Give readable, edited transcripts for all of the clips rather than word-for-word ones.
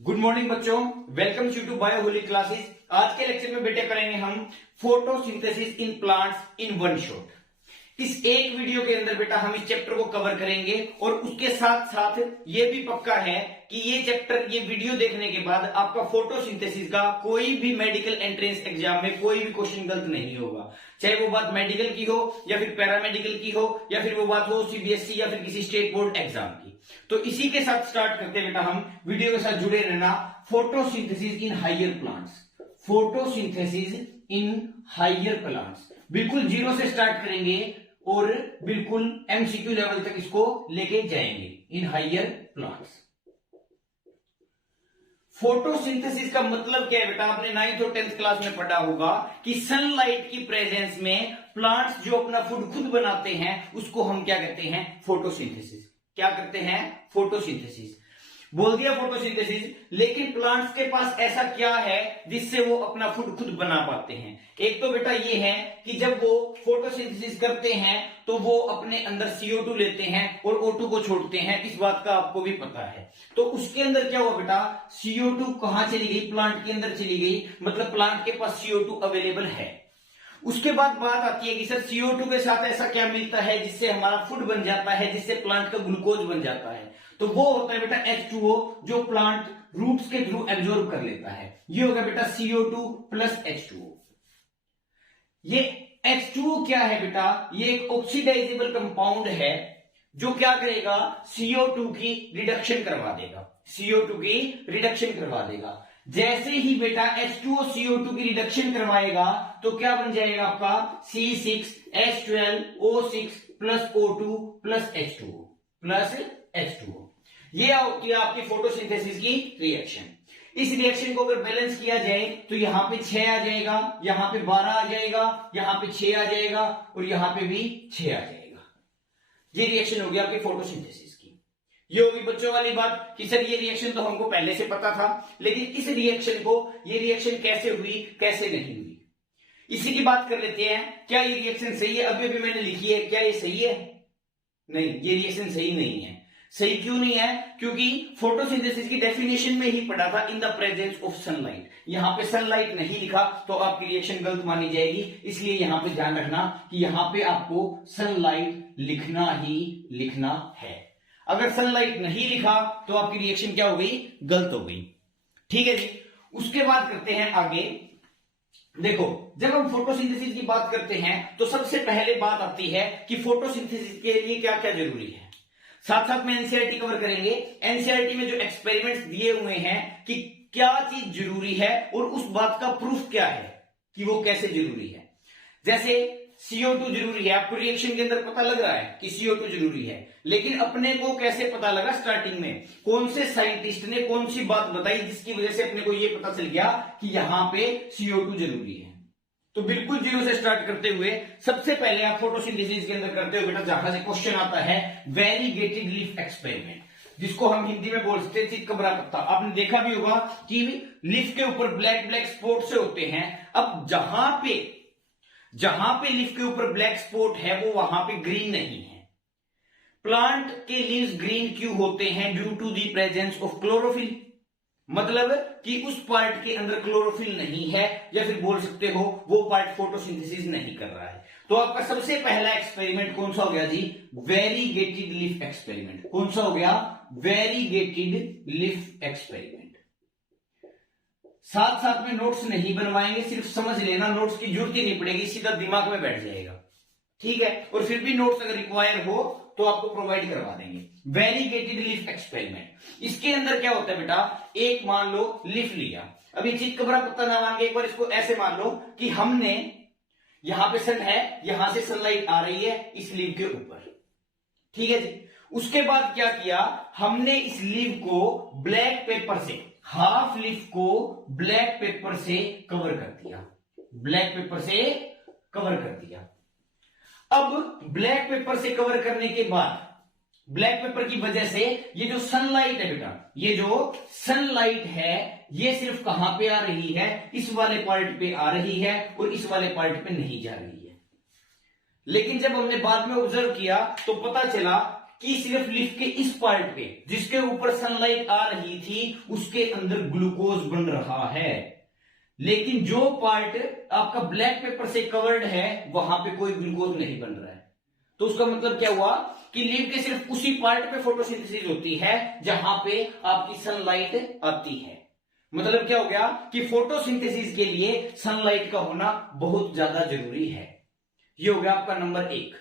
Good morning बच्चों, welcome you to बायोहोलिक classes. आज के लेक्चर में बेटे करेंगे हम photosynthesis in plants in one shot. इस एक वीडियो के अंदर बेटा हम इस चैप्टर को कवर करेंगे और उसके साथ साथ ये भी पक्का है कि ये चैप्टर, ये वीडियो देखने के बाद आपका फोटोसिंथेसिस का कोई भी मेडिकल एंट्रेंस एग्जाम में कोई भी क्वेश्चन गलत नहीं होगा। चाहे वो बात मेडिकल की हो या फिर पैरामेडिकल की हो या फिर वो बात हो सीबीएसई या फिर किसी स्टेट बोर्ड एग्जाम की। तो इसी के साथ स्टार्ट करते बेटा हम वीडियो के साथ जुड़े रहना। Photosynthesis in higher plants, photosynthesis in higher plants, बिल्कुल जीरो से स्टार्ट करेंगे और बिल्कुल एमसीक्यू लेवल तक इसको लेके जाएंगे। इन हायर प्लांट्स फोटोसिंथेसिस का मतलब क्या है बेटा? आपने 9th और 10th क्लास में पढ़ा होगा कि सनलाइट की प्रेजेंस में प्लांट्स जो अपना फूड खुद बनाते हैं उसको हम क्या कहते हैं? फोटोसिंथेसिस। क्या करते हैं? फोटोसिंथेसिस। बोल दिया फोटोसिंथेसिस, लेकिन प्लांट्स के पास ऐसा क्या है जिससे वो अपना फूड खुद बना पाते हैं? एक तो बेटा ये है कि जब वो फोटोसिंथेसिस करते हैं तो वो अपने अंदर CO2 लेते हैं और O2 को छोड़ते हैं। इस बात का आपको भी पता है। तो उसके अंदर क्या हुआ बेटा? CO2 कहां चली गई? प्लांट के अंदर चली गई, मतलब प्लांट के पास CO2 अवेलेबल है। उसके बाद बात आती है कि सर CO2 के साथ ऐसा क्या मिलता है जिससे हमारा फूड बन जाता है, जिससे प्लांट का ग्लूकोज बन जाता है? तो वो होता है बेटा H2O, जो प्लांट रूट्स के थ्रू एब्जॉर्ब कर लेता है। ये होगा बेटा CO2 प्लस H2O। ये H2O क्या है बेटा? ये एक ऑक्सीडाइजेबल कंपाउंड है जो क्या करेगा? CO2 की रिडक्शन करवा देगा। CO2 की रिडक्शन करवा देगा। जैसे ही बेटा H2O CO2 की रिडक्शन करवाएगा तो क्या बन जाएगा आपका? C6H12O6 plus O2 plus H2O plus H2O। ये होती है आपकी फोटोसिंथेसिस की रिएक्शन। इस रिएक्शन को अगर बैलेंस किया जाए तो यहां पे 6 आ जाएगा, यहां पे 12 आ जाएगा, यहां पे 6 आ जाएगा और यहां पे भी 6 आ जाएगा। ये रिएक्शन होगी आपकी फोटोसिंथेसिस की। ये होगी बच्चों वाली बात कि सर ये रिएक्शन तो हमको पहले से पता था, लेकिन इस रिएक्शन को, ये रिएक्शन कैसे हुई कैसे नहीं हुई, इसी की बात कर लेते हैं। क्या ये रिएक्शन सही है? अभी अभी मैंने लिखी है, क्या ये सही है? नहीं, ये रिएक्शन सही नहीं है। सही क्यों नहीं है? क्योंकि फोटोसिंथेसिस की डेफिनेशन में ही पढ़ा था in the presence of sunlight. यहां पे सनलाइट नहीं लिखा तो आपकी रिएक्शन गलत मानी जाएगी। इसलिए यहां पे ध्यान रखना कि यहां पे आपको सनलाइट लिखना ही लिखना है। अगर सनलाइट नहीं लिखा तो आपकी रिएक्शन क्या हो गई? गलत हो गई। ठीक है जी। उसके बाद करते हैं आगे। देखो, जब हम फोटोसिंथेसिस की बात करते हैं तो सबसे पहले बात आती है कि फोटोसिंथेसिस के लिए क्या क्या जरूरी है। साथ साथ में एनसीईआरटी कवर करेंगे। एनसीईआरटी में जो एक्सपेरिमेंट्स दिए हुए हैं कि क्या चीज जरूरी है और उस बात का प्रूफ क्या है कि वो कैसे जरूरी है। जैसे CO2 जरूरी है, आपको रिएक्शन के अंदर पता लग रहा है कि CO2 जरूरी है, लेकिन अपने को कैसे पता लगा? स्टार्टिंग में कौन से साइंटिस्ट ने कौन सी बात बताई जिसकी वजह से अपने को यह पता चल गया कि यहां पे CO2 जरूरी है? तो बिल्कुल जीरो से स्टार्ट करते हुए सबसे पहले आप फोटोसिंथेसिस के अंदर करते हो बेटा, जहां से क्वेश्चन आता है वेरीगेटेड लीफ एक्सपेरिमेंट, जिसको हम हिंदी में बोल सकते हैं चितकबरा पत्ता। आपने देखा भी होगा कि लीफ के ऊपर ब्लैक ब्लैक स्पॉट से होते हैं। अब जहां पे लीफ के ऊपर ब्लैक स्पॉट है वो वहां पे ग्रीन नहीं है। प्लांट के लीव्स ग्रीन क्यों होते हैं? Due to the presence of chlorophyll, मतलब कि उस पार्ट के अंदर क्लोरोफिल नहीं है, या फिर बोल सकते हो वो पार्ट फोटोसिंथेसिस नहीं कर रहा है। तो आपका सबसे पहला एक्सपेरिमेंट कौन सा हो गया जी? Variegated leaf experiment. कौन सा हो गया? Variegated leaf experiment. साथ साथ में नोट्स नहीं बनवाएंगे, सिर्फ समझ लेना, नोट्स की जरूरत ही नहीं पड़ेगी, सीधा दिमाग में बैठ जाएगा। ठीक है। और फिर भी नोट्स अगर रिक्वायर हो तो आपको प्रोवाइड करवा देंगे। वेरीगेटेड लीफ एक्सपेरिमेंट, इसके अंदर क्या होता है बेटा? एक मान लो लीफ लिया, अभी चितकबरा पत्ता ना मांगे, एक बार इसको ऐसे मान लो कि हमने यहां पे सन है, यहां से सनलाइट आ रही है इस लीफ के ऊपर। ठीक है जी। उसके बाद क्या किया? हमने इस लीफ को ब्लैक पेपर से, हाफ लीफ को ब्लैक पेपर से कवर कर दिया, ब्लैक पेपर से कवर कर दिया। अब ब्लैक पेपर से कवर करने के बाद ब्लैक पेपर की वजह से ये जो सनलाइट है बेटा, ये जो सनलाइट है ये सिर्फ कहां पे आ रही है? इस वाले पार्ट पे आ रही है और इस वाले पार्ट पे नहीं जा रही है। लेकिन जब हमने बाद में ऑब्जर्व किया तो पता चला कि सिर्फ लिफ्ट के इस पार्ट पे जिसके ऊपर सनलाइट आ रही थी उसके अंदर ग्लूकोज बन रहा है, लेकिन जो पार्ट आपका ब्लैक पेपर से कवर्ड है वहां पे कोई ग्लूकोज नहीं बन रहा है। तो उसका मतलब क्या हुआ कि लीफ के सिर्फ उसी पार्ट पे फोटोसिंथेसिस होती है जहां पे आपकी सनलाइट आती है। मतलब क्या हो गया कि फोटोसिंथेसिस के लिए सनलाइट का होना बहुत ज्यादा जरूरी है। ये हो गया आपका नंबर 1।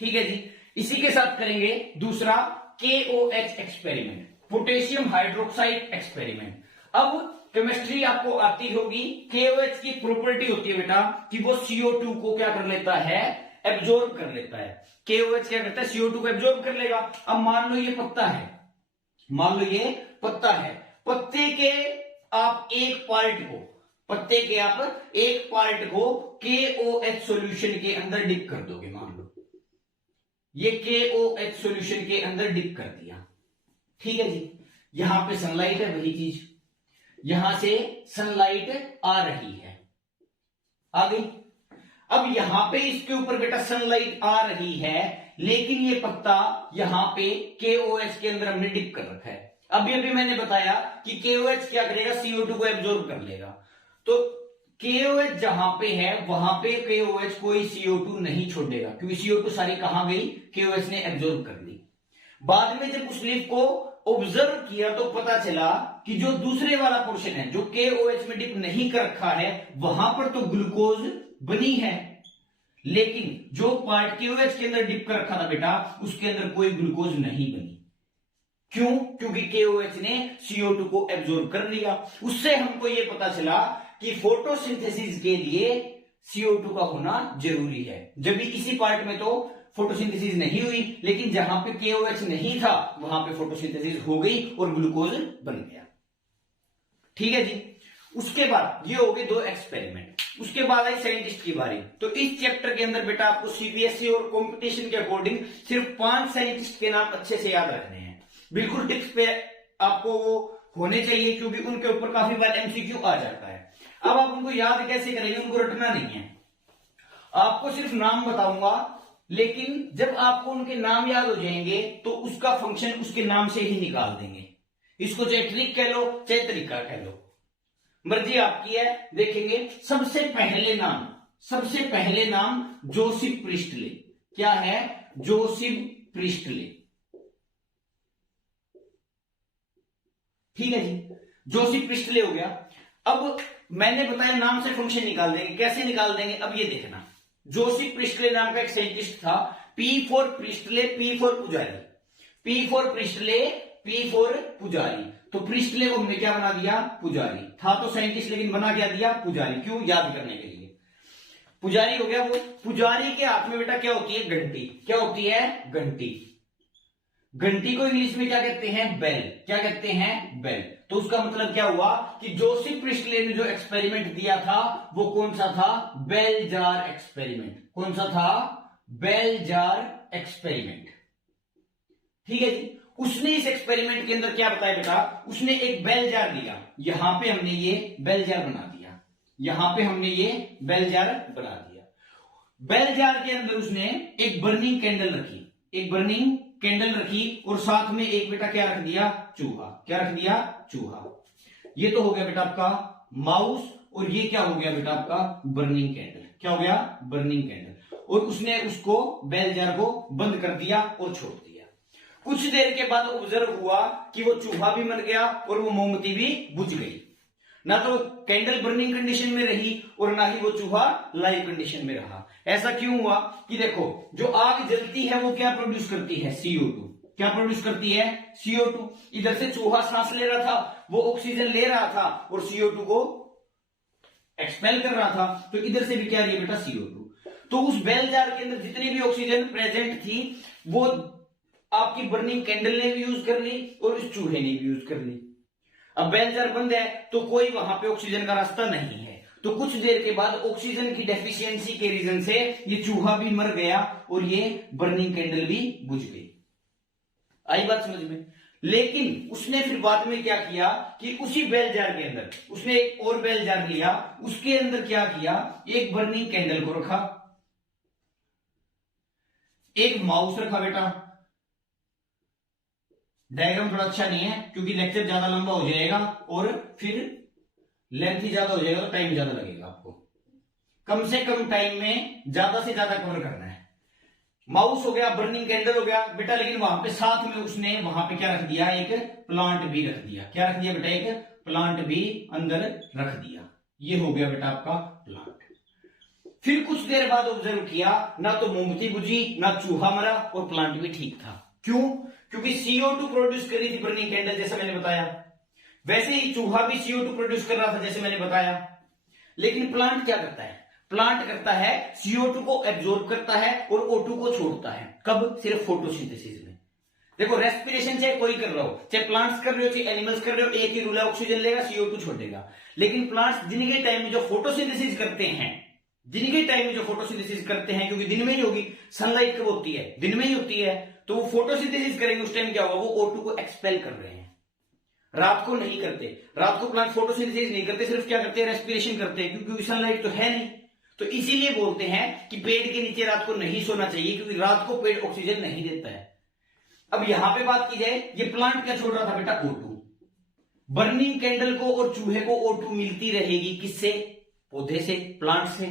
ठीक है जी। इसी के साथ करेंगे दूसरा KOH experiment, potassium hydroxide experiment. अब केमिस्ट्री आपको आती होगी। KOH की प्रॉपर्टी होती है बेटा कि वो CO2 को क्या कर लेता है, एब्जॉर्ब कर लेता है। KOH क्या करता है, CO2 को एब्जॉर्ब कर लेगा। अब मान लो ये पत्ता है, मान लो ये पत्ता है, पत्ते के आप एक पार्ट को, पत्ते के आप एक पार्ट को KOH सॉल्यूशन के अंदर डिप कर दोगे। मान लो ये KOH सॉल्यूशन के अंदर डिप कर दिया। ठीक है जी। यहां पे सनलाइट है, वही चीज, यहां से सनलाइट आ रही है, आ गई। अब यहां पे इसके ऊपर बेटा सनलाइट आ रही है, लेकिन ये पत्ता यहां पे KOH के अंदर हमने डिप कर रखा है। अभी अभी मैंने बताया कि KOH क्या करेगा, CO2 को एब्जॉर्ब कर लेगा। तो KOH जहां पे है वहां पे KOH कोई CO2 नहीं छोड़ेगा, क्योंकि CO2 सारी कहां गई, KOH ने एब्जॉर्ब कर ली। बाद में जब उस लीफ को ऑब्जर्व किया तो पता चला कि जो दूसरे वाला पोर्शन है जो KOH में डिप नहीं कर रखा है वहां पर तो ग्लूकोज बनी है, लेकिन जो पार्ट KOH के अंदर डिप कर रखा था बेटा उसके अंदर कोई ग्लूकोज नहीं बनी। क्यों? क्योंकि KOH ने CO2 को एब्जॉर्ब कर लिया। उससे हमको यह पता चला कि फोटोसिंथेसिस के लिए CO2 का होना जरूरी है। जब भी इसी पार्ट में तो फोटोसिंथेसिस नहीं हुई, लेकिन जहां पे KOH नहीं था वहां पे फोटोसिंथेसिस हो गई और ग्लूकोज बन गया। ठीक है जी। उसके बाद ये हो गए 2 एक्सपेरिमेंट। उसके बाद आई साइंटिस्ट की बारी। तो इस चैप्टर के अंदर बेटा आपको CBSE और कंपटीशन के अकॉर्डिंग सिर्फ 5 साइंटिस्ट के नाम अच्छे से याद रखने हैं। बिल्कुल टिप्स पे आपको वो होने चाहिए, क्योंकि उनके ऊपर काफी बार MCQ आ जाता है। अब आप उनको याद कैसे करेंगे, उनको रटना नहीं है, आपको सिर्फ नाम बताऊंगा, लेकिन जब आपको उनके नाम याद हो जाएंगे तो उसका फंक्शन उसके नाम से ही निकाल देंगे। इसको चाहे ट्रिक कह लो चाहे तरीका कह लो, मर्जी आपकी है। देखेंगे सबसे पहले नाम जोसेफ प्रिस्टले। क्या है? Joseph Presley. ठीक है जी। जोसेफ प्रिस्टले हो गया। अब मैंने बताया नाम से फंक्शन निकाल देंगे। कैसे निकाल देंगे अब ये देखना। जोसेफ प्रिस्टले नाम का एक साइंटिस्ट था। P for Presley, P for पुजारी, P for Presley, P for पुजारी। तो प्रिस्टले को हमने क्या बना दिया, पुजारी। था तो साइंटिस्ट लेकिन बना क्या दिया, पुजारी। क्यों? याद करने के लिए। पुजारी हो गया वो। पुजारी के हाथ में बेटा क्या होती है, घंटी। क्या होती है? घंटी। घंटी को इंग्लिश में क्या कहते हैं, बेल। क्या कहते हैं? बेल। तो उसका मतलब क्या हुआ कि जोसेफ प्रिस्टले ने जो एक्सपेरिमेंट दिया था वो कौन सा था, बेल जार एक्सपेरिमेंट। कौन सा था? Bell jar experiment. ठीक है जी। उसने इस एक्सपेरिमेंट के अंदर क्या बताया बेटा, उसने एक बेल जार लिया। यहां पे हमने ये बेल जार बना दिया, यहां पे हमने ये बेल जार बना दिया। बेल जार के अंदर उसने एक बर्निंग कैंडल रखी, एक बर्निंग कैंडल रखी, और साथ में एक बेटा क्या रख दिया, चूहा। क्या रख दिया? चूहा। ये तो हो गया बेटा आपका माउस, और ये क्या हो गया बेटा आपका बर्निंग कैंडल। क्या हो गया? Burning candle. और उसने उसको बेल जार को बंद कर दिया और छोड़ दिया। कुछ देर के बाद ऑब्जर्व हुआ कि वो चूहा भी मर गया और वो मोमबत्ती भी बुझ गई। ना तो कैंडल बर्निंग कंडीशन में रही और ना ही वो चूहा लाइव कंडीशन में रहा। ऐसा क्यों हुआ कि देखो जो आग जलती है वो क्या प्रोड्यूस करती है, CO2। क्या प्रोड्यूस करती है? CO2। इधर से चूहा सांस ले रहा था, वो ऑक्सीजन ले रहा था और CO2 को एक्सपेल कर रहा था, तो इधर से भी क्या रही है बेटा, CO2। तो उस बेल जार के अंदर जितनी भी ऑक्सीजन प्रेजेंट थी वो आपकी बर्निंग कैंडल ने भी यूज कर ली और उस चूहे ने भी यूज कर ली। अब बेल जार बंद है तो कोई वहां पे ऑक्सीजन का रास्ता नहीं है, तो कुछ देर के बाद ऑक्सीजन की डेफिशिएंसी के रीजन से ये चूहा भी मर गया और ये बर्निंग कैंडल भी बुझ गई। आई बात समझ में? लेकिन उसने फिर बाद में क्या किया कि उसी बेल जार के अंदर उसने एक और बेल जार लिया, उसके अंदर क्या किया, एक बर्निंग कैंडल को रखा, एक माउस रखा बेटा, डायग्राम थोड़ा अच्छा नहीं है क्योंकि लेक्चर ज्यादा लंबा हो जाएगा और फिर लेंथ ही ज्यादा हो जाएगा तो टाइम ज्यादा लगेगा आपको। कम से कम टाइम में ज्यादा से ज्यादा कवर करना है। माउस हो गया, बर्निंग कैंडल हो गया बेटा, लेकिन वहां पे साथ में उसने वहां पे क्या रख दिया, एक प्लांट भी रख दिया। क्या रख दिया बेटा, एक प्लांट भी अंदर रख दिया। ये हो गया बेटा आपका प्लांट। फिर कुछ देर बाद ऑब्जर्व किया, ना तो मोमबत्ती बुझी, ना चूहा मरा और प्लांट भी ठीक था। क्यों? क्योंकि CO2 प्रोड्यूस कर रही थी बर्निंग कैंडल, जैसे मैंने बताया। वैसे ही चूहा भी CO2 प्रोड्यूस कर रहा था, जैसे मैंने बताया। लेकिन प्लांट क्या करता है? प्लांट करता है CO2 को एब्जॉर्ब करता है और O2 को छोड़ता है। कब? सिर्फ फोटोसिंथेसिस में। देखो, रेस्पिरेशन चाहे कोई कर रहा हो, चाहे प्लांट्स कर रहे हो, चाहे एनिमल्स कर रहे हो, एक ही रूल है, ऑक्सीजन लेगा, CO2 छोड़ेगा। लेकिन प्लांट्स दिन के टाइम में जो फोटोसिंथेसिस करते हैं, दिन के टाइम में जो फोटोसिंथेसिस करते हैं, क्योंकि दिन में ही होगी, सनलाइट कब होती है? दिन में ही होती है, तो वो फोटोसिंथेसिस करेंगे। उस टाइम क्या होगा? वो O2 को एक्सपेल कर रहे हैं, रात को नहीं करते। रात को प्लांट फोटोसिंथेसिस नहीं करते, सिर्फ क्या करते हैं? रेस्पिरेशन करते हैं, क्योंकि सनलाइट तो है नहीं। तो इसीलिए बोलते हैं कि पेड़ के नीचे रात को नहीं सोना चाहिए, क्योंकि रात को पेड़ ऑक्सीजन नहीं देता है। अब यहां पे बात की जाए, ये प्लांट क्या छोड़ रहा था बेटा? O2। बर्निंग कैंडल को और चूहे को O2 मिलती रहेगी, किससे? पौधे से, प्लांट से।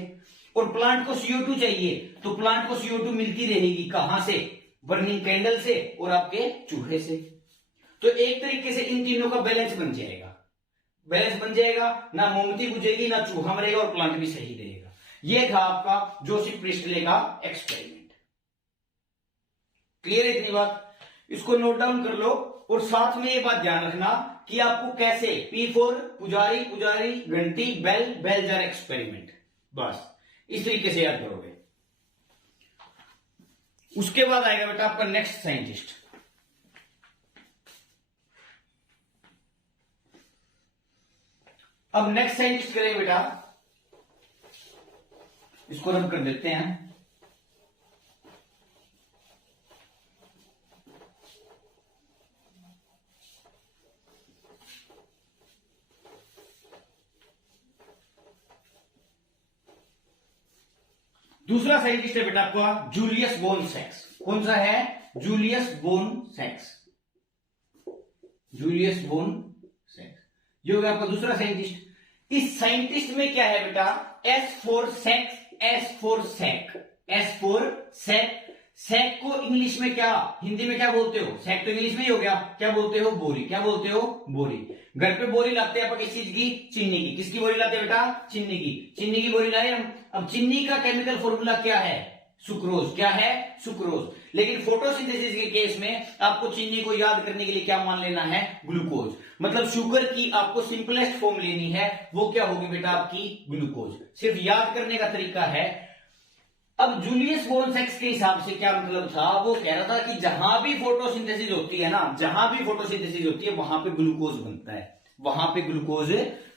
और प्लांट को CO2 चाहिए, तो प्लांट को CO2 मिलती रहेगी कहां से? बर्निंग कैंडल से और आपके चूहे से। तो एक तरीके से इन तीनों का बैलेंस बन जाएगा। बैलेंस बन जाएगा, ना मोमबत्ती बुझेगी, ना चूहा मरेगा और प्लांट भी सही रहेगा। यह था आपका जोसेफ प्रिस्टले का एक्सपेरिमेंट। क्लियर है इतनी बात? इसको नोट डाउन कर लो। और साथ में ये बात ध्यान रखना कि आपको कैसे, P4 पुजारी, पुजारी घंटी, बेल, बेल जार एक्सपेरिमेंट, बस इस तरीके से याद करोगे। उसके बाद आएगा बेटा आपका नेक्स्ट साइंटिस्ट। अब नेक्स्ट साइंटिस्ट करेंगे बेटा, इसको रब कर देते हैं। दूसरा साइंटिस्ट है बेटा आपका जूलियस बोन सैक्स। कौन सा है? Julius bone सैक्स। जूलियस बोन सैक्स, ये हो गया आपका दूसरा साइंटिस्ट। इस साइंटिस्ट में क्या है बेटा? S फॉर सैक्स, S for sack, S for sack. Sack को इंग्लिश में क्या, हिंदी में क्या बोलते हो? सैक तो इंग्लिश में ही हो गया, क्या बोलते हो? बोरी। क्या बोलते हो? बोरी। घर पे बोरी लाते हैं आप किस चीज की? चीनी की। किसकी बोरी लाते हैं बेटा? चीनी की। चीनी की बोरी लाए हम। अब चीनी का केमिकल फॉर्मूला क्या है? सुक्रोज। क्या है? सुक्रोज। लेकिन फोटोसिंथेसिस के केस में आपको चीनी को याद करने के लिए क्या मान लेना है? ग्लूकोज। मतलब शुगर की आपको सिंपलेस्ट फॉर्म लेनी है, वो क्या होगी बेटा? आपकी ग्लूकोज। सिर्फ याद करने का तरीका है। अब जूलियस बोन सैक्स के हिसाब से क्या मतलब था? वो कह रहा था कि जहां भी फोटोसिंथेसिस होती है ना, जहां भी फोटोसिंथेसिस होती है वहां पे ग्लूकोज बनता है, वहां पे ग्लूकोज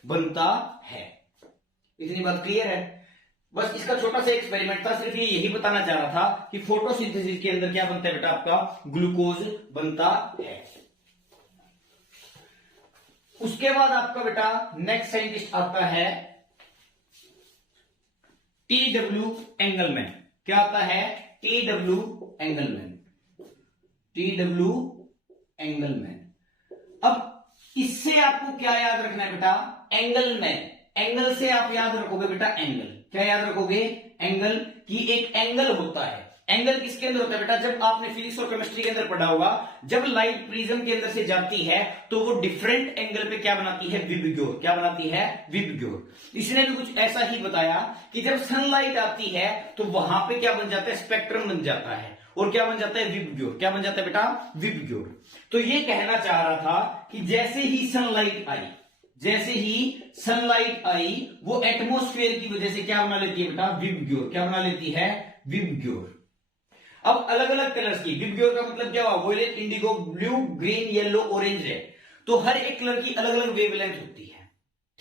बनता है। इतनी बात क्लियर है? बस इसका छोटा सा एक्सपेरिमेंट था, सिर्फ ये यही बताना चाह रहा था कि फोटोसिंथेसिस के अंदर क्या बनता है बेटा? आपका ग्लूकोज बनता है। उसके बाद आपका बेटा नेक्स्ट साइंटिस्ट आता है TW एंगलमैन। क्या आता है? TW Engelmann. TW Engelmann. अब इससे आपको क्या याद रखना है बेटा? एंगलमैन। एंगल से आप याद रखोगे बेटा एंगल। क्या याद रखोगे? एंगल की एक एंगल होता है। एंगल किसके अंदर होता है बेटा? जब आपने फिजिक्स और केमिस्ट्री के अंदर पढ़ा होगा, जब लाइट प्रिज्म के अंदर से जाती है तो वो डिफरेंट एंगल पे क्या बनाती है? विबग्योर। क्या बनाती है? विबग्योर। इसने भी कुछ ऐसा ही बताया कि जब सनलाइट आती है तो वहां पे क्या बन जाता है? स्पेक्ट्रम बन जाता है। और क्या बन जाता है? विबग्योर। क्या बन जाता है बेटा? विबग्योर। तो ये कहना चाह रहा था कि जैसे ही सनलाइट आई, जैसे ही सनलाइट आई, वो एटमॉस्फेयर की वजह से क्या बना लेती है बेटा? विबग्योर। क्या बना लेती है? विबग्योर। अब अलग अलग कलर्स की, विबग्योर का मतलब क्या हुआ? Violet, indigo, blue, green, yellow, orange, red. तो हर एक कलर की अलग अलग वेवलेंथ होती है।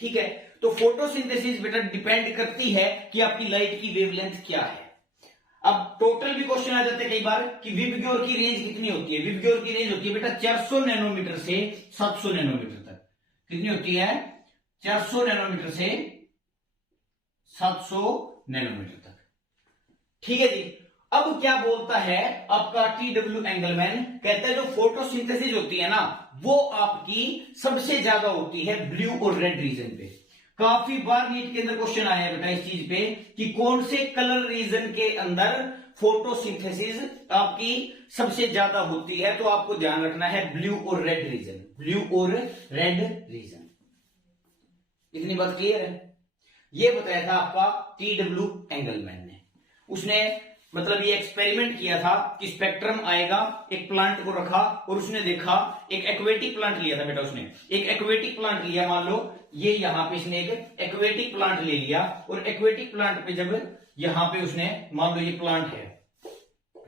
ठीक है? तो फोटोसिंथेसिस बेटा डिपेंड करती है कि आपकी लाइट की वेवलेंथ क्या है। अब टोटल भी क्वेश्चन आ जाते हैं कई बार कि विबग्योर की रेंज कितनी होती है? विबग्योर की रेंज होती है बेटा 400 नैनोमीटर से 700 नैनोमीटर तक। कितनी होती है? 400 नैनोमीटर से 700 नैनोमीटर तक। ठीक है जी। अब क्या बोलता है आपका TW एंगलमैन, कहता है जो फोटोसिंथेसिस होती है ना वो आपकी सबसे ज्यादा होती है ब्लू और रेड रीजन पे। काफी बार नीट के अंदर क्वेश्चन आया है बेटा इस चीज पे कि कौन से कलर रीजन के अंदर फोटोसिंथेसिस आपकी सबसे ज्यादा होती है, तो आपको ध्यान रखना है ब्लू और रेड रीजन, ब्लू और रेड रीजन। इतनी बात क्लियर है? ये बताया था आपका TW एंगलमैन ने। उसने मतलब ये एक्सपेरिमेंट किया था कि स्पेक्ट्रम आएगा, एक प्लांट को रखा और उसने देखा, एक एक्वेटिक प्लांट लिया था बेटा उसने, एक एक्वेटिक प्लांट लिया, मान लो ये यहां पे इसने एक एक्वेटिक प्लांट ले लिया और एक्वेटिक प्लांट पे जब यहां पे उसने मान लो ये प्लांट है,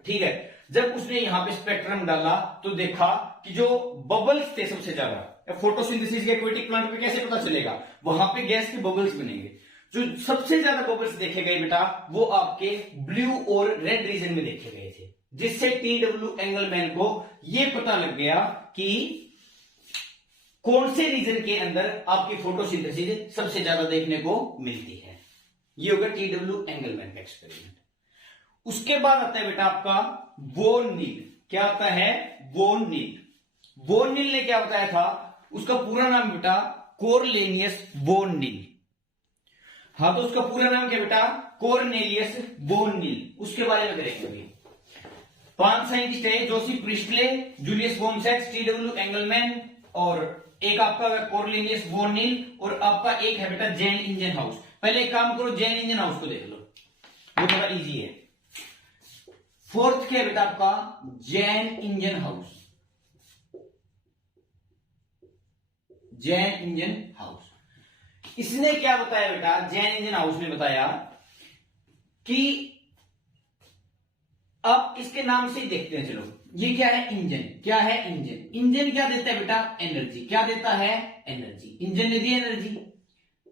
ठीक है, जब उसने यहां पे स्पेक्ट्रम डाला तो देखा कि जो बबल्स थे सबसे ज्यादा, फोटोसिंथेसिस के एक्वेटिक प्लांट पे कैसे पता चलेगा, वहां पे गैस के बबल्स बनेंगे, जो सबसे ज्यादा बबल्स देखे गए बेटा वो आपके ब्लू और रेड रीजन में देखे गए थे, जिससे TW एंगलमैन को ये पता लग गया कि कौन से रीजन के अंदर आपकी फोटोसिंथेसिस सबसे ज्यादा देखने को मिलती है। ये होगा TW एंगलमैन का एक्सपेरिमेंट। उसके बाद आता है बेटा आपका वोन नील। क्या आता है? वोन नील। वोन नील ने क्या बताया था, उसका पूरा नाम बेटा कोरनेलियस वोन नील। हाँ, तो उसका पूरा नाम क्या बेटा? कोरनेलियस वोन नील। उसके बारे में करेंगे अभी। 5 साइंटिस्ट है, जोसेफ प्रिस्टले, जूलियस बोनसेक्स, TW एंगलमैन और एक आपका कोरनेलियस वोन नील और आपका एक है बेटा जैन इंजनहाउस। पहले एक काम करो, जैन इंजनहाउस को देख लो, वो थोड़ा इजी है। फोर्थ क्या है बेटा आपका? जैन इंजनहाउस। जैन इंजनहाउस। इसने क्या बताया बेटा? जैन इंजनहाउस ने बताया कि अब इसके नाम से ही देखते हैं, चलो ये क्या है? इंजन। क्या है? इंजन। इंजन क्या देता है बेटा? एनर्जी। क्या देता है? एनर्जी। इंजन ने दी एनर्जी,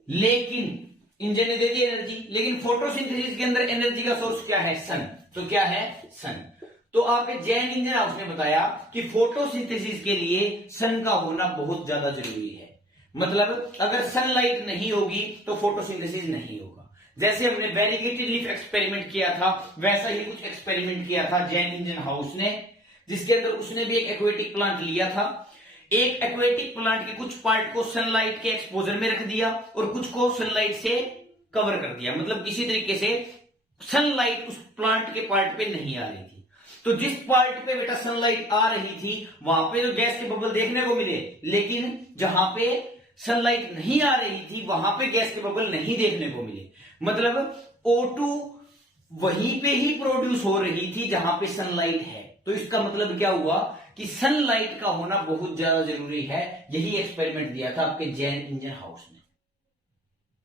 लेकिन इंजन ने दे दी एनर्जी, लेकिन फोटोसिंथेसिस के अंदर एनर्जी का सोर्स क्या है? सन। तो क्या है? सन। तो आपके जैन इंजनहाउस ने बताया कि फोटोसिंथेसिस के लिए सन का होना बहुत ज्यादा जरूरी है। मतलब अगर सनलाइट नहीं होगी तो फोटोसिंथेसिस नहीं होगा। जैसे हमने वेरीगेटेड लीफ एक्सपेरिमेंट किया था, वैसा ही कुछ एक्सपेरिमेंट किया था जैन इंजनहाउस ने, जिसके अंदर उसने भी एक एक्वेटिक प्लांट लिया था। एक एक्वेटिक प्लांट के कुछ पार्ट को सनलाइट के एक्सपोजर में रख दिया और कुछ को सनलाइट से कवर कर दिया, मतलब किसी तरीके से सनलाइट उस प्लांट के पार्ट पे नहीं आ रही थी। तो जिस पार्ट पे बेटा सनलाइट आ रही थी वहां पे तो गैस के बबल देखने को मिले, लेकिन जहां पे सनलाइट नहीं आ रही थी वहां पे गैस के बबल नहीं देखने को मिले। मतलब O2 वहीं पे ही प्रोड्यूस हो रही थी जहां पे सनलाइट है। तो इसका मतलब क्या हुआ कि सनलाइट का होना बहुत ज्यादा जरूरी है। यही एक्सपेरिमेंट दिया था आपके जैन इंजनहाउस ने।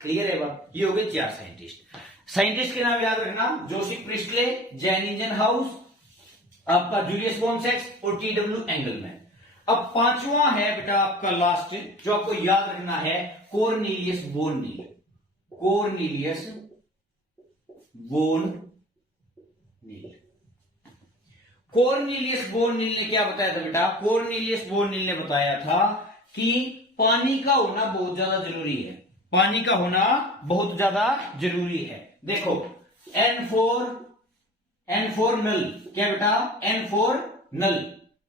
क्लियर है बात? ये हो गए 4 साइंटिस्ट। साइंटिस्ट के नाम याद रखना, जोसेफ प्रिस्टले, जैन इंजनहाउस, आपका जूलियस बोनसेक्स और TW एंगलमैन। अब 5वां है बेटा आपका लास्ट, जो आपको याद रखना है, कोरनेलियस वोन नील। कोरनेलियस वोन नील। कोरनेलियस वोन नील ने क्या बताया था बेटा? कोरनेलियस वोन नील ने बताया था कि पानी का होना बहुत ज्यादा जरूरी है। पानी का होना बहुत ज्यादा जरूरी है। देखो N फोर नल। क्या बेटा? N फोर नल,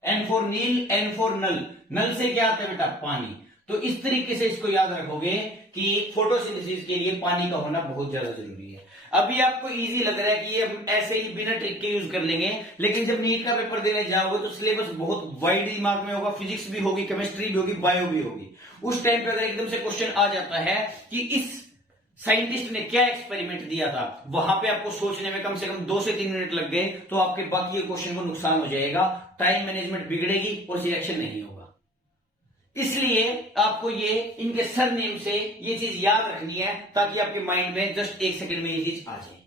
N फोर नील, N फोर नल। नल से क्या आता है बेटा? पानी। तो इस तरीके से इसको याद रखोगे कि फोटोसिंथेसिस के लिए पानी का होना बहुत ज्यादा जरूरी है। अभी आपको इजी लग रहा है कि ये ऐसे ही बिना ट्रिक के यूज कर लेंगे, लेकिन जब नीट का पेपर देने जाओगे तो सिलेबस बहुत वाइड दिमाग में होगा, फिजिक्स भी होगी, केमिस्ट्री भी होगी, बायो भी होगी। उस टाइम पे अगर एकदम से क्वेश्चन आ जाता है कि इस साइंटिस्ट ने क्या एक्सपेरिमेंट दिया था, वहां पे आपको सोचने में कम से कम 2 से 3 मिनट लग गए तो आपके बाकी क्वेश्चन को नुकसान हो जाएगा, टाइम मैनेजमेंट बिगड़ेगी और सिलेक्शन नहीं होगा। इसलिए आपको ये इनके सरनेम से ये चीज याद रखनी है ताकि आपके माइंड में जस्ट 1 सेकंड में ये चीज आ जाए।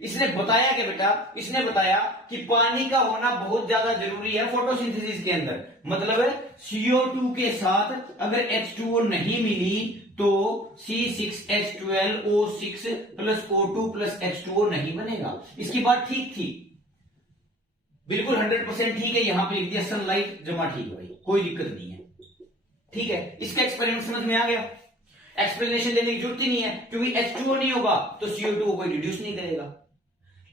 इसने बताया कि बेटा, इसने बताया कि पानी का होना बहुत ज्यादा जरूरी है फोटोसिंथेसिस के अंदर। मतलब CO2 के साथ अगर H2O नहीं मिली तो C6H12O6 plus O2 plus H2O नहीं बनेगा। इसकी बात ठीक थी, बिल्कुल 100% ठीक है। यहां पे लिख दिया सनलाइट जमा, ठीक है भाई, कोई दिक्कत नहीं है, ठीक है। इसका एक्सपेरिमेंट समझ में आ गया, एक्सप्लेनेशन देने की जरूरत ही नहीं है, क्योंकि H2O नहीं होगा तो CO2 को कोई रिड्यूस नहीं करेगा।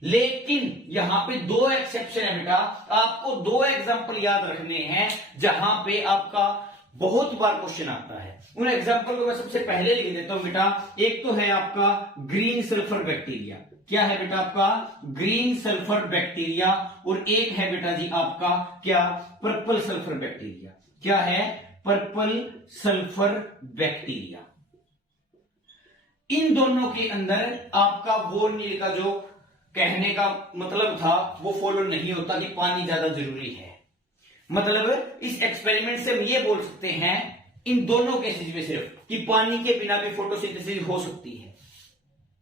लेकिन यहां पे दो एक्सेप्शन है बेटा, आपको दो एग्जांपल याद रखने हैं जहां पे आपका बहुत बार क्वेश्चन आता है। उन एग्जांपल को मैं सबसे पहले लिख देता हूं बेटा। एक तो है आपका ग्रीन सल्फर बैक्टीरिया। क्या है बेटा आपका? Green sulphur bacteria. और एक है बेटा जी आपका क्या? Purple sulphur bacteria. क्या है? Purple sulphur bacteria. इन दोनों के अंदर आपका बोर्नियर का जो कहने का मतलब था वो फॉलो नहीं होता कि पानी ज्यादा जरूरी है। मतलब इस एक्सपेरिमेंट से हम ये बोल सकते हैं इन दोनों केसेस में सिर्फ कि पानी के बिना भी फोटोसिंथेसिस हो सकती है।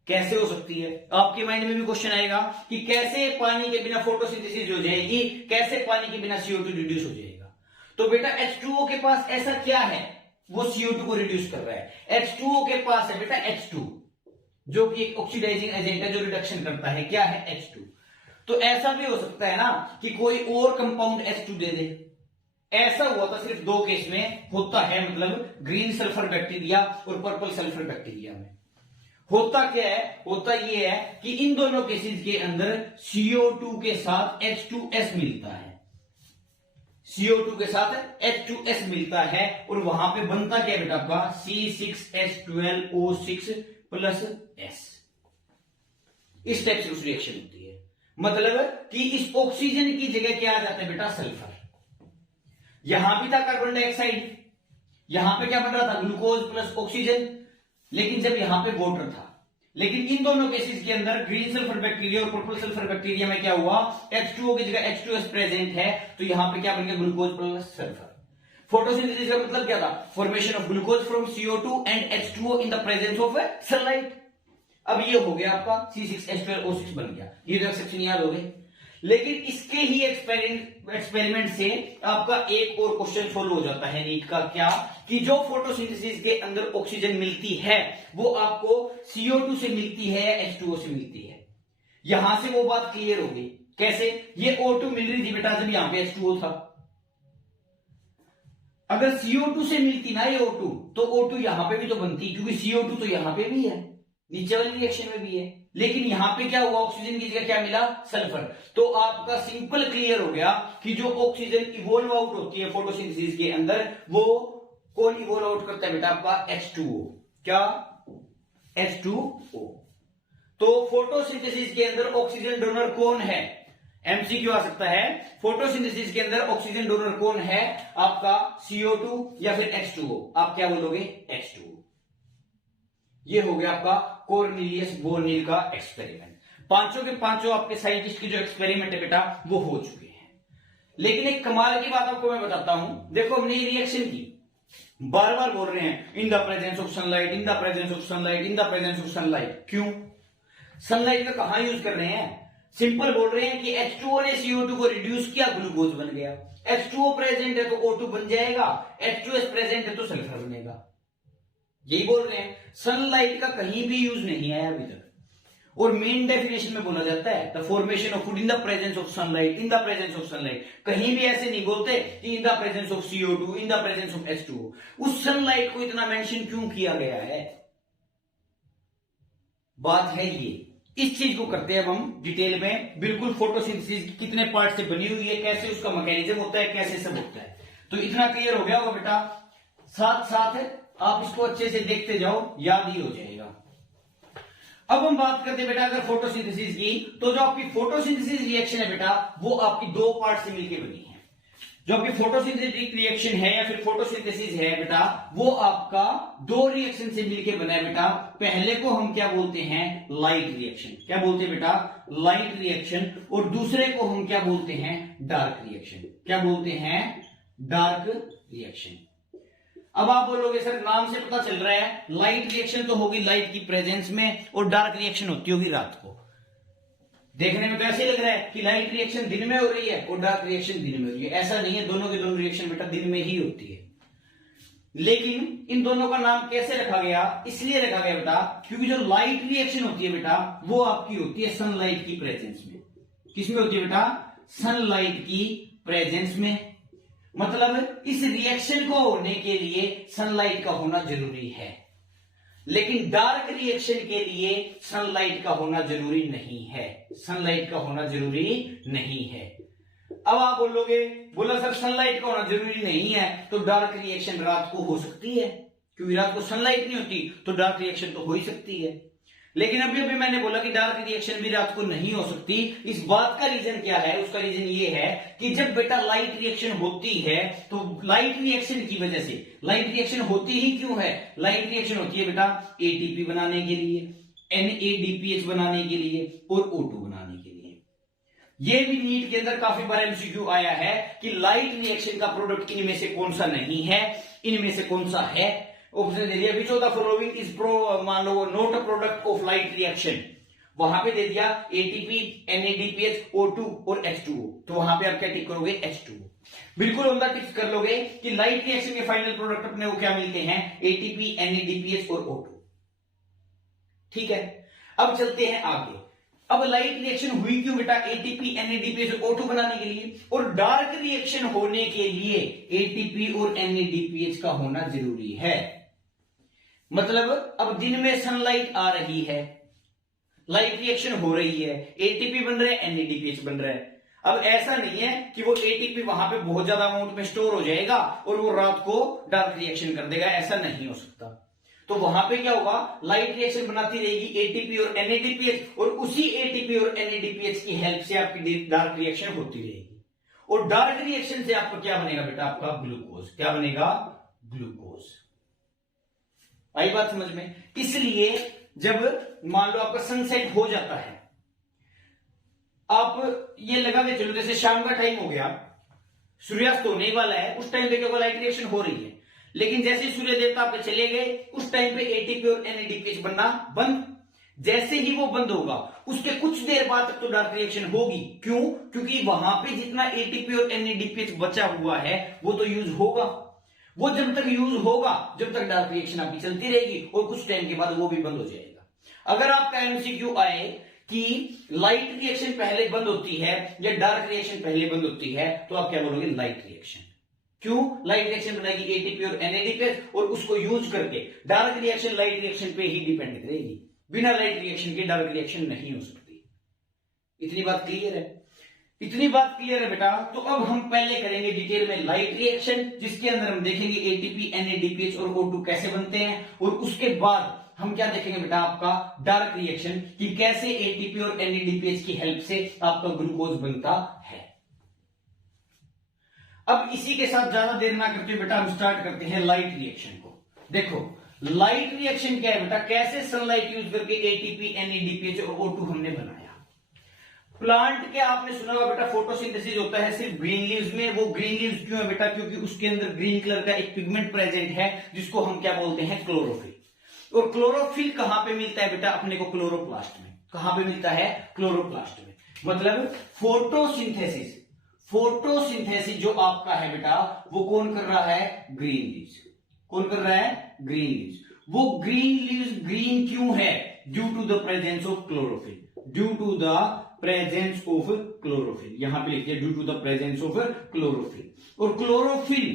कैसे हो सकती है? आपके माइंड में भी क्वेश्चन आएगा कि कैसे पानी के बिना फोटोसिंथेसिस हो जाएगी, कैसे पानी के बिना CO2 रिड्यूस हो जाएगा। तो बेटा H2O के पास ऐसा क्या है वो CO2 को रिड्यूस कर रहा है? H2O के पास है बेटा H2, जो कि एक ऑक्सीडाइजिंग एजेंट है जो रिडक्शन करता है। क्या है? H2। तो ऐसा भी हो सकता है ना कि कोई और कंपाउंड H2 दे दे। ऐसा हुआ था सिर्फ दो केस में होता है, मतलब ग्रीन सल्फर बैक्टीरिया और पर्पल सल्फर बैक्टीरिया में। होता क्या है? होता यह है कि इन दोनों केसेस के अंदर CO2 के साथ H2S मिलता है। CO2 के साथ H2S मिलता है और वहां पे बनता क्या बेटा आपका? C6H12O6 plus S। इस टाइप से उस रिएक्शन होती है। मतलब कि इस ऑक्सीजन की जगह क्या आ जाता है बेटा? सल्फर। यहां भी था कार्बन डाइऑक्साइड, यहां पे क्या बन रहा था? Glucose plus oxygen. लेकिन जब यहां पे वाटर था, लेकिन इन दोनों केसेस के अंदर ग्रीन सल्फर बैक्टीरिया और पर्पल सल्फर बैक्टीरिया में क्या हुआ? H2O की जगह H2S प्रेजेंट है, तो यहां पे क्या बन गया? Glucose plus sulphur. फोटोसिंथेसिस का मतलब क्या था? Formation of glucose from CO2 and H2O in the presence of sunlight. अब ये हो गया आपका C6H12O6 बन गया। ये तो एक्सेप्शन याद हो गए। लेकिन इसके ही एक्सपेरिमेंट से आपका एक और क्वेश्चन सोल्व हो जाता है नीट का। क्या? कि जो फोटोसिंथेसिस के अंदर ऑक्सीजन मिलती है वो आपको CO2 से मिलती है या H2O से मिलती है। यहां से वो बात क्लियर होगी। कैसे? ये O2 मिल रही थी बेटा जब यहां पे H2O था। अगर CO2 से मिलती ना ये O2, तो O2 यहां पे भी तो बनती, क्योंकि CO2 तो यहां पे भी है, नीचे वाली रिएक्शन में भी है। लेकिन यहां पे क्या हुआ? ऑक्सीजन की जगह क्या मिला? सल्फर। तो आपका सिंपल क्लियर हो गया कि जो ऑक्सीजन इवोल्व आउट होती है फोटोसिंथेसिस के अंदर, वो कौन इवोल्व आउट करता है बेटा? आपका H2O। क्या? H2O। तो फोटोसिंथेसिस के अंदर ऑक्सीजन डोनर कौन है? MCQ आ सकता है। फोटोसिंथेसिस के अंदर ऑक्सीजन डोनर कौन है? आपका CO2 या फिर H2O। आप क्या बोलोगे? H2O। ये हो गया आपका कॉर्नेलियस बोर्नियर का एक्सपेरिमेंट। पांचों के पांचों आपके साइंटिस्ट के जो एक्सपेरिमेंट है बेटा वो हो चुके हैं। लेकिन एक कमाल की बात आपको मैं बताता हूं। देखो हमने ये रिएक्शन की, बार बार बोल रहे हैं in the presence of sunlight, in the presence of sunlight, in the presence of sunlight. क्यों? सनलाइट का कहां यूज कर रहे हैं? सिंपल बोल रहे हैं कि H2O ने CO2 को रिड्यूस किया, ग्लूकोज बन गया। H2O प्रेजेंट है तो O2 बन जाएगा, H2S प्रेजेंट है तो सल्फर बनेगा। यही बोल रहे हैं। सनलाइट का कहीं भी यूज नहीं आया अभी तक। और मेन डेफिनेशन में बोला जाता है the formation of food in the presence of sunlight, in the presence of sunlight. कहीं भी ऐसे नहीं बोलते कि in the presence of CO2, in the presence of H2O। उस सनलाइट को इतना मेंशन क्यों किया गया है? बात है ये। इस चीज को करते हैं अब हम डिटेल में, बिल्कुल फोटोसिंथेसिस कितने पार्ट से बनी हुई है, कैसे उसका मैकेनिज्म होता है, कैसे सब होता है। तो इतना क्लियर हो गया होगा बेटा। साथ साथ आप इसको अच्छे से देखते जाओ, याद ही हो जाएगा। अब हम बात करते हैं बेटा अगर फोटोसिंथेसिस की, तो जो आपकी फोटोसिंथेसिस रिएक्शन है बेटा वो आपकी दो पार्ट से मिलकर बनी है। जो आपकी फोटोसिंथेटिक रिएक्शन है या फिर फोटोसिंथेसिस है बेटा वो आपका दो रिएक्शन से मिलकर बना है बेटा। पहले को हम क्या बोलते हैं? Light reaction. क्या बोलते हैं बेटा? Light reaction. और दूसरे को हम क्या बोलते हैं? Dark reaction. क्या बोलते हैं? Dark reaction. अब आप बोलोगे सर नाम से पता चल रहा है लाइट रिएक्शन तो होगी लाइट की प्रेजेंस में और डार्क रिएक्शन होती होगी रात को। देखने में तो ऐसे ही लग रहा है कि लाइट रिएक्शन दिन में हो रही है और डार्क रिएक्शन दिन में हो रही है। ऐसा नहीं है, दोनों के दोनों रिएक्शन बेटा दिन में ही होती है। लेकिन इन दोनों का नाम कैसे रखा गया? इसलिए रखा गया बेटा क्योंकि जो लाइट रिएक्शन होती है बेटा वो आपकी होती है सनलाइट की प्रेजेंस में। किसमें होती है बेटा? सनलाइट की प्रेजेंस में। मतलब इस रिएक्शन को होने के लिए सनलाइट का होना जरूरी है। लेकिन डार्क रिएक्शन के लिए सनलाइट का होना जरूरी नहीं है, सनलाइट का होना जरूरी नहीं है। अब आप बोलोगे, बोला सर सनलाइट का होना जरूरी नहीं है तो डार्क रिएक्शन रात को हो सकती है, क्योंकि रात को सनलाइट नहीं होती तो डार्क रिएक्शन तो हो ही सकती है। लेकिन अभी अभी मैंने बोला कि डार्क रिएक्शन भी रात को नहीं हो सकती। इस बात का रीजन क्या है? उसका रीजन ये है कि जब बेटा लाइट रिएक्शन होती है तो लाइट रिएक्शन की वजह से, लाइट रिएक्शन होती ही क्यों है? लाइट रिएक्शन होती है बेटा एटीपी बनाने के लिए, NADPH बनाने के लिए और O2 बनाने के लिए। ये भी नीट के अंदर काफी बार एमसीक्यू आया है कि लाइट रिएक्शन का प्रोडक्ट इनमें से कौन सा नहीं है, इनमें से कौन सा है। ऑप्शन दे दिया which of the following is मान लो not a product of light reaction, वहां पे दे दिया एटीपी, NADPH, O2 और H2O, तो वहां पे आप क्या टिक करोगे? H2O। बिल्कुल ऑन द टिक्स कर लोगे कि लाइट रिएक्शन के फाइनल प्रोडक्ट अपने को क्या मिलते हैं? एटीपी, NADPH और O2। ठीक है, अब चलते हैं आगे। अब लाइट रिएक्शन हुई क्यों बेटा? एटीपी, NADPH और O2 बनाने के लिए, और डार्क रिएक्शन होने के लिए एटीपी और NADPH का होना जरूरी है। मतलब अब दिन में सनलाइट आ रही है, लाइट रिएक्शन हो रही है, एटीपी बन रहा है, NADPH बन रहा है। अब ऐसा नहीं है कि वो एटीपी वहां पे बहुत ज्यादा अमाउंट में स्टोर हो जाएगा और वो रात को डार्क रिएक्शन कर देगा, ऐसा नहीं हो सकता। तो वहां पे क्या होगा? लाइट रिएक्शन बनाती रहेगी एटीपी और NADPH, और उसी एटीपी और NADPH की हेल्प से आपकी डार्क रिएक्शन होती रहेगी। और डार्क रिएक्शन से आपका क्या बनेगा बेटा? आपका ग्लूकोज। क्या बनेगा? ग्लूकोज। आई बात समझ में? इसलिए जब मान लो आपका सनसेट हो जाता है, आप ये लगा के चलो जैसे शाम का टाइम हो गया, सूर्यास्त होने वाला है, उस टाइम पे क्या लाइट रिएक्शन हो रही है, लेकिन जैसे सूर्य देवता आपके चले गए उस टाइम पे एटीपी और NADPH बनना बंद। जैसे ही वो बंद होगा उसके कुछ देर बाद तक तो डार्क रिएक्शन होगी। क्यों? क्योंकि वहां पे जितना एटीपी और NADPH बचा हुआ है वो तो यूज होगा। वो जब तक यूज होगा जब तक डार्क रिएक्शन आपकी चलती रहेगी, और कुछ टाइम के बाद वो भी बंद हो जाएगा। अगर आपका एमसीक्यू आए कि लाइट रिएक्शन पहले बंद होती है या डार्क रिएक्शन पहले बंद होती है, तो आप क्या बोलोगे? Light reaction. क्यों? लाइट रिएक्शन बनाएगी एटीपी और NADPH, और उसको यूज करके डार्क रिएक्शन लाइट रिएक्शन पे ही डिपेंड करेगी। बिना लाइट रिएक्शन के डार्क रिएक्शन नहीं हो सकती। इतनी बात क्लियर है? इतनी बात क्लियर है बेटा? तो अब हम पहले करेंगे डिटेल में लाइट रिएक्शन, जिसके अंदर हम देखेंगे एटीपी, NADPH और O2 कैसे बनते हैं, और उसके बाद हम क्या देखेंगे बेटा? आपका डार्क रिएक्शन कि कैसे एटीपी और NADPH की हेल्प से आपका ग्लूकोज बनता है। अब इसी के साथ ज्यादा देर ना करते बेटा हम स्टार्ट करते हैं लाइट रिएक्शन को। देखो लाइट रिएक्शन क्या है बेटा? कैसे सनलाइट यूज करके एटीपी, NADPH और O2 हमने बनाया। प्लांट के आपने सुना होगा बेटा फोटोसिंथेसिस होता है सिर्फ ग्रीन लीव्स में। वो ग्रीन लीव्स क्यों है बेटा? क्योंकि उसके अंदर ग्रीन कलर का एक पिगमेंट प्रेजेंट है जिसको हम क्या बोलते हैं? क्लोरोफिल। और क्लोरोफिल कहां पे मिलता है बेटा? अपने को क्लोरोप्लास्ट में। कहां पे मिलता है? क्लोरोप्लास्ट में। मतलब फोटोसिंथेसिस, फोटोसिंथेसिस जो आपका है बेटा वो कौन कर रहा है? Green leaves. कौन कर रहा है? Green leaves. वो ग्रीन लीव्स ग्रीन क्यों है? Due to the presence of chlorophyll. Due to the presence of chlorophyll, यहां पे लिखिए due to the presence of chlorophyll. और क्लोरोफिल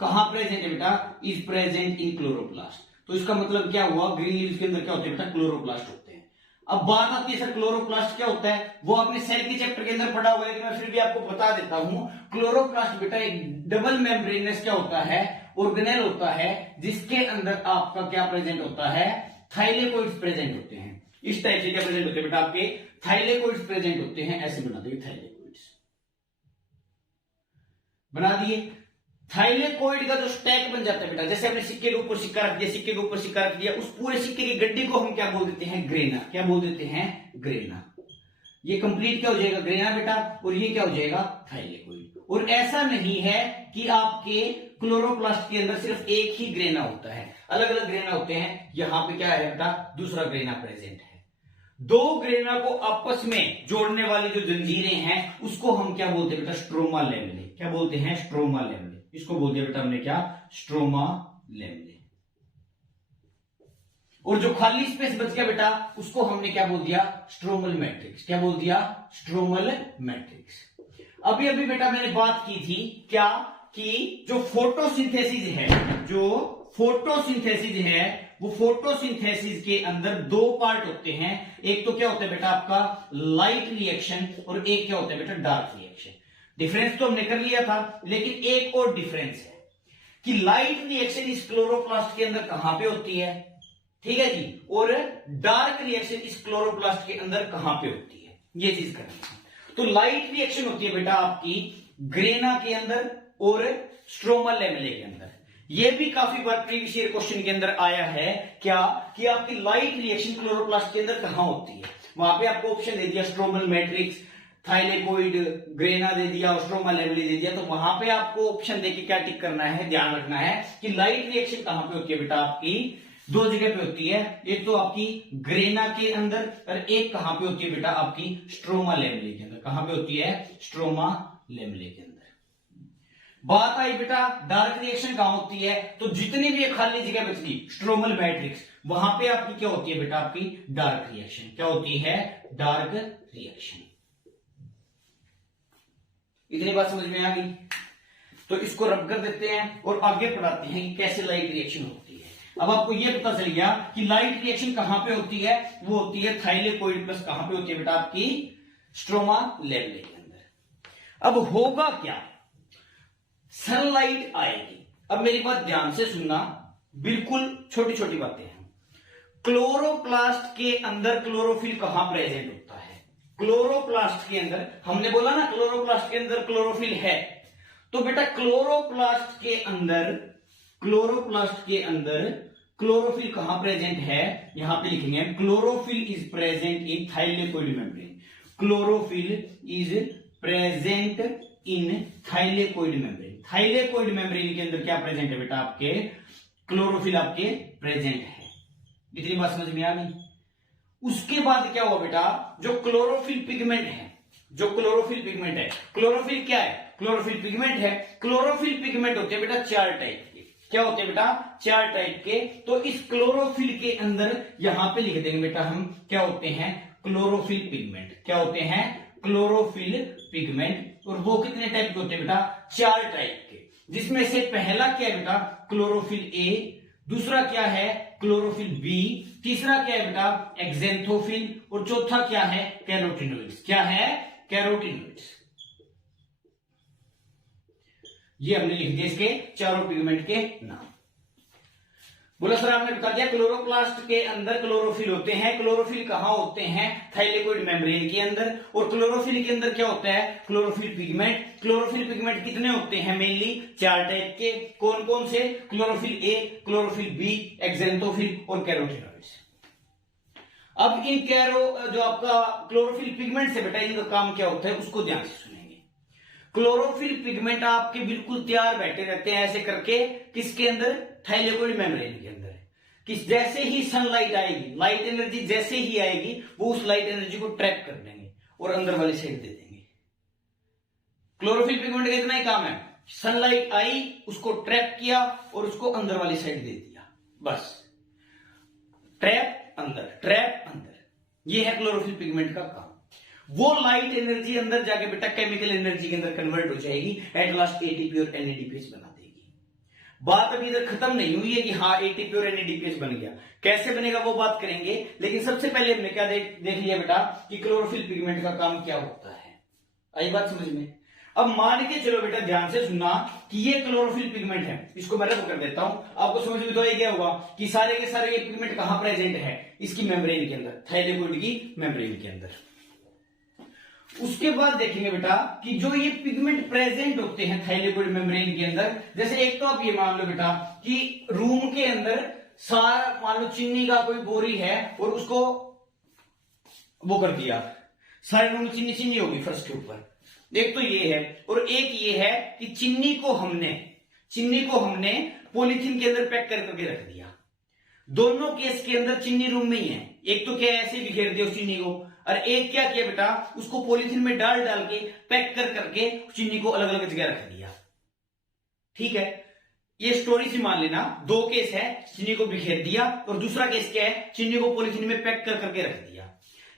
कहां प्रेजेंट है बेटा? Is present in chloroplast. तो इसका मतलब क्या हुआ? ग्रीन लीव्स के अंदर क्या होते हैं बेटा? क्लोरोप्लास्ट होते हैं। अब बात आती है सर क्लोरोप्लास्ट क्या होता है? वो आपने सेल के चैप्टर के अंदर पढ़ा हुआ है, लेकिन मैं फिर भी आपको बता देता हूं। क्लोरोप्लास्ट बेटा एक डबल मेम्ब्रेनस क्या होता है? ऑर्गेनेल होता है, जिसके अंदर आपका क्या प्रेजेंट होता है? थाइलेकोइड्स प्रेजेंट होते हैं। इस टाइप से क्या प्रेजेंट होते हैं बेटा? आपके थाइलेकोइड्स प्रेजेंट होते हैं। ऐसे बना दिए, थाइलेकोइड्स बना दिए। थाइलेकोइड का जो स्टैक बन जाता है बेटा, जैसे आपने सिक्के के ऊपर सिक्का रख दिया, सिक्के के ऊपर सिक्का रख दिया, उस पूरे सिक्के की गड्डी को हम क्या बोल देते हैं? ग्रेना। क्या बोल देते हैं? ग्रेना। ये कंप्लीट क्या हो जाएगा? ग्रेना बेटा। और ये क्या हो जाएगा? थाइलेकोइड। और ऐसा नहीं है कि आपके क्लोरोप्लास्ट के अंदर सिर्फ एक ही ग्रेना होता है, अलग अलग ग्रेना होते हैं। यहां पे क्या है बेटा? दूसरा ग्रेना प्रेजेंट है। दो ग्रेना को आपस में जोड़ने वाली जो जंजीरें हैं उसको हम क्या बोलते हैं बेटा? स्ट्रोमा लेमले। क्या बोलते हैं? स्ट्रोमा लेमले। इसको बोल दिया बेटा हमने क्या? स्ट्रोमा लेमले। और जो खाली स्पेस बच गया बेटा उसको हमने क्या बोल दिया? Stromal matrix. क्या बोल दिया? Stromal matrix. अभी अभी बेटा मैंने बात की थी क्या? कि जो फोटोसिंथेसिस है, जो फोटोसिंथेसिस है, वो फोटोसिंथेसिस के अंदर दो पार्ट होते हैं। एक तो क्या होता है बेटा आपका लाइट रिएक्शन, और एक क्या होता है बेटा डार्क रिएक्शन। डिफरेंस तो हमने कर लिया था, लेकिन एक और डिफरेंस है कि लाइट रिएक्शन इस क्लोरोप्लास्ट के अंदर कहां पे होती है, ठीक है जी, और डार्क रिएक्शन इस क्लोरोप्लास्ट के अंदर कहां पे होती है, ये चीज करनी है। तो लाइट रिएक्शन होती है बेटा आपकी ग्रेना के अंदर और स्ट्रोमा लेमेले के अंदर। ये भी काफी बार प्रीवियस ईयर क्वेश्चन के अंदर आया है क्या कि आपकी लाइट रिएक्शन क्लोरोप्लास्ट के अंदर कहां होती है। वहां पे आपको ऑप्शन दे दिया स्ट्रोमल मैट्रिक्स, थाइलेकोइड, ग्रेना दे दिया, स्ट्रोमा लेमेले दे दिया। तो वहां पे आपको ऑप्शन देके क्या टिक करना है, ध्यान रखना है कि लाइट रिएक्शन कहां पे होती है बेटा आपकी दो जगह पे होती है। एक तो आपकी ग्रेना के अंदर और एक कहां पे होती है बेटा आपकी स्ट्रोमा लेमेले के अंदर। कहां पे होती है, स्ट्रोमा लेमेले के अंदर। बात आई बेटा डार्क रिएक्शन कहां होती है, तो जितनी भी खाली जगह बचती स्ट्रोमल मैट्रिक्स, वहां पे आपकी क्या होती है बेटा आपकी डार्क रिएक्शन। क्या होती है, डार्क रिएक्शन। इतनी बात समझ में आ गई, तो इसको रब कर देते हैं और आगे पढ़ाते हैं कि कैसे लाइट रिएक्शन होती है। अब आपको यह पता चल गया कि लाइट रिएक्शन कहां पे होती है, वो होती है थाइलेकोइड प्लस कहां पे होती है बेटा आपकी स्ट्रोमा लेमेले के अंदर। अब होगा क्या, सनलाइट आएगी। अब मेरी बात ध्यान से सुनना, बिल्कुल छोटी छोटी बातें हैं। क्लोरोप्लास्ट के अंदर क्लोरोफिल कहां प्रेजेंट होता है, क्लोरोप्लास्ट के अंदर, हमने बोला ना क्लोरोप्लास्ट के अंदर क्लोरोफिल है। तो बेटा क्लोरोप्लास्ट के अंदर क्लोरोफिल कहां प्रेजेंट है, यहां पे लिखेंगे chlorophyll is present in thylakoid membrane. Chlorophyll is present in thylakoid membrane. Thylakoid membrane के अंदर क्या प्रेजेंट है बेटा आपके, क्लोरोफिल आपके प्रेजेंट है। इतनी बात समझ में आ गई। उसके बाद क्या हुआ बेटा, जो क्लोरोफिल पिगमेंट है, क्लोरोफिल क्या है, क्लोरोफिल पिगमेंट है। क्लोरोफिल पिगमेंट होते हैं बेटा चार टाइप के। क्या होते हैं बेटा, चार टाइप के। तो इस क्लोरोफिल के अंदर यहां पे लिख देंगे बेटा हम, क्या होते हैं क्लोरोफिल पिगमेंट। क्या होते हैं, क्लोरोफिल पिगमेंट। और वो कितने टाइप के होते हैं बेटा, चार टाइप के। जिसमें से पहला क्या है बेटा, क्लोरोफिल ए, दूसरा क्या है क्लोरोफिल बी, तीसरा क्या है बेटा एक्जेंथोफिल, और चौथा क्या है कैरोटिनोइड्स। क्या है, कैरोटिनोइड्स। ये हमने लिख दिया इसके चारों पिगमेंट के नाम। बोला सर आपने बता दिया क्लोरोप्लास्ट के अंदर क्लोरोफिल होते हैं। क्लोरोफिल कहां होते हैं, थाइलेकोइड मेम्ब्रेन के अंदर। और क्लोरोफिल के अंदर क्या होता है, क्लोरोफिल पिगमेंट। क्लोरोफिल पिगमेंट कितने होते हैं, मेनली चार टाइप के। कौन कौन से, क्लोरोफिल ए, क्लोरोफिल बी, एक्जेंथोफिल और कैरोटिनोइड्स। अब इन जो आपका क्लोरोफिल पिगमेंट से बेटा इनका काम क्या होता है, उसको ध्यान से सुनेंगे। क्लोरोफिल पिगमेंट आपके बिल्कुल तैयार बैठे रहते हैं ऐसे करके, किसके अंदर, थाइलेकोइड मेम्ब्रेन के अंदर। कि जैसे ही सनलाइट आएगी, लाइट एनर्जी जैसे ही आएगी, वो उस लाइट एनर्जी को ट्रैप कर देंगे और अंदर वाली साइड दे देंगे। क्लोरोफिल पिगमेंट का इतना ही काम है, सनलाइट आई, उसको ट्रैप किया और उसको अंदर वाली साइड दे दिया, बस। ट्रैप अंदर, ये है क्लोरोफिल पिगमेंट का काम। वो लाइट एनर्जी अंदर जाके बेटा केमिकल एनर्जी के अंदर कन्वर्ट हो जाएगी, एट लास्ट एटीपी और एनएडीपीएस बना देगी। बात अभी इधर खत्म नहीं हुई है कि हाँ एटीपी और एनएडीपीएस बन गया, कैसे बनेगा वो बात करेंगे। लेकिन सबसे पहले हमने क्या देख लिया बेटा कि क्लोरोफिल पिगमेंट का काम क्या होता है। आई बात समझ में। अब मान के चलो बेटा, ध्यान से सुनना कि ये क्लोरोफिल पिगमेंट है, इसको मैं रब कर देता हूं, आपको समझ में तो ये क्या होगा कि सारे के सारे ये पिगमेंट कहां प्रेजेंट है, इसकी मेम्ब्रेन के अंदर, थाइलेकोइड की मेम्ब्रेन के अंदर। उसके बाद देखेंगे बेटा कि जो ये पिगमेंट प्रेजेंट होते हैं थाइलेकोइड मेम्ब्रेन के अंदर, जैसे एक तो आप ये मान लो बेटा कि रूम के अंदर सारा, मान लो चीनी का कोई बोरी है और उसको वो कर दिया, सारे रूम में चीनी चीनी होगी फर्श के ऊपर। एक तो ये है, और एक ये है कि चीनी को हमने पॉलीथीन के अंदर पैक करके रख दिया। दोनों केस के अंदर चीनी रूम में ही है। एक तो क्या ऐसे बिखेर दिया उस चीनी को, और एक क्या किया बेटा, उसको पॉलीथीन में डाल के पैक करके चीनी को अलग अलग जगह रख दिया। ठीक है, ये स्टोरी से मान लेना, दो केस है, चीनी को बिखेर दिया, और दूसरा केस क्या है, चीनी को पॉलीथीन में पैक करके रख दिया।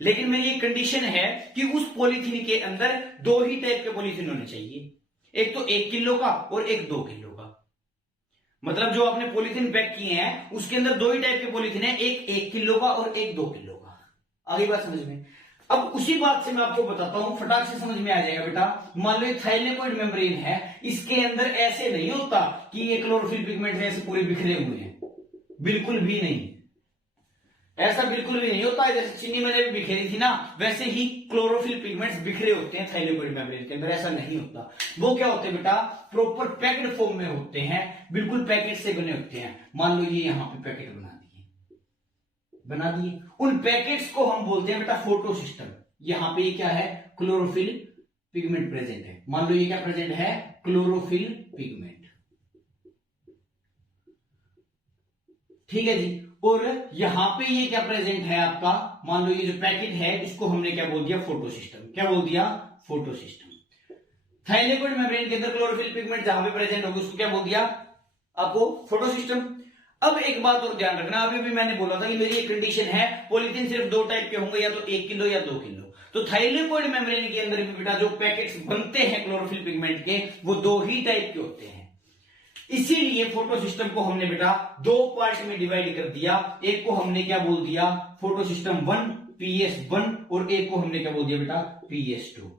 लेकिन मेरी ये कंडीशन है कि उस पॉलीथीन के अंदर दो ही टाइप के पॉलीथीन होने चाहिए, एक तो 1 किलो का और एक 2 किलो का। मतलब जो आपने पॉलीथीन पैक किए हैं उसके अंदर दो ही टाइप के पॉलीथीन है, एक 1 किलो का और एक 2 किलो का। आगे बात समझ में। अब उसी बात से मैं आपको बताता हूं, फटाक से समझ में आ जाएगा बेटा। मान लो थाइलेकोइड मेम्ब्रेन है, इसके अंदर ऐसे नहीं होता कि ये क्लोरोफिल पिगमेंट ऐसे पूरे बिखरे हुए हैं, बिल्कुल भी नहीं, ऐसा बिल्कुल भी नहीं होता। जैसे चीनी मैंने भी बिखेरी थी ना, वैसे ही क्लोरोफिल पिगमेंट्स बिखरे होते हैं थाइलेकोइड मेम्ब्रेन के अंदर, ऐसा नहीं होता। वो क्या होते हैं बेटा, प्रॉपर पैक्ड फॉर्म में होते हैं, बिल्कुल पैकेट से बने होते हैं। मान लो ये यहां पे पैकेट बना दिए, उन पैकेट्स को हम बोलते हैं बेटा फोटो सिस्टम। यहां पे ये क्या है, क्लोरोफिल पिगमेंट प्रेजेंट है। मान लो ये क्या प्रेजेंट है, क्लोरोफिल पिगमेंट, ठीक है जी। और यहां पे ये क्या प्रेजेंट है आपका, मान लो ये जो पैकेट है इसको हमने क्या बोल दिया, फोटो सिस्टम। क्या बोल दिया, फोटो सिस्टम। थाइलेकोइड मेम्ब्रेन के अंदर क्लोरोफिल पिगमेंट जहां पे प्रेजेंट होगा उसको क्या बोल दिया आपको, फोटो सिस्टम। अब एक बात और ध्यान रखना, अभी भी मैंने बोला था कि मेरी एक कंडीशन है, पॉलीथीन सिर्फ दो टाइप के होंगे, या तो 1 किलो या 2 किलो। तो थाइलेकोइड मेम्ब्रेन के अंदर भी बेटा जो पैकेट्स बनते हैं क्लोरोफिल पिगमेंट के, वो दो ही टाइप के होते हैं। इसीलिए फोटो सिस्टम को हमने बेटा दो पार्ट में डिवाइड कर दिया। एक को हमने क्या बोल दिया, फोटो सिस्टम 1 PS1, और एक को हमने क्या बोल दिया बेटा, PS2।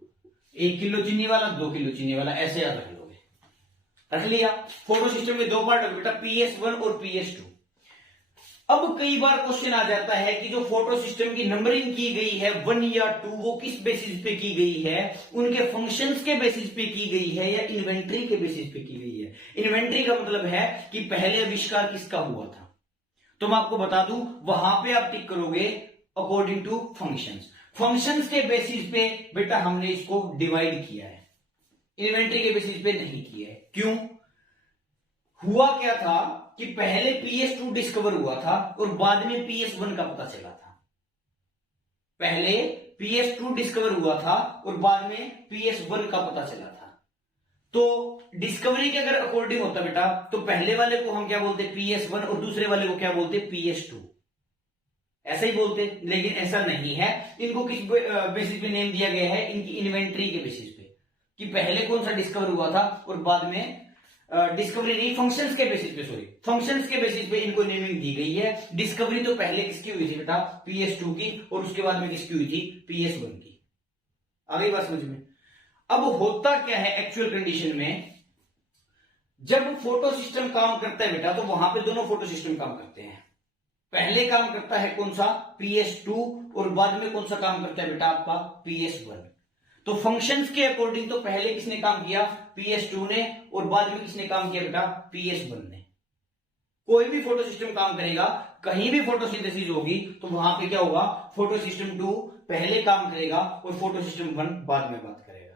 1 किलो चीनी वाला, 2 किलो चीनी वाला, ऐसे याद रख लोगे, रख लिया। फोटो सिस्टम के दो पार्ट हो बेटा, PS1 और PS2। अब कई बार क्वेश्चन आ जाता है कि जो फोटो सिस्टम की नंबरिंग की गई है 1 या 2, वो किस बेसिस पे की गई है, उनके फंक्शंस के बेसिस पे की गई है या इन्वेंट्री के बेसिस पे की गई है। इन्वेंट्री का मतलब है कि पहले आविष्कार किसका हुआ था। तो मैं आपको बता दूं, वहां पे आप टिक करोगे अकॉर्डिंग टू फंक्शंस। फंक्शंस के बेसिस पे बेटा हमने इसको डिवाइड किया है, इन्वेंट्री के बेसिस पे नहीं किया है। क्यों, हुआ क्या था कि पहले PS2 डिस्कवर हुआ था और बाद में PS1 का पता चला था। पहले PS2 डिस्कवर हुआ था और बाद में PS1 का पता चला था। तो डिस्कवरी के अगर अकॉर्डिंग होता बेटा, तो पहले वाले को हम क्या बोलते, PS1, और दूसरे वाले को क्या बोलते, PS2, ऐसा ही बोलते। लेकिन ऐसा नहीं है, इनको किस बेसिस पे नेम दिया गया है, इनकी इन्वेंट्री के बेसिस पे, कि पहले कौन सा डिस्कवर हुआ था और बाद में डिस्कवरी नहीं, फंक्शंस के बेसिस पे, सॉरी, फंक्शंस के बेसिस पे इनको नेमिंग दी गई है। डिस्कवरी तो पहले किसकी हुई थी बेटा, PS2 की, और उसके बाद में किसकी हुई थी, PS1 की। आ गई बात समझ में। अब होता क्या है एक्चुअल कंडीशन में, जब फोटो सिस्टम काम करता है बेटा, तो वहां पे दोनों फोटो सिस्टम काम करते हैं। पहले काम करता है कौन सा, PS2, और बाद में कौन सा काम करता है बेटा आपका, PS1। तो फंक्शंस के अकॉर्डिंग तो पहले किसने काम किया, PS2 ने, और बाद में किसने काम किया बेटा, PS1 ने। कोई भी फोटो सिस्टम काम करेगा, कहीं भी फोटोसिंथेसिस होगी, तो वहां पे क्या होगा, फोटो सिस्टम 2 पहले काम करेगा और फोटो सिस्टम 1 बाद में बात करेगा।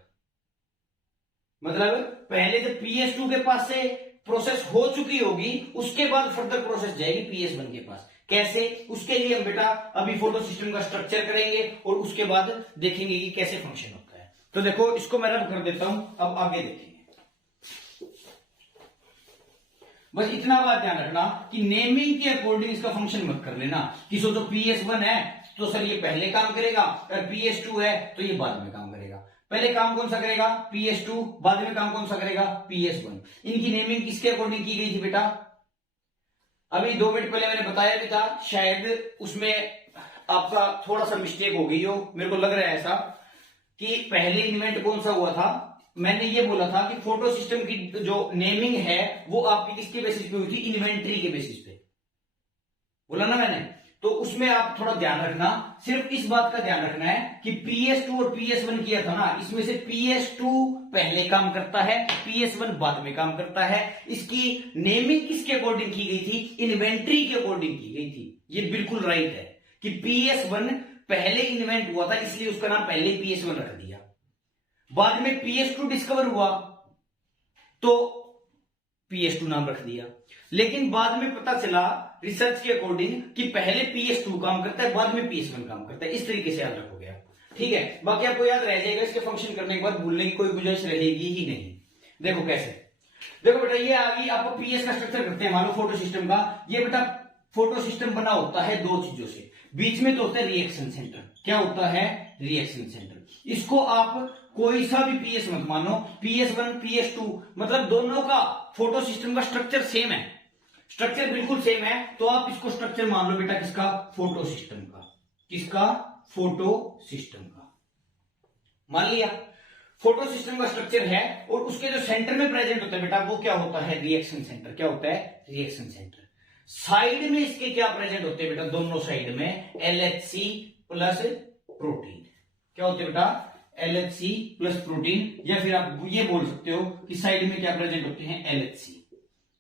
मतलब पहले जब PS2 के पास से प्रोसेस हो चुकी होगी, उसके बाद फर्दर प्रोसेस जाएगी PS1 के पास। कैसे, उसके लिए हम बेटा अभी फोटो सिस्टम का स्ट्रक्चर करेंगे और उसके बाद देखेंगे कि कैसे फंक्शन होता है। तो देखो इसको मैं रब कर देता हूं, अब आगे देखेंगे। बस इतना बात ध्यान रखना कि नेमिंग के अकॉर्डिंग इसका फंक्शन मत कर लेना कि सो तो PS1 है तो सर ये पहले काम करेगा, अगर PS2 है तो ये बाद में काम करेगा। पहले काम कौन सा करेगा, PS2, बाद में काम कौन सा करेगा, PS1। इनकी नेमिंग किसके अकॉर्डिंग की गई थी बेटा, अभी 2 मिनट पहले मैंने बताया भी था, शायद उसमें आपका थोड़ा सा मिस्टेक हो गई हो, मेरे को लग रहा है ऐसा कि पहले इन्वेंट कौन सा हुआ था। मैंने ये बोला था कि फोटो सिस्टम की जो नेमिंग है वो आपकी किसके बेसिस पे हुई थी, इन्वेंट्री के बेसिस पे, बोला ना मैंने। तो उसमें आप थोड़ा ध्यान रखना, सिर्फ इस बात का ध्यान रखना है कि PS2 और PS1 किया था ना, इसमें से PS2 पहले काम करता है, PS1 बाद में काम करता है। इसकी नेमिंग किसके अकॉर्डिंग की गई थी, इन्वेंट्री के अकॉर्डिंग की गई थी। ये बिल्कुल राइट है कि PS1 पहले इन्वेंट हुआ था, इसलिए उसका नाम पहले PS1 रख दिया। बाद में PS2 डिस्कवर हुआ तो PS2 नाम रख दिया। लेकिन बाद में पता चला रिसर्च के अकॉर्डिंग कि पहले PS2 काम करता है, बाद में PS1 काम करता है। इस तरीके से याद रखोगे आप, ठीक है। बाकी आपको याद रह जाएगा, इसके फंक्शन करने के बाद भूलने की कोई गुंजाइश रहेगी ही नहीं। देखो कैसे, देखो बेटा ये आ गई, आपको PS का स्ट्रक्चर करते हैं मानो फोटो सिस्टम का। ये बेटा फोटो सिस्टम बना होता है दो चीजों से, बीच में तो होता है रिएक्शन सेंटर। क्या होता है, रिएक्शन सेंटर। इसको आप कोई सा भी PS मत मानो, PS1 PS2, मतलब दोनों का फोटो सिस्टम का स्ट्रक्चर सेम है। स्ट्रक्चर बिल्कुल सेम है, तो आप इसको स्ट्रक्चर मान लो बेटा किसका, फोटो सिस्टम का। किसका, फोटो सिस्टम का। मान लिया फोटो सिस्टम का स्ट्रक्चर है, और उसके जो सेंटर में प्रेजेंट होता है बेटा वो क्या होता है, रिएक्शन सेंटर। क्या होता है, रिएक्शन सेंटर। साइड में इसके क्या प्रेजेंट होते हैं बेटा, दोनों साइड में LHC प्लस प्रोटीन। क्या होते हैं बेटा, LHC प्लस प्रोटीन, या फिर आप ये बोल सकते हो कि साइड में क्या प्रेजेंट होते हैं, LHC।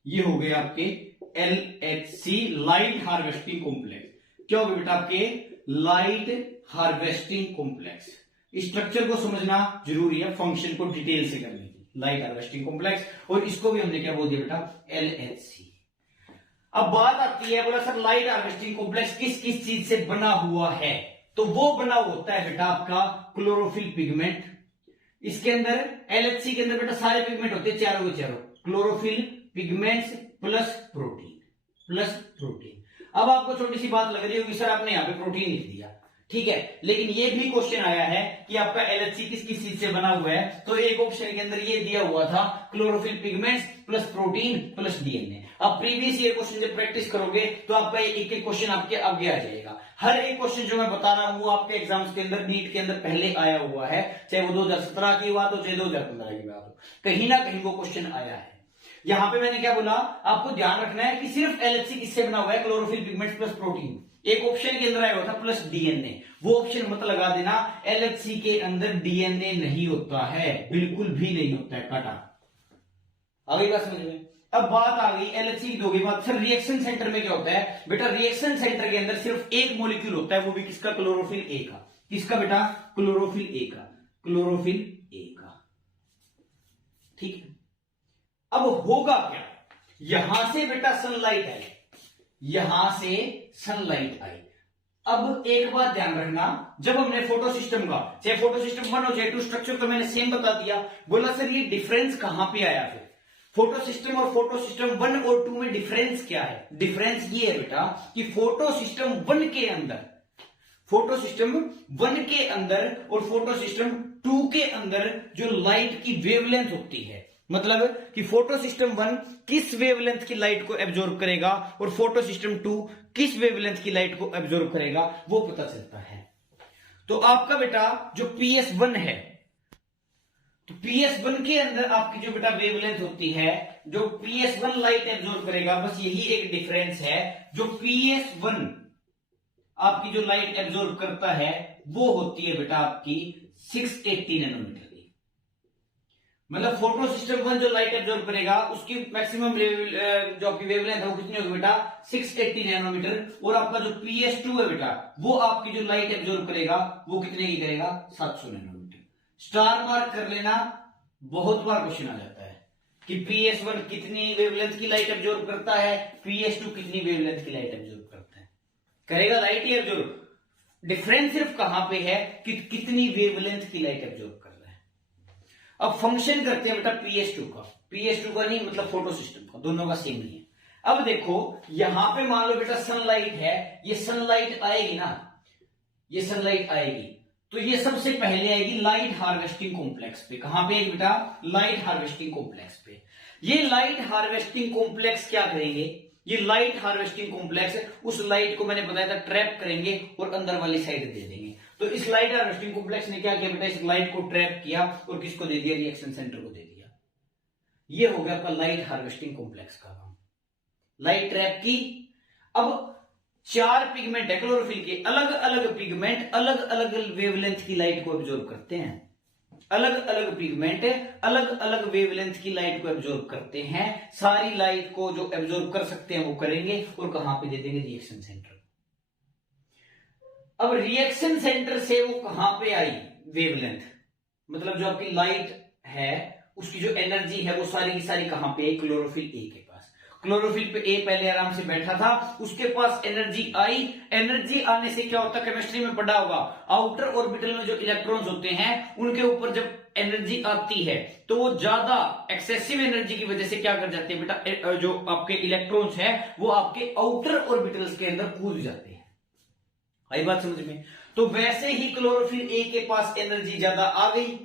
ये हो गए आपके LHC, लाइट हार्वेस्टिंग कॉम्प्लेक्स। क्या हो गए बेटा आपके, लाइट हार्वेस्टिंग कॉम्प्लेक्स। स्ट्रक्चर को समझना जरूरी है, फंक्शन को डिटेल से करने की। लाइट हार्वेस्टिंग कॉम्प्लेक्स, और इसको भी हमने क्या बोल दिया बेटा, LHC। अब बात आती है, बोला सर लाइट हार्वेस्टिंग कॉम्प्लेक्स किस किस चीज से बना हुआ है, तो वो बना होता है बेटा आपका क्लोरोफिल पिगमेंट। इसके अंदर LHC के अंदर बेटा सारे पिगमेंट होते हैं, चारों के चारों, chlorophyll pigments plus protein, plus protein. अब आपको छोटी सी बात लग रही होगी, सर आपने यहाँ पे प्रोटीन लिख दिया, ठीक है, लेकिन ये भी क्वेश्चन आया है कि आपका LHC किस किस चीज से बना हुआ है, तो एक ऑप्शन के अंदर ये दिया हुआ था, chlorophyll pigments plus protein plus DNA। अब प्रीवियस ईयर क्वेश्चन जब प्रैक्टिस करोगे तो आपका एक एक क्वेश्चन आपके आगे आ जाएगा। हर एक क्वेश्चन जो मैं बता रहा हूं वो आपके एग्जाम्स के अंदर, नीट के अंदर पहले आया हुआ है, चाहे वो 2017 की बात हो चाहे 2015 की बात हो, कहीं ना कहीं वो क्वेश्चन आया है। यहां पे मैंने क्या बोला, आपको ध्यान रखना है कि सिर्फ LHC किससे बना हुआ है, क्लोरोफिल पिगमेंट्स प्लस प्रोटीन। एक ऑप्शन के अंदर आया हुआ था प्लस DNA, वो ऑप्शन मत लगा देना, LHC के अंदर DNA नहीं होता है, बिल्कुल भी नहीं होता है, काटा। आ गई बात समझ में। अब बात आ गई LHC की, दो गई बात। सर रिएक्शन सेंटर में क्या होता है बेटा, रिएक्शन सेंटर के अंदर सिर्फ एक मॉलिक्यूल होता है, वो भी किसका, क्लोरोफिल A का। किसका बेटा, क्लोरोफिल A का, क्लोरोफिल A का, ठीक है। अब होगा क्या, यहां से बेटा सनलाइट आई, यहां से सनलाइट आई। अब एक बात ध्यान रखना, जब हमने फोटो सिस्टम का, चाहे फोटो सिस्टम 1 हो चाहे 2, स्ट्रक्चर तो मैंने सेम बता दिया। बोला सर ये डिफरेंस कहां पे आया, फिर फोटो सिस्टम और फोटो सिस्टम 1 और 2 में डिफरेंस क्या है। डिफरेंस ये है बेटा कि फोटो सिस्टम 1 के अंदर, फोटो सिस्टम 1 के अंदर और फोटो सिस्टम 2 के अंदर जो लाइट की वेवलेंथ होती है, मतलब कि फोटो सिस्टम 1 किस वेवलेंथ की लाइट को एब्जॉर्ब करेगा और फोटो सिस्टम 2 किस वेवलेंथ की लाइट को एब्जॉर्ब करेगा, वो पता चलता है। तो आपका बेटा जो PS1 है, तो PS1 के अंदर आपकी जो बेटा वेवलेंथ होती है, जो PS1 लाइट एब्जॉर्ब करेगा, बस यही एक डिफरेंस है। जो PS1 आपकी जो लाइट एब्जॉर्ब करता है वो होती है बेटा आपकी 680 नैनोमीटर की। मतलब फोटो सिस्टम 1 जो लाइट एब्जॉर्ब करेगा उसकी मैक्सिमम जो आपकी वेवलेंथ है वो कितनी होगी बेटा, 680 नैनोमीटर। और आपका जो PS2 है बेटा, वो आपकी जो लाइट एब्जॉर्ब करेगा वो कितने की करेगा, 700 नैनोमीटर। स्टार मार्क कर लेना, बहुत बार क्वेश्चन आ जाता है कि PS1 कितनी वेवलेंथ की लाइट एब्जॉर्ब करता है, PS2 कितनी वेवलेंथ की लाइट एब्जॉर्ब करता है। करेगा लाइट ही एब्जॉर्ब, डिफरेंस सिर्फ कहां पे है कि कितनी वेवलेंथ की लाइट एब्जॉर्ब कर रहा है। अब फंक्शन करते हैं बेटा PS2 का, PS2 का नहीं मतलब फोटो सिस्टम का, दोनों का सेम नहीं है। अब देखो यहां पे मान लो बेटा सनलाइट है, ये सनलाइट आएगी ना, ये सनलाइट आएगी, तो ये सबसे पहले आएगी लाइट हार्वेस्टिंग कॉम्प्लेक्स पे। कहां पे आएगी बेटा, लाइट हार्वेस्टिंग कॉम्प्लेक्स पे। ये लाइट हार्वेस्टिंग कॉम्प्लेक्स क्या करेंगे, ये लाइट हार्वेस्टिंग कॉम्प्लेक्स उस लाइट को मैंने बताया था ट्रैप करेंगे और अंदर वाली साइड दे देंगे। तो इस लाइट हार्वेस्टिंग कॉम्प्लेक्स ने क्या किया बेटा, इस लाइट को ट्रैप किया और किसको दे दिया, रिएक्शन सेंटर को दे दिया। ये हो गया आपका लाइट हार्वेस्टिंग कॉम्प्लेक्स का काम। लाइट ट्रैप की। अब 4 पिगमेंट है क्लोरोफिल के, अलग अलग पिगमेंट अलग अलग वेवलेंथ की लाइट को एब्जॉर्ब करते हैं। अलग अलग पिगमेंट अलग अलग वेवलेंथ की लाइट को एब्जॉर्ब करते हैं। सारी लाइट को जो एब्जॉर्ब कर सकते हैं वो करेंगे और कहां पे दे देंगे, रिएक्शन सेंटर। अब रिएक्शन सेंटर से वो कहां पे आई वेवलेंथ, मतलब जो आपकी लाइट है उसकी जो एनर्जी है वो सारी की सारी कहां पे आई, क्लोरोफिल ए के पास। क्लोरोफिल पे ए पहले आराम से बैठा था, उसके पास एनर्जी आई। एनर्जी आने से क्या होता है, केमिस्ट्री में पढ़ा होगा, आउटर ऑर्बिटल में जो इलेक्ट्रॉन्स होते हैं उनके ऊपर जब एनर्जी आती है तो वो ज्यादा एक्सेसिव एनर्जी की वजह से क्या कर जाते हैं बेटा, जो आपके इलेक्ट्रॉन्स हैं वो आपके आउटर ऑर्बिटल्स के अंदर कूद जाते हैं। आई बात समझ में। तो वैसे ही क्लोरोफिल ए के पास एनर्जी ज्यादा आ गई,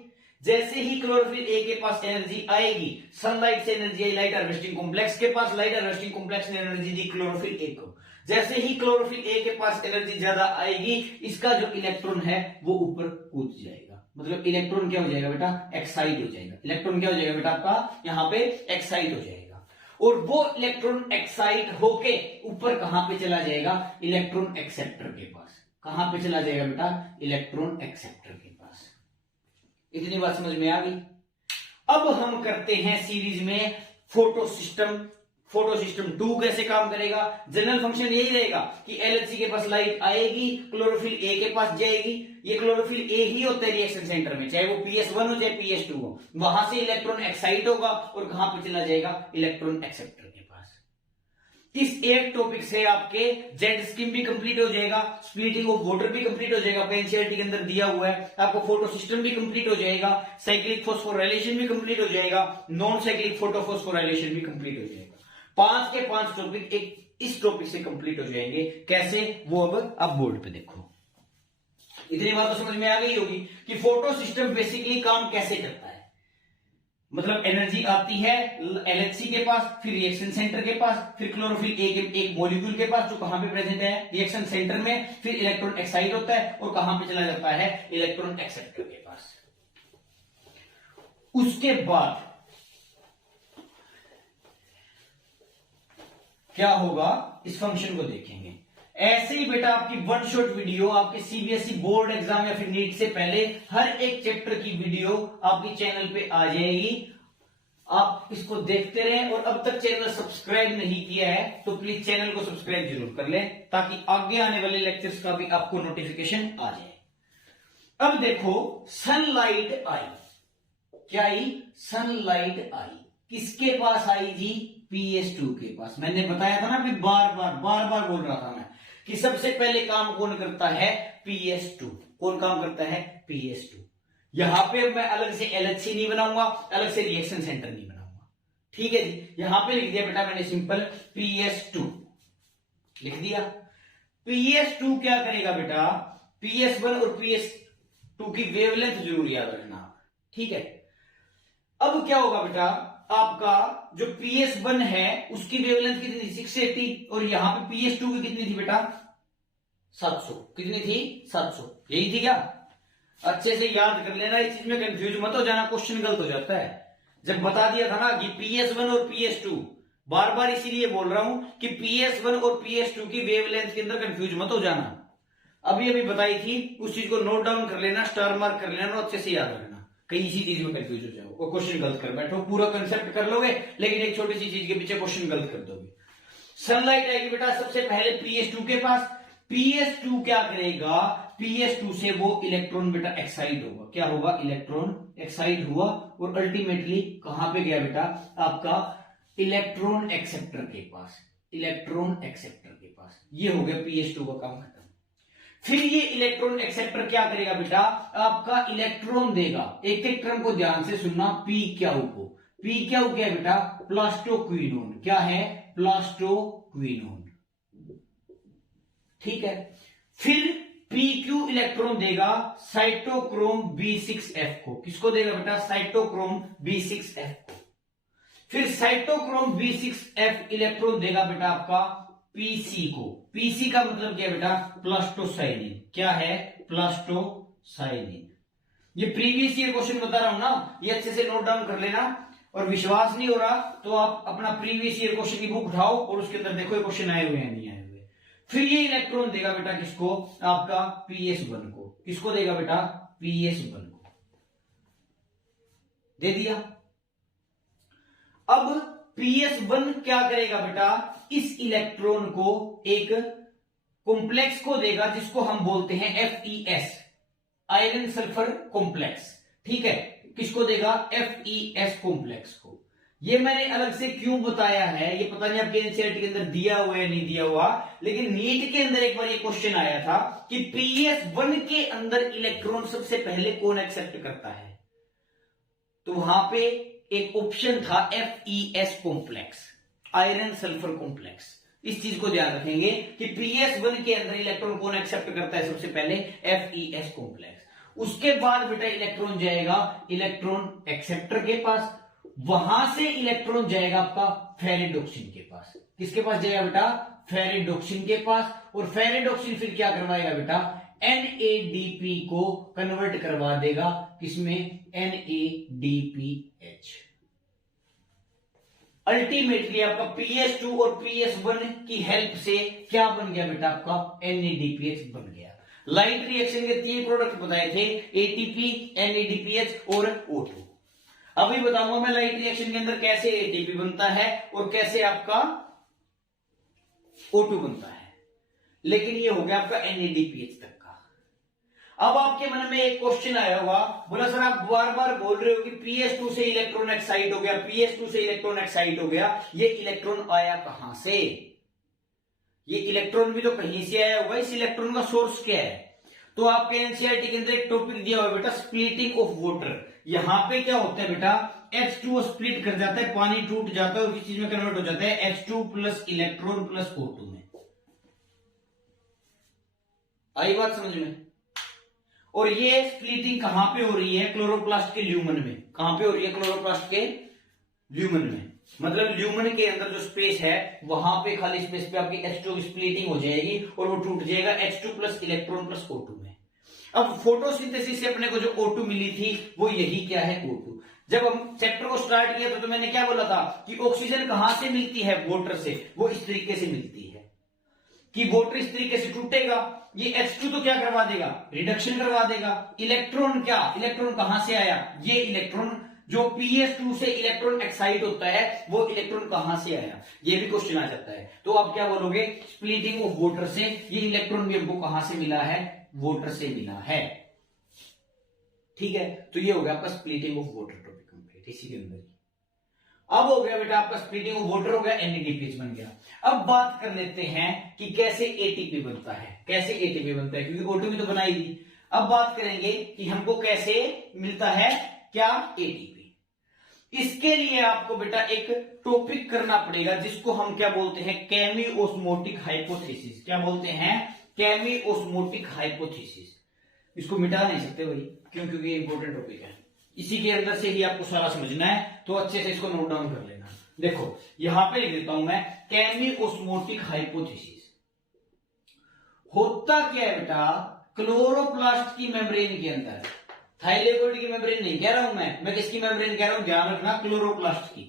जैसे ही क्लोरोफिल ए के पास एनर्जी आएगी, सनलाइट से एनर्जी आई लाइट हार्वेस्टिंग कॉम्प्लेक्स के पास, लाइट हार्वेस्टिंग कॉम्प्लेक्स ने एनर्जी दी क्लोरोफिल ए को। जैसे ही क्लोरोफिल ए के पास एनर्जी ज्यादा आएगी, इसका जो इलेक्ट्रॉन है वो ऊपर कूद जाएगा, मतलब इलेक्ट्रॉन क्या हो जाएगा बेटा, एक्साइट हो जाएगा। इलेक्ट्रॉन क्या हो जाएगा बेटा आपका यहाँ पे एक्साइट हो जाएगा, और वो इलेक्ट्रॉन एक्साइट होके ऊपर कहां पे चला जाएगा, इलेक्ट्रॉन एक्सेप्टर के पास। कहां पे चला जाएगा बेटा, इलेक्ट्रॉन एक्सेप्टर के पास। इतनी बात समझ में आ गई। अब हम करते हैं सीरीज में फोटो सिस्टम। फोटो सिस्टम 2 कैसे काम करेगा। जनरल फंक्शन यही रहेगा कि एलएचसी के पास लाइट आएगी, क्लोरोफिल ए के पास जाएगी। ये क्लोरोफिल ए ही होता है रिएक्शन सेंटर में, चाहे वो PS1 हो चाहे PS2 हो। वहां से इलेक्ट्रॉन एक्साइट होगा और कहां पे चला जाएगा, इलेक्ट्रॉन एक्सेप्टर के पास। इस एक टॉपिक से आपके जेड स्कीम भी कंप्लीट हो जाएगा, स्प्लिटिंग ऑफ वाटर भी कंप्लीट हो जाएगा, एनसीईआरटी के अंदर दिया हुआ है। आपको फोटो सिस्टम भी कंप्लीट हो जाएगा, साइक्लिक फॉस्फोराइलेशन भी कंप्लीट हो जाएगा, नॉन साइक्लिक फोटोफॉस्फोराइलेशन भी कंप्लीट हो जाएगा। 5 के 5 टॉपिक एक इस टॉपिक से कंप्लीट हो जाएंगे। कैसे, वो अब आप बोर्ड पे देखो। इतनी बात तो समझ में आ गई होगी कि फोटो सिस्टम बेसिकली काम कैसे करता है। मतलब एनर्जी आती है एलएचसी के पास, फिर रिएक्शन सेंटर के पास, फिर क्लोरोफिल ए के एक मॉलिक्यूल के पास जो कहां पे प्रेजेंट है, रिएक्शन सेंटर में, फिर इलेक्ट्रॉन एक्साइट होता है और कहां पे चला जाता है, इलेक्ट्रॉन एक्सेप्टर के पास। उसके बाद क्या होगा, इस फंक्शन को देखेंगे। ऐसे ही बेटा आपकी वन शॉट वीडियो आपके सीबीएसई बोर्ड एग्जाम या फिर नीट से पहले हर एक चैप्टर की वीडियो आपके चैनल पे आ जाएगी। आप इसको देखते रहें, और अब तक चैनल सब्सक्राइब नहीं किया है तो प्लीज चैनल को सब्सक्राइब जरूर कर लें, ताकि आगे आने वाले लेक्चर्स का भी आपको नोटिफिकेशन आ जाए। अब देखो, सनलाइट आई, क्या आई, सनलाइट आई किसके पास आई जी, PS2 के पास। मैंने बताया था ना, अभी बार बार बोल रहा था मैं कि सबसे पहले काम कौन करता है, PS2। कौन काम करता है, PS2। यहां पे मैं अलग से LHC नहीं बनाऊंगा, अलग से रिएक्शन सेंटर नहीं बनाऊंगा, ठीक है जी। यहां पे लिख दिया बेटा मैंने सिंपल PS2 लिख दिया। PS2 क्या करेगा बेटा, PS1 और PS2 की वेवलेंथ जरूर याद रखना, ठीक है। अब क्या होगा बेटा, आपका जो PS1 है उसकी वेवलेंथ कितनी थी, 680, और यहां पे PS2 की कितनी थी बेटा, 700। कितनी थी, 700। यही थी क्या, अच्छे से याद कर लेना, इस चीज में कंफ्यूज मत हो जाना, क्वेश्चन गलत हो जाता है। जब बता दिया था ना कि PS1 और PS2, बार बार इसीलिए बोल रहा हूं कि PS1 और PS2 की वेवलेंथ के अंदर कंफ्यूज मत हो जाना। अभी बताई थी, उस चीज को नोट डाउन कर लेना, स्टार मार्क कर लेना और अच्छे से याद रखना, कहीं इसी चीज में कंफ्यूज हो जाओ, वो क्वेश्चन गलत कर बैठो। पूरा कंसेप्ट कर लोगे लेकिन एक छोटी सी चीज के पीछे क्वेश्चन गलत कर दोगे। सनलाइट आएगी बेटा सबसे पहले PS2 के पास। PS2 क्या करेगा, PS2 से वो इलेक्ट्रॉन बेटा एक्साइट होगा। क्या होगा, इलेक्ट्रॉन एक्साइट हुआ और अल्टीमेटली कहां पे गया बेटा, आपका इलेक्ट्रॉन एक्सेप्टर के पास। इलेक्ट्रॉन एक्सेप्टर के पास, ये हो गया PS2 का काम खत्म। फिर ये इलेक्ट्रॉन एक्सेप्टर क्या करेगा बेटा, आपका इलेक्ट्रॉन देगा। एक एक टर्म को ध्यान से सुनना, पी क्यू को। पी क्यू क्या है बेटा, प्लास्टोक्विनोन। क्या है, प्लास्टोक्विनोन, ठीक है। फिर PQ इलेक्ट्रॉन देगा साइटोक्रोम B6F को। किसको देगा बेटा, साइटोक्रोम B6F को। फिर साइटोक्रोम B6F इलेक्ट्रॉन देगा बेटा आपका PC को। PC का मतलब क्या है बेटा, प्लास्टोसाइनिन। क्या है, प्लास्टोसाइनिन। ये प्रीवियस ईयर क्वेश्चन बता रहा हूं ना, ये अच्छे से नोट डाउन कर लेना। और विश्वास नहीं हो रहा तो आप अपना प्रीवियस ईयर क्वेश्चन की बुक उठाओ और उसके अंदर देखो ये क्वेश्चन आए हुए हैं नहीं आए हुए। फिर ये इलेक्ट्रॉन देगा बेटा किसको, आपका PS1 को। किसको देगा बेटा, PS1 को दे दिया। अब PS1 क्या करेगा बेटा, इस इलेक्ट्रॉन को एक कॉम्प्लेक्स को देगा जिसको हम बोलते हैं FeS, आयरन सल्फर कॉम्प्लेक्स, ठीक है। किसको देगा, FeS कॉम्प्लेक्स को। ये मैंने अलग से क्यों बताया है, ये पता नहीं आपके एनसीईआरटी के अंदर दिया हुआ है नहीं दिया हुआ, लेकिन नीट के अंदर एक बार ये क्वेश्चन आया था कि PS1 के अंदर इलेक्ट्रॉन सबसे पहले कौन एक्सेप्ट करता है, तो वहां पे एक ऑप्शन था FeS complex, iron sulphur complex. इस चीज को ध्यान रखेंगे कि PS1 के अंदर इलेक्ट्रॉन कौन एक्सेप्ट करता है सबसे पहले, FeS कॉम्प्लेक्स। उसके बाद बेटा इलेक्ट्रॉन जाएगा इलेक्ट्रॉन एक्सेप्टर के पास, वहां से इलेक्ट्रॉन जाएगा आपका फेरिडोक्सिन के पास। किसके पास जाएगा बेटा? फेरिडोक्सिन के पास। और फेरिडोक्सिन फिर क्या करवाएगा बेटा? NADP को कन्वर्ट करवा देगा किसमें? NADPH। अल्टीमेटली आपका PS2 और PS1 की हेल्प से क्या बन गया बेटा? आपका NADPH बन गया। लाइट रिएक्शन के 3 प्रोडक्ट बताए थे, ATP, NADPH और O2। अभी बताऊंगा मैं लाइट रिएक्शन के अंदर कैसे ATP बनता है और कैसे आपका O2 बनता है। लेकिन ये हो गया आपका NADPH तक का। अब आपके मन में एक क्वेश्चन आया होगा, बोला सर आप बार बार बोल रहे हो कि PS2 से इलेक्ट्रॉन एक्साइट हो गया, PS2 से इलेक्ट्रॉन एक्साइट हो गया, ये इलेक्ट्रॉन आया कहां से? ये इलेक्ट्रॉन भी तो कहीं से आया होगा, इस इलेक्ट्रॉन का सोर्स क्या है? तो आपके एनसीईआरटी के अंदर एक टॉपिक दिया हुआ है बेटा, स्प्लिटिंग ऑफ वाटर। यहां पे क्या होता है बेटा? H2O स्प्लिट कर जाता है, पानी टूट जाता है और किस चीज में कन्वर्ट हो जाता है? H2 plus electron plus O2 में। आई बात समझ में? और ये स्प्लिटिंग कहां पे हो रही है? क्लोरोप्लास्ट के ल्यूमन में। कहां पे हो रही है? क्लोरोप्लास्ट के ल्यूमन में। मतलब ल्यूमन के अंदर जो स्पेस है वहां पे खाली स्पेस पे आपकी H2 की स्प्लिटिंग हो जाएगी और वो टूट जाएगा H2 plus electron plus O2 में। अब फोटोसिंथेसिस से अपने को जो O2 मिली थी वो यही क्या है? O2। जब हम चैप्टर को स्टार्ट किया तो मैंने क्या बोला था कि ऑक्सीजन कहां से मिलती है? वाटर से। वो इस तरीके से मिलती है कि वाटर इस तरीके से टूटेगा, ये H2 तो क्या करवा देगा? रिडक्शन करवा देगा। इलेक्ट्रॉन क्या? इलेक्ट्रॉन कहां से आया? ये इलेक्ट्रॉन जो PS2 से इलेक्ट्रॉन एक्साइट होता है वो इलेक्ट्रॉन कहां से आया? ये भी क्वेश्चन आ जाता है। तो आप क्या बोलोगे? स्प्लिटिंग ऑफ वाटर से। ये इलेक्ट्रॉन भी हमको कहां से मिला है? वाटर से मिला है। ठीक है, तो ये हो गया आपका splitting of water topic complete इसी के अंदर। अब हो गया बेटा आपका स्प्लिटिंग ऑफ वाटर, हो गया NADPH बन गया। अब बात कर लेते हैं कि कैसे ATP बनता है। कैसे ATP बनता है, क्योंकि O2 भी तो बनाई थी। अब बात करेंगे कि हमको कैसे मिलता है क्या? ATP। इसके लिए आपको बेटा एक टॉपिक करना पड़ेगा जिसको हम क्या बोलते हैं? केमिओस्मोटिक हाइपोथेसिस। क्या बोलते हैं? केमिओस्मोटिक हाइपोथेसिस। इसको मिटा नहीं सकते भाई, क्यों? क्योंकि ये इंपॉर्टेंट टॉपिक है, इसी के अंदर से ही आपको सारा समझना है, तो अच्छे से इसको नोट डाउन कर लेना। देखो यहां पे लिख देता हूं मैं, केमिओस्मोटिक हाइपोथेसिस। होता क्या है बेटा? क्लोरोप्लास्ट की मेम्ब्रेन के अंदर, थाइलेकोइड की मेम्ब्रेन नहीं कह रहा हूं मैं किसकी मेम्ब्रेन कह रहा हूं? ध्यान रखना, क्लोरोप्लास्ट की।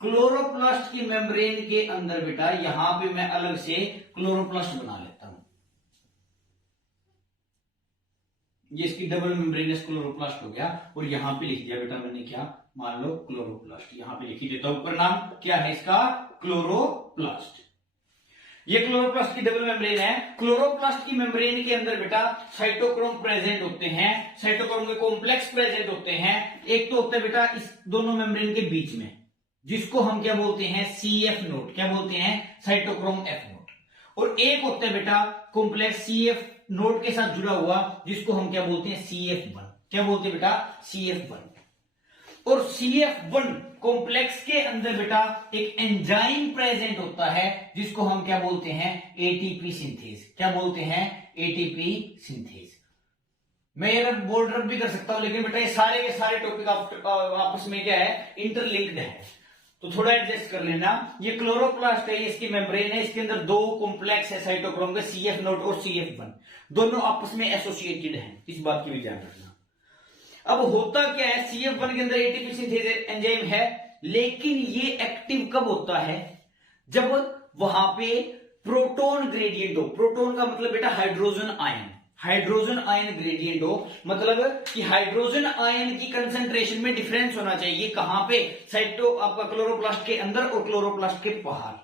क्लोरोप्लास्ट की मेम्ब्रेन के अंदर बेटा यहां पे मैं अलग से क्लोरोप्लास्ट बना लेता हूं। ये इसकी डबल मेम्ब्रेनस क्लोरोप्लास्ट हो गया, और यहां पे लिख दिया बेटा मैंने क्या? मान लो क्लोरोप्लास्ट। यहां पे लिख ही देता हूं, ऊपर नाम क्या है इसका? क्लोरोप्लास्ट। ये क्लोरोप्लास्ट की डबल मेम्ब्रेन है। क्लोरोप्लास्ट की मेम्ब्रेन के अंदर बेटा साइटोक्रोम प्रेजेंट होते हैं, साइटोक्रोम के कॉम्प्लेक्स प्रेजेंट होते हैं। एक तो होता है बेटा इस दोनों मेम्ब्रेन के बीच में, जिसको हम क्या बोलते हैं? CF note. क्या बोलते हैं? Cytochrome F note. और एक होता है बेटा कॉम्प्लेक्स CF नोट के साथ जुड़ा हुआ, जिसको हम क्या बोलते हैं? CF1। क्या बोलते हैं बेटा? CF1। और CF1 कॉम्प्लेक्स के अंदर बेटा एक एंजाइम प्रेजेंट होता है, जिसको हम क्या बोलते हैं? ATP synthase. क्या बोलते हैं? ATP synthase. मैं ये बोल्ड रब भी कर सकता हूं, लेकिन बेटा ये सारे के सारे टॉपिक आपस में क्या है? इंटरलिंक्ड है, तो थोड़ा एडजस्ट कर लेना। ये क्लोरोप्लास्ट है, ये इसकी मेम्ब्रेन है, इसके अंदर दो कॉम्प्लेक्स है साइटोक्रोम के, CF नोट और CF1, दोनों आपस में एसोसिएटेड हैं, इस बात की भी ध्यान रखना। अब होता क्या है? CF1 के अंदर ATP सिंथेज एंजाइम है, लेकिन ये एक्टिव कब होता है? जब वहां पे प्रोटॉन ग्रेडियंट हो। प्रोटॉन का मतलब बेटा hydrogen ion, hydrogen ion gradient हो, मतलब कि हाइड्रोजन आयन की कंसंट्रेशन में डिफरेंस होना चाहिए। कहां पे? आपका क्लोरोप्लास्ट के अंदर और क्लोरोप्लास्ट के बाहर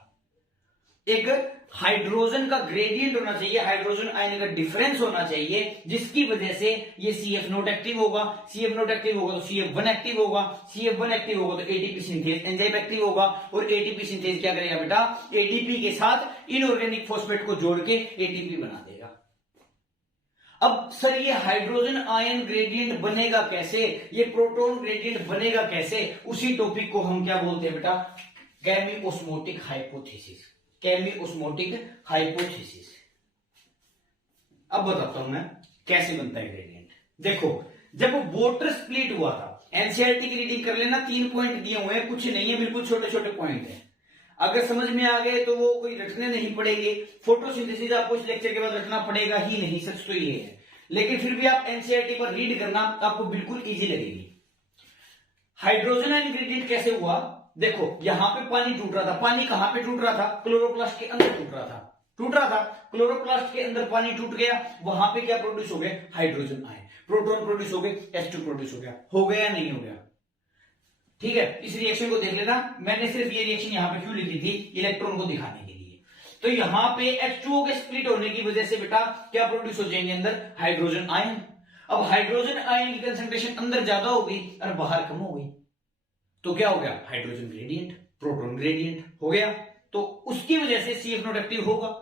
एक हाइड्रोजन का ग्रेडियंट होना चाहिए, हाइड्रोजन आयन का डिफरेंस होना चाहिए, जिसकी वजह से ये CF नोट एक्टिव होगा। CF नोट एक्टिव होगा तो CF1 एक्टिव होगा, CF1 एक्टिव होगा तो ATP सिंथेज एंजाइम एक्टिव होगा, और ATP सिंथेज क्या करेगा बेटा? ADP के साथ इनऑर्गेनिक फॉस्फेट को जोड़ के ATP बना देगा। अब सर ये हाइड्रोजन आयन ग्रेडियंट बनेगा कैसे? ये प्रोटॉन ग्रेडियंट बनेगा कैसे? उसी टॉपिक को हम क्या बोलते हैं बेटा? केमिओस्मोटिक हाइपोथेसिस। केमिओस्मोटिक हाइपोथेसिस। अब बताता हूं मैं कैसे बनता है ग्रेडियंट। देखो जब वाटर स्प्लिट हुआ था, एनसीईआरटी की रीडिंग कर लेना, 3 पॉइंट दिए हुए हैं, कुछ नहीं है, बिल्कुल छोटे छोटे पॉइंट है। अगर समझ में आ गए तो वो कोई रटने नहीं पड़ेंगे। फोटोसिंथेसिस आपको इस लेक्चर के बाद रटना पड़ेगा ही नहीं, सच तो ये है, लेकिन फिर भी आप एनसीईआरटी पर रीड करना, आपको बिल्कुल इजी लगेगी। हाइड्रोजन आयन ग्रेडियंट कैसे हुआ, देखो यहां पे पानी टूट रहा था, पानी कहां पे टूट रहा था, क्लोरोप्लास्ट के अंदर टूट रहा था, क्लोरोप्लास्ट के अंदर पानी टूट गया, वहां पे क्या प्रोड्यूस हो गए, हाइड्रोजन आयन, प्रोटॉन प्रोड्यूस हो गए, H2 प्रोड्यूस हो गया नहीं हो गया। ठीक है, इस रिएक्शन को देख लेना, मैंने सिर्फ ये रिएक्शन यहां पे क्यों लिखी थी, इलेक्ट्रॉन को दिखाने के लिए। तो यहां पे H2O के स्प्लिट होने की वजह से बेटा क्या प्रोड्यूस हो जाएंगे अंदर, हाइड्रोजन आयन। अब हाइड्रोजन आयन की कंसंट्रेशन अंदर ज्यादा हो गई और बाहर कम हो गई, तो क्या हो गया, हाइड्रोजन ग्रेडियंट, प्रोटॉन ग्रेडियंट हो गया। तो उसकी वजह से CF नॉट एक्टिव होगा।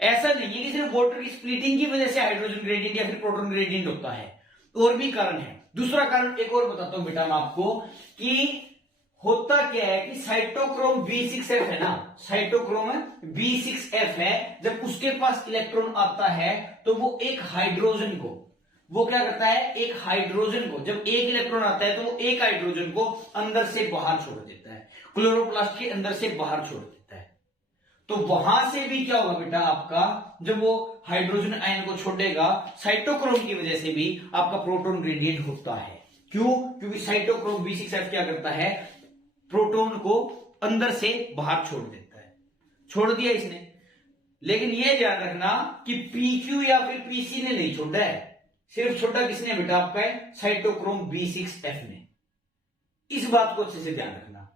ऐसा नहीं है कि सिर्फ वाटर की स्प्लिटिंग की वजह से हाइड्रोजन ग्रेडियंट या फिर प्रोटॉन ग्रेडियंट होता है, और भी कारण है। दूसरा कारण एक और बताता हूं बेटा मैं आपको, कि होता क्या है कि साइटोक्रोम B6F है ना, साइटोक्रोम B6F है, जब उसके पास इलेक्ट्रॉन आता है तो वो एक हाइड्रोजन को, वो क्या करता है, एक हाइड्रोजन को, जब एक इलेक्ट्रॉन आता है तो वो एक हाइड्रोजन को अंदर से बाहर छोड़ देता है, क्लोरोप्लास्ट के अंदर से बाहर छोड़ देता है। तो वहां से भी क्या होगा बेटा आपका, जब वो हाइड्रोजन आयन को छोड़ेगा, साइटोक्रोम की वजह से भी आपका प्रोटॉन ग्रेडियंट होता है। क्यों, क्योंकि साइटोक्रोम B6F क्या करता है, प्रोटॉन को अंदर से बाहर छोड़ देता है। छोड़ दिया इसने, लेकिन यह ध्यान रखना कि PQ या फिर PC ने नहीं छोड़ा है, सिर्फ छोटा किसने बेटा आपका है, साइटोक्रोम B6F ने। इस बात को अच्छे से ध्यान रखना,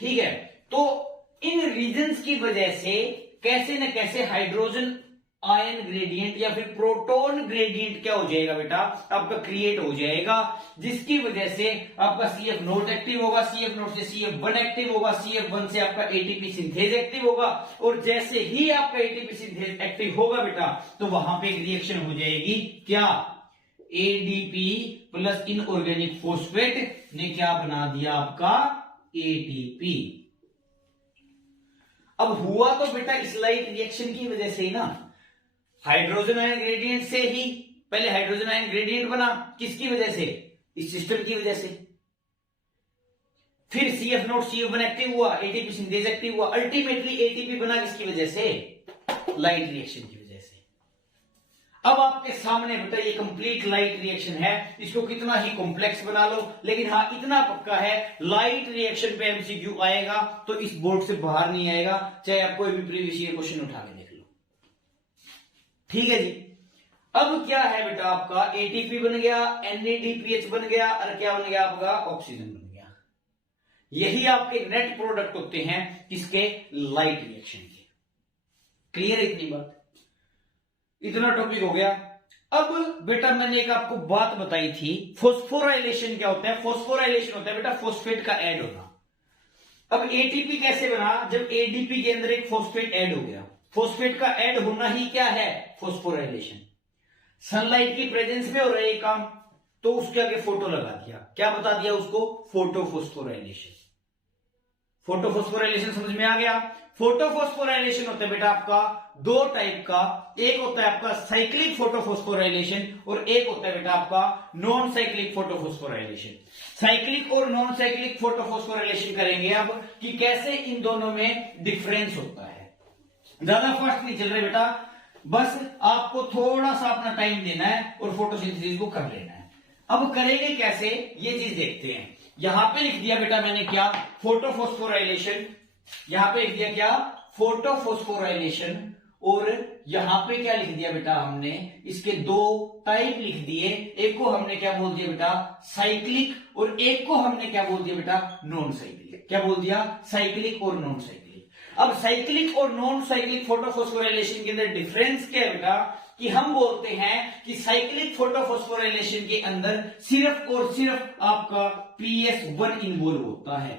ठीक है। तो इन रीजंस की वजह से कैसे न कैसे हाइड्रोजन आयन ग्रेडियंट या फिर प्रोटॉन ग्रेडियंट क्या हो जाएगा बेटा आपका, क्रिएट हो जाएगा, जिसकी वजह से आपका CF नोट एक्टिव होगा, CF नोट से CF1 एक्टिव होगा, CF1 से आपका ATP सिंथेज एक्टिव होगा, और जैसे ही आपका ATP सिंथेज एक्टिव होगा बेटा तो वहां पे एक रिएक्शन हो जाएगी, क्या, ADP प्लस इनऑर्गेनिक फॉस्फेट ने क्या बना दिया आपका, ATP। अब हुआ तो बेटा इस लाइट रिएक्शन की वजह से ही ना, हाइड्रोजन आयन ग्रेडियंट से ही, पहले हाइड्रोजन आयन ग्रेडियंट बना, किसकी वजह से, इस सिस्टम की वजह से, फिर CF नोट CF1 एक्टिव हुआ, ATP सिंथेज एक्टिव हुआ, अल्टीमेटली ATP बना किसकी वजह से, लाइट रिएक्शन की वजह से। अब आपके सामने बेटा ये कंप्लीट लाइट रिएक्शन है, इसको कितना ही कॉम्प्लेक्स बना लो, लेकिन हाँ इतना पक्का है, लाइट रिएक्शन पे MCQ आएगा तो इस बोर्ड से बाहर नहीं आएगा, चाहे आप कोई भी प्रीवियस ईयर क्वेश्चन उठा के देख लो। ठीक है जी। अब क्या है बेटा आपका, ATP बन गया, NADPH बन गया, और क्या बन गया आपका, ऑक्सीजन बन गया। यही आपके नेट प्रोडक्ट होते हैं किसके, लाइट रिएक्शन के। क्लियर इतनी बात, इतना टॉपिक हो गया। अब बेटा मैंने एक आपको बात बताई थी, फॉस्फोराइलेशन क्या होता है, फॉस्फोराइलेशन होता है बेटा फॉस्फेट का ऐड होना। अब ATP कैसे बना, जब ADP के अंदर एक फॉस्फेट ऐड हो गया, फॉस्फेट का ऐड होना ही क्या है, फॉस्फोराइलेशन। सनलाइट की प्रेजेंस में हो रहा है काम, तो उसके आगे फोटो लगा दिया, क्या बता दिया उसको, फोटोफॉस्फोराइलेशन। फोटोफॉस्फोराइलेशन समझ में आ गया। फोटोफॉस्फोराइलेशन होता है बेटा आपका दो टाइप का, एक होता है आपका साइक्लिक फोटोफॉस्फोराइलेशन और एक होता है बेटा आपका नॉन साइक्लिक फोटोफॉस्फोराइलेशन। साइक्लिक और नॉन साइक्लिक फोटोफॉस्फोराइलेशन करेंगे अब कि कैसे इन दोनों में डिफरेंस होता है। ज्यादा फास्ट नहीं चल रहे बेटा, बस आपको थोड़ा सा अपना टाइम देना है और फोटोसिंथेसिस को कर लेना है। अब करेंगे कैसे ये चीज देखते हैं। यहां पे लिख दिया बेटा मैंने क्या, फोटोफॉस्फोराइलेशन, यहां पे लिख दिया क्या, फोटोफॉस्फोराइलेशन, और यहां पे क्या लिख दिया बेटा हमने, इसके दो टाइप लिख दिए, एक को हमने क्या बोल दिया बेटा साइक्लिक, और एक को हमने क्या बोल दिया बेटा नॉन साइक्लिक। क्या बोल दिया, साइक्लिक और नॉन साइक्लिक। अब साइक्लिक और नॉन साइक्लिक फोटोफॉस्फोराइलेशन के अंदर डिफरेंस क्या है बेटा, कि हम बोलते हैं कि साइक्लिक फोटोफॉस्फोराइलेशन के अंदर सिर्फ और सिर्फ आपका PS1 इन्वॉल्व होता है।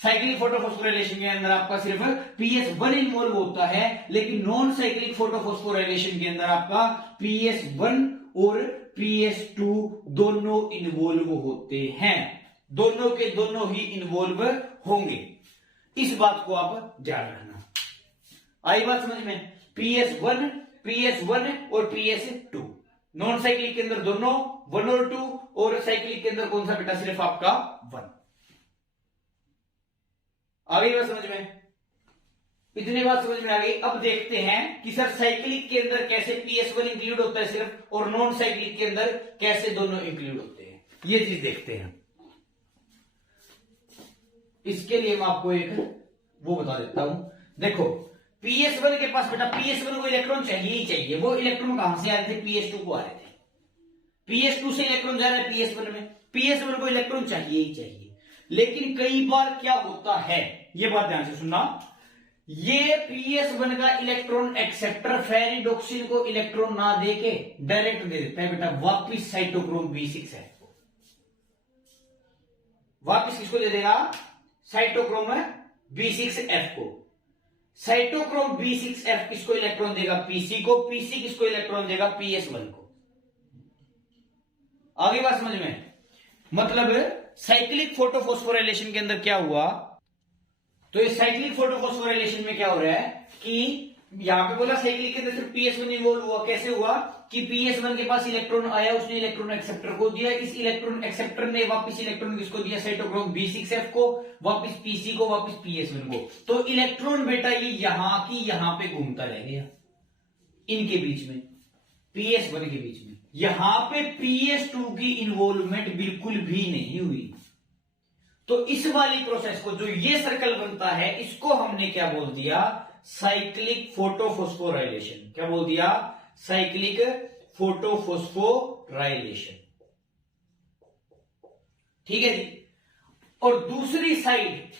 साइक्लिक फोटोफॉस्फोराइलेशन के अंदर आपका सिर्फ PS1 इन्वॉल्व होता है, लेकिन नॉन साइक्लिक फोटोफॉस्फोराइलेशन के अंदर आपका PS1 और PS2 दोनों इन्वॉल्व होते हैं, दोनों के दोनों ही इन्वॉल्व होंगे। इस बात को आप ध्यान रखना। आई बात समझ में, PS1 और PS2 नॉन साइक्लिक के अंदर दोनों 1 और 2, और साइक्लिक के अंदर कौन सा बेटा, सिर्फ आपका 1। आ गई बात समझ में? इतनी बात समझ में आ गई। अब देखते हैं कि सर साइक्लिक के अंदर कैसे PS1 इंक्लूड होता है सिर्फ, और नॉन साइक्लिक के अंदर कैसे दोनों इंक्लूड होते हैं, ये चीज देखते हैं। इसके लिए मैं आपको एक वो बता देता हूं। देखो PS1 के पास बेटा, PS1 को इलेक्ट्रॉन चाहिए ही चाहिए। वो इलेक्ट्रॉन कहां से आ रहे थे, PS2 को आ रहे थे। PS2 से इलेक्ट्रॉन जा रहा है PS1 में, PS1 को इलेक्ट्रॉन चाहिए ही चाहिए। लेकिन कई बार क्या होता है, ये बात ध्यान से सुनना, ये PS1 का इलेक्ट्रॉन एक्सेप्टर फेरिडोक्सिन को इलेक्ट्रॉन ना देके डायरेक्ट दे देता है बेटा वापिस साइटोक्रोम B6F को। वापिस किसको दे देगा, साइटोक्रोम B6F को। साइटोक्रोम B6F किसको इलेक्ट्रॉन देगा, PC को। PC किसको इलेक्ट्रॉन देगा, PS1 को। आगे बात समझ में? मतलब साइक्लिक फोटोफॉस्फोराइलेशन के अंदर क्या हुआ, तो ये साइक्लिक फोटोफॉस्फोराइलेशन में क्या हो रहा है कि यहां पे बोला साइक्लिक के अंदर सिर्फ PS1 इन्वॉल्व हुआ। कैसे हुआ कि PS1 के पास इलेक्ट्रॉन आया, उसने इलेक्ट्रॉन एक्सेप्टर को दिया, इस इलेक्ट्रॉन एक्सेप्टर ने वापस इलेक्ट्रॉन किसको दिया, साइटोक्रोम B6F को, वापस PC को, वापस PS1 को। तो इलेक्ट्रॉन बेटा ये यहां की यहां पे घूमता रह गया, इनके बीच में, PS1 के बीच में। यहां पे PS2 की इन्वॉल्वमेंट बिल्कुल भी नहीं हुई। तो इस वाली प्रोसेस को, जो ये सर्कल बनता है, इसको हमने क्या बोल दिया, साइक्लिक फोटोफॉस्फोराइलेशन। क्या बोल दिया, साइक्लिक फोटोफॉस्फोराइलेशन। ठीक है जी। और दूसरी साइड,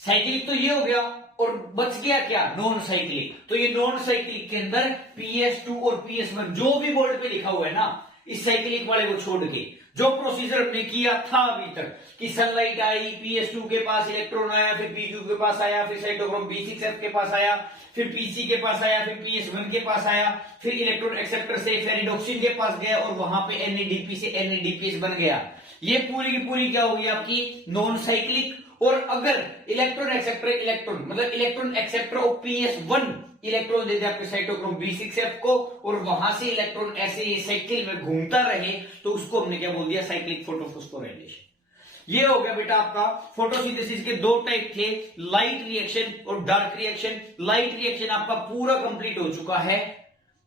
साइक्लिक तो ये हो गया, और बच गया क्या, नॉन साइक्लिक। तो ये नॉन साइक्लिक के अंदर PS2 और PS1 जो भी बोर्ड पे लिखा हुआ है ना, इस साइक्लिक वाले को छोड़ के जो प्रोसीजर हमने किया था अभी तक, कि सनलाइट आई, PS2 के पास इलेक्ट्रॉन आया, फिर PQ के पास आया, फिर साइटोक्रोम B6F के पास आया, फिर PC के पास आया, फिर PS1 के पास आया, फिर इलेक्ट्रॉन एक्सेप्टर से फेरिडोक्सिन के पास गया, और वहां पे NADP से NADPH बन गया। ये पूरी की पूरी क्या होगी आपकी, नॉन साइक्लिक। और अगर इलेक्ट्रॉन एक्सेप्टर मतलब electron acceptor of PS1 electron दे दे आपके साइटोक्रोम B6F को, और वहां से इलेक्ट्रॉन ऐसे साइकिल में घूमता रहे, तो उसको हमने क्या बोल दिया, साइक्लिक फोटोफॉस्फोराइलेशन। ये हो गया बेटा आपका फोटोसिंथेसिस के दो टाइप थे, लाइट रिएक्शन और डार्क रिएक्शन। लाइट रिएक्शन आपका पूरा कंप्लीट हो चुका है,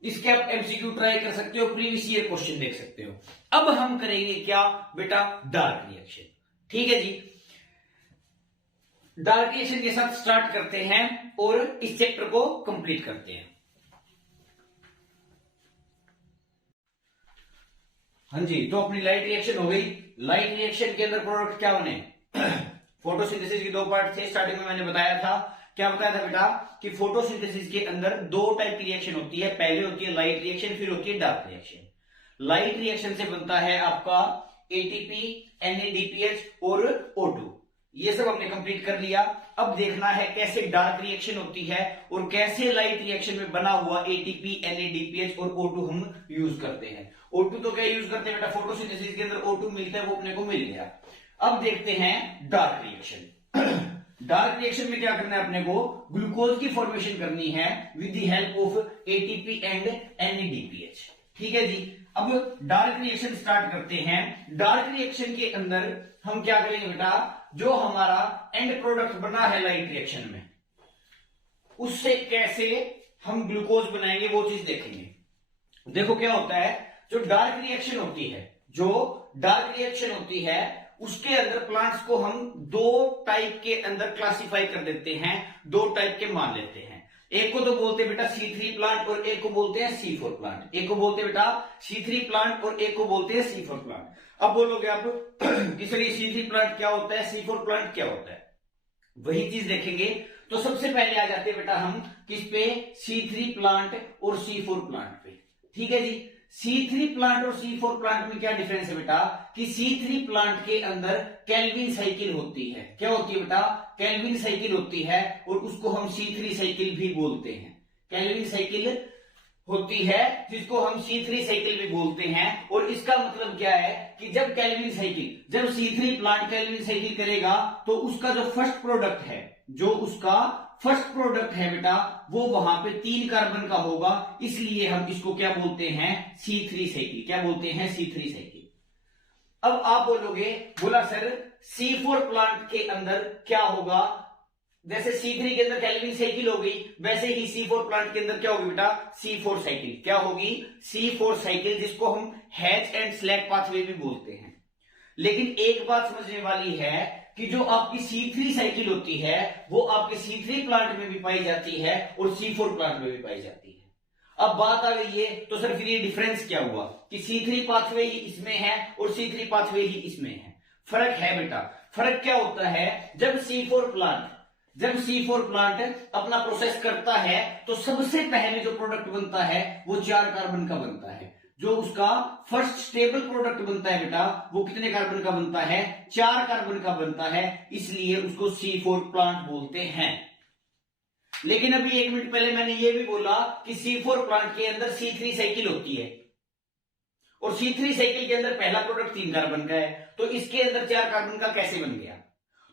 इसके आप MCQ ट्राई कर सकते हो, प्रीवियस ईयर क्वेश्चन देख सकते हो। अब हम करेंगे क्या बेटा, डार्क रिएक्शन। ठीक है जी। डार्क रिएक्शन के साथ स्टार्ट करते हैं और इस चैप्टर को कंप्लीट करते हैं। हाँ जी, तो अपनी लाइट रिएक्शन हो गई। लाइट रिएक्शन के अंदर प्रोडक्ट क्या बने, फोटोसिंथेसिस के दो पार्ट थे। स्टार्टिंग में मैंने बताया था, क्या बताया था बेटा, कि फोटोसिंथेसिस के अंदर दो टाइप की रिएक्शन होती है। पहले होती है लाइट रिएक्शन, फिर होती है डार्क रिएक्शन। लाइट रिएक्शन से बनता है आपका ATP, NADPH और O2। ये सब हमने कंप्लीट कर लिया। अब देखना है कैसे डार्क रिएक्शन होती है और कैसे लाइट रिएक्शन में बना हुआ ATP, NADPH और O2 हम यूज करते हैं। O2 तो क्या यूज करते हैं बेटा, फोटोसिंथेसिस के अंदर O2 मिलता है, वो अपने को मिल गया। अब देखते हैं डार्क रिएक्शन। डार्क रिएक्शन में क्या करना है अपने को, ग्लूकोज की फॉर्मेशन करनी है with the help of ATP and NADPH। ठीक है जी। अब डार्क रिएक्शन स्टार्ट करते हैं। डार्क रिएक्शन के अंदर हम क्या करेंगे बेटा, जो हमारा एंड प्रोडक्ट बना है लाइट रिएक्शन में, उससे कैसे हम ग्लूकोज बनाएंगे वो चीज देखेंगे। देखो क्या होता है, जो डार्क रिएक्शन होती है उसके अंदर प्लांट्स को हम दो टाइप के अंदर क्लासिफाई कर देते हैं, दो टाइप के मान लेते हैं। एक को तो बोलते हैं बेटा C3 प्लांट और एक को बोलते हैं C4 प्लांट। एक को बोलते हैं बेटा C3 प्लांट और एक को बोलते हैं C4 प्लांट। अब बोलोगे आप कि सर ये C3 प्लांट क्या होता है, C4 प्लांट क्या होता है, वही चीज देखेंगे। तो सबसे पहले आ जाते हैं बेटा हम किस पे, C3 प्लांट और C4 प्लांट पे। ठीक है जी। C3 प्लांट और C4 प्लांट में क्या डिफरेंस है बेटा, कि C3 प्लांट के अंदर केल्विन साइकिल होती है। क्या होती है बेटा, केल्विन साइकिल होती है, और उसको हम C3 साइकिल भी बोलते हैं। केल्विन साइकिल होती है जिसको हम C3 साइकिल भी बोलते हैं। और इसका मतलब क्या है कि जब C3 प्लांट केल्विन साइकिल करेगा, तो उसका जो फर्स्ट प्रोडक्ट है, जो उसका फर्स्ट प्रोडक्ट है बेटा वो वहां पे 3 कार्बन का होगा, इसलिए हम इसको क्या बोलते हैं, C3 साइकिल। क्या बोलते हैं, C3 साइकिल। अब आप बोलोगे, बोला सर C4 प्लांट के अंदर क्या होगा, जैसे C3 के अंदर केल्विन साइकिल हो गई, वैसे ही C4 प्लांट के अंदर क्या होगी बेटा, C4 साइकिल। क्या होगी, C4 साइकिल, जिसको हम हैच एंड स्लैग पाथवे भी बोलते हैं। लेकिन एक बात समझने वाली है कि जो आपकी C3 साइकिल होती है वो आपके C3 प्लांट में भी पाई जाती है और C4 प्लांट में भी पाई जाती है। अब बात आ गई है तो सर फिर ये डिफरेंस क्या हुआ कि C3 पाथवे ही इसमें है और C3 पाथवे ही इसमें है। फर्क है बेटा, फर्क क्या होता है, जब C4 प्लांट अपना प्रोसेस करता है तो सबसे पहले जो प्रोडक्ट बनता है वो 4 कार्बन का बनता है। जो उसका फर्स्ट स्टेबल प्रोडक्ट बनता है बेटा वो कितने कार्बन का बनता है, 4 कार्बन का बनता है, इसलिए उसको C4 प्लांट बोलते हैं। लेकिन अभी 1 मिनट पहले मैंने ये भी बोला कि C4 प्लांट के अंदर C3 साइकिल होती है और C3 साइकिल के अंदर पहला प्रोडक्ट 3 कार्बन का है, तो इसके अंदर 4 कार्बन का कैसे बन गया।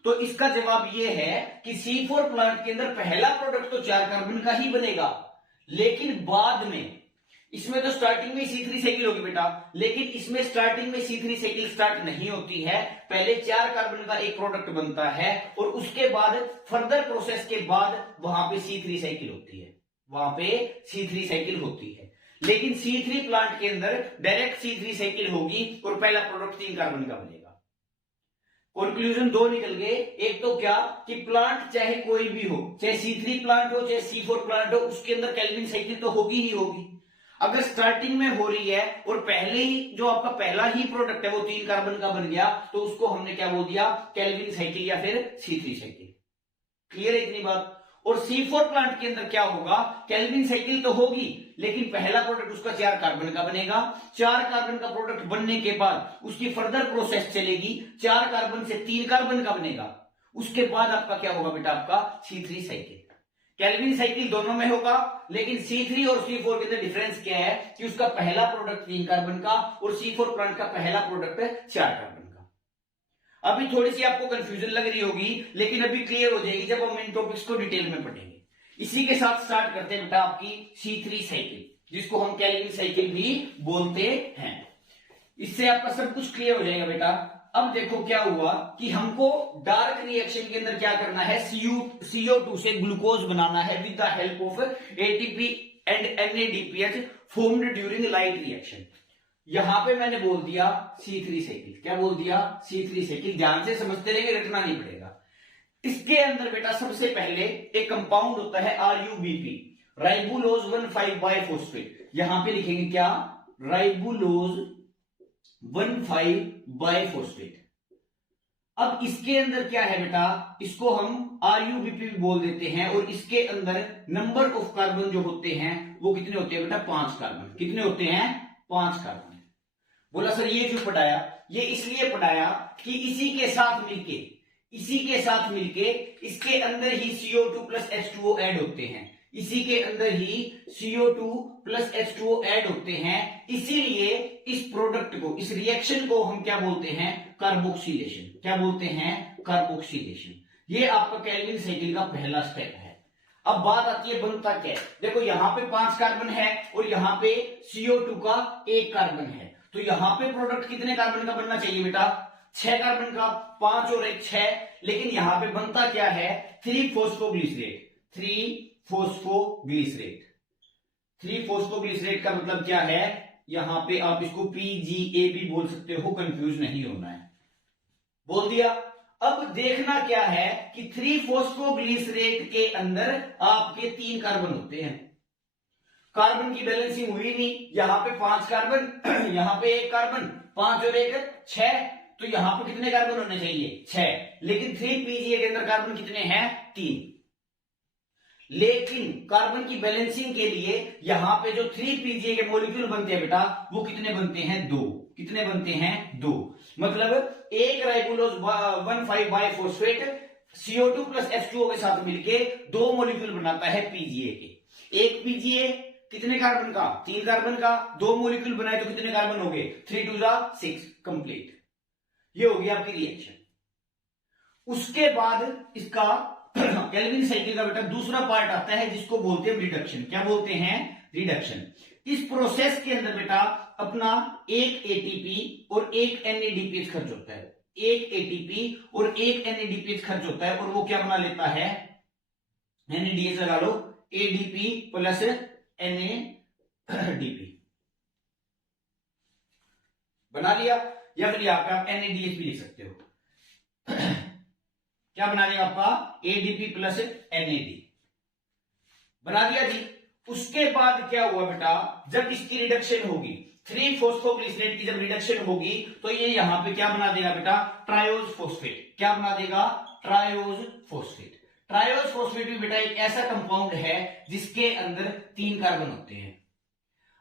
तो इसका जवाब यह है कि C4 प्लांट के अंदर पहला प्रोडक्ट तो 4 कार्बन का ही बनेगा, लेकिन बाद में, इसमें तो स्टार्टिंग में C3 साइकिल होगी बेटा, लेकिन इसमें स्टार्टिंग में C3 साइकिल स्टार्ट नहीं होती है। पहले 4 कार्बन का एक प्रोडक्ट बनता है और उसके बाद फर्दर प्रोसेस के बाद वहां पे C3 साइकिल होती है, वहां पे C3 साइकिल होती है। लेकिन C3 प्लांट के अंदर डायरेक्ट C3 साइकिल होगी और पहला प्रोडक्ट 3 कार्बन का बनेगा। कंक्लूजन 2 निकल गए। एक तो क्या कि प्लांट चाहे कोई भी हो, चाहे C3 प्लांट हो चाहे C4 प्लांट हो, उसके अंदर केल्विन साइकिल तो होगी ही होगी। अगर स्टार्टिंग में हो रही है और पहले ही जो आपका पहला ही प्रोडक्ट है वो 3 कार्बन का बन गया, तो उसको हमने क्या बोल दिया, केल्विन साइकिल या फिर C3 साइकिल। क्लियर है इतनी बात। और C4 प्लांट के अंदर क्या होगा, केल्विन साइकिल तो होगी लेकिन पहला प्रोडक्ट उसका 4 कार्बन का बनेगा। 4 कार्बन का प्रोडक्ट बनने के बाद उसकी फर्दर प्रोसेस चलेगी, 4 कार्बन से 3 कार्बन का बनेगा, उसके बाद आपका क्या होगा बेटा, आपका C3 साइकिल। केल्विन साइकिल दोनों में होगा, लेकिन C3 और C4 के अंदर डिफरेंस क्या है कि उसका पहला प्रोडक्ट 3 कार्बन का और C4 प्लांट का पहला प्रोडक्ट 4 कार्बन का। अभी थोड़ी सी आपको कंफ्यूजन लग रही होगी, लेकिन अभी क्लियर हो जाएगी जब हम इन टॉपिक्स को डिटेल में पढ़ेंगे। इसी के साथ स्टार्ट करते हैं बेटा आपकी C3 साइकिल, जिसको हम केल्विन साइकिल भी बोलते हैं। इससे आपका सब कुछ क्लियर हो जाएगा बेटा। अब देखो क्या हुआ कि हमको डार्क रिएक्शन के अंदर क्या करना है, CO2 से ग्लूकोज बनाना है with the help of ATP and NADPH formed during light reaction. यहां पे मैंने बोल दिया C3 साइकिल। क्या बोल दिया, C3 साइकिल। ध्यान से समझते रहेंगे, रटना नहीं पड़ेगा। इसके अंदर बेटा सबसे पहले एक कंपाउंड होता है RUBP, राइबुलोज 1,5-बाइफॉस्फेट। यहां पे लिखेंगे क्या, राइबुलोज 1,5-बाइफॉस्फेट। अब इसके अंदर क्या है बेटा, इसको हम RUBP भी बोल देते हैं, और इसके अंदर नंबर ऑफ कार्बन जो होते हैं वो कितने होते हैं बेटा, 5 कार्बन। कितने होते हैं, 5 कार्बन। बोला सर ये क्यों पढ़ाया, ये इसलिए पढ़ाया कि इसी के साथ मिलके इसके अंदर ही CO2 प्लस H2O ऐड होते हैं, इसी के अंदर ही CO2 प्लस H2O ऐड होते हैं। इसीलिए इस प्रोडक्ट को, इस रिएक्शन को हम क्या बोलते हैं, कार्बोक्सिलेशन। क्या बोलते हैं, कार्बोक्सिलेशन। ये आपका केल्विन साइकिल का पहला स्टेप है। अब बात आती है बनता क्या है। देखो यहां पे 5 कार्बन है और यहां पे CO2 का 1 कार्बन है, तो यहां पे प्रोडक्ट कितने कार्बन का बनना चाहिए बेटा, 6 कार्बन का, 5 और 1 6। लेकिन यहां पे बनता क्या है, 3-फॉस्फोग्लिसरेट। 3-फॉस्फोग्लिसरेट का मतलब क्या है, यहां पे आप इसको PGA भी बोल सकते हो, कंफ्यूज नहीं होना है। बोल दिया। अब देखना क्या है कि 3-फॉस्फोग्लिसरेट के अंदर आपके 3 कार्बन होते हैं। कार्बन की बैलेंसिंग हुई नहीं, यहां पे 5 कार्बन, यहां पे 1 कार्बन, 5 और 1 6, तो यहां पे कितने कार्बन होने चाहिए, 6। लेकिन 3PGA के अंदर कार्बन कितने हैं, 3। लेकिन कार्बन की बैलेंसिंग के लिए यहां पे जो 3PGA के मॉलिक्यूल बनते हैं बेटा, वो कितने बनते हैं, 2। कितने बनते हैं, 2। मतलब एक राइबुलोज 1,5-बाइफॉस्फेट CO2 प्लस H2O के साथ मिलके 2 मॉलिक्यूल बनाता है PGA के। एक PGA कितने कार्बन का, 3 कार्बन का, 2 मॉलिक्यूल बनाए तो कितने कार्बन हो गए, 3×2=6, कंप्लीट। ये हो गया आपकी रिएक्शन। उसके बाद इसका केल्विन साइकिल का बेटा दूसरा पार्ट आता है जिसको बोलते हैं रिडक्शन। क्या बोलते हैं? रिडक्शन। इस प्रोसेस के अंदर बेटा अपना एक एटीपी और एक एनएडीपीएच खर्च होता है। एक एटीपी और एक एनएडीपीएच खर्च होता है और वो क्या बना लेता है? एनएडीएच लगा लो, एडीपी प्लस एनएडीपी बना लिया। या फिर यहां पे आप एनएडीएच भी लिख सकते हो। क्या बना देगा आपका? एडीपी प्लस एनएडी बना दिया जी। उसके बाद क्या हुआ बेटा? जब इसकी रिडक्शन होगी, 3-फॉस्फोग्लिसरेट की जब रिडक्शन होगी तो ये यहां पे क्या बना देगा बेटा? Triose phosphate. क्या बना देगा? Triose phosphate. ट्रायोज फॉस्फेट भी बेटा एक ऐसा कंपाउंड है जिसके अंदर 3 कार्बन होते हैं।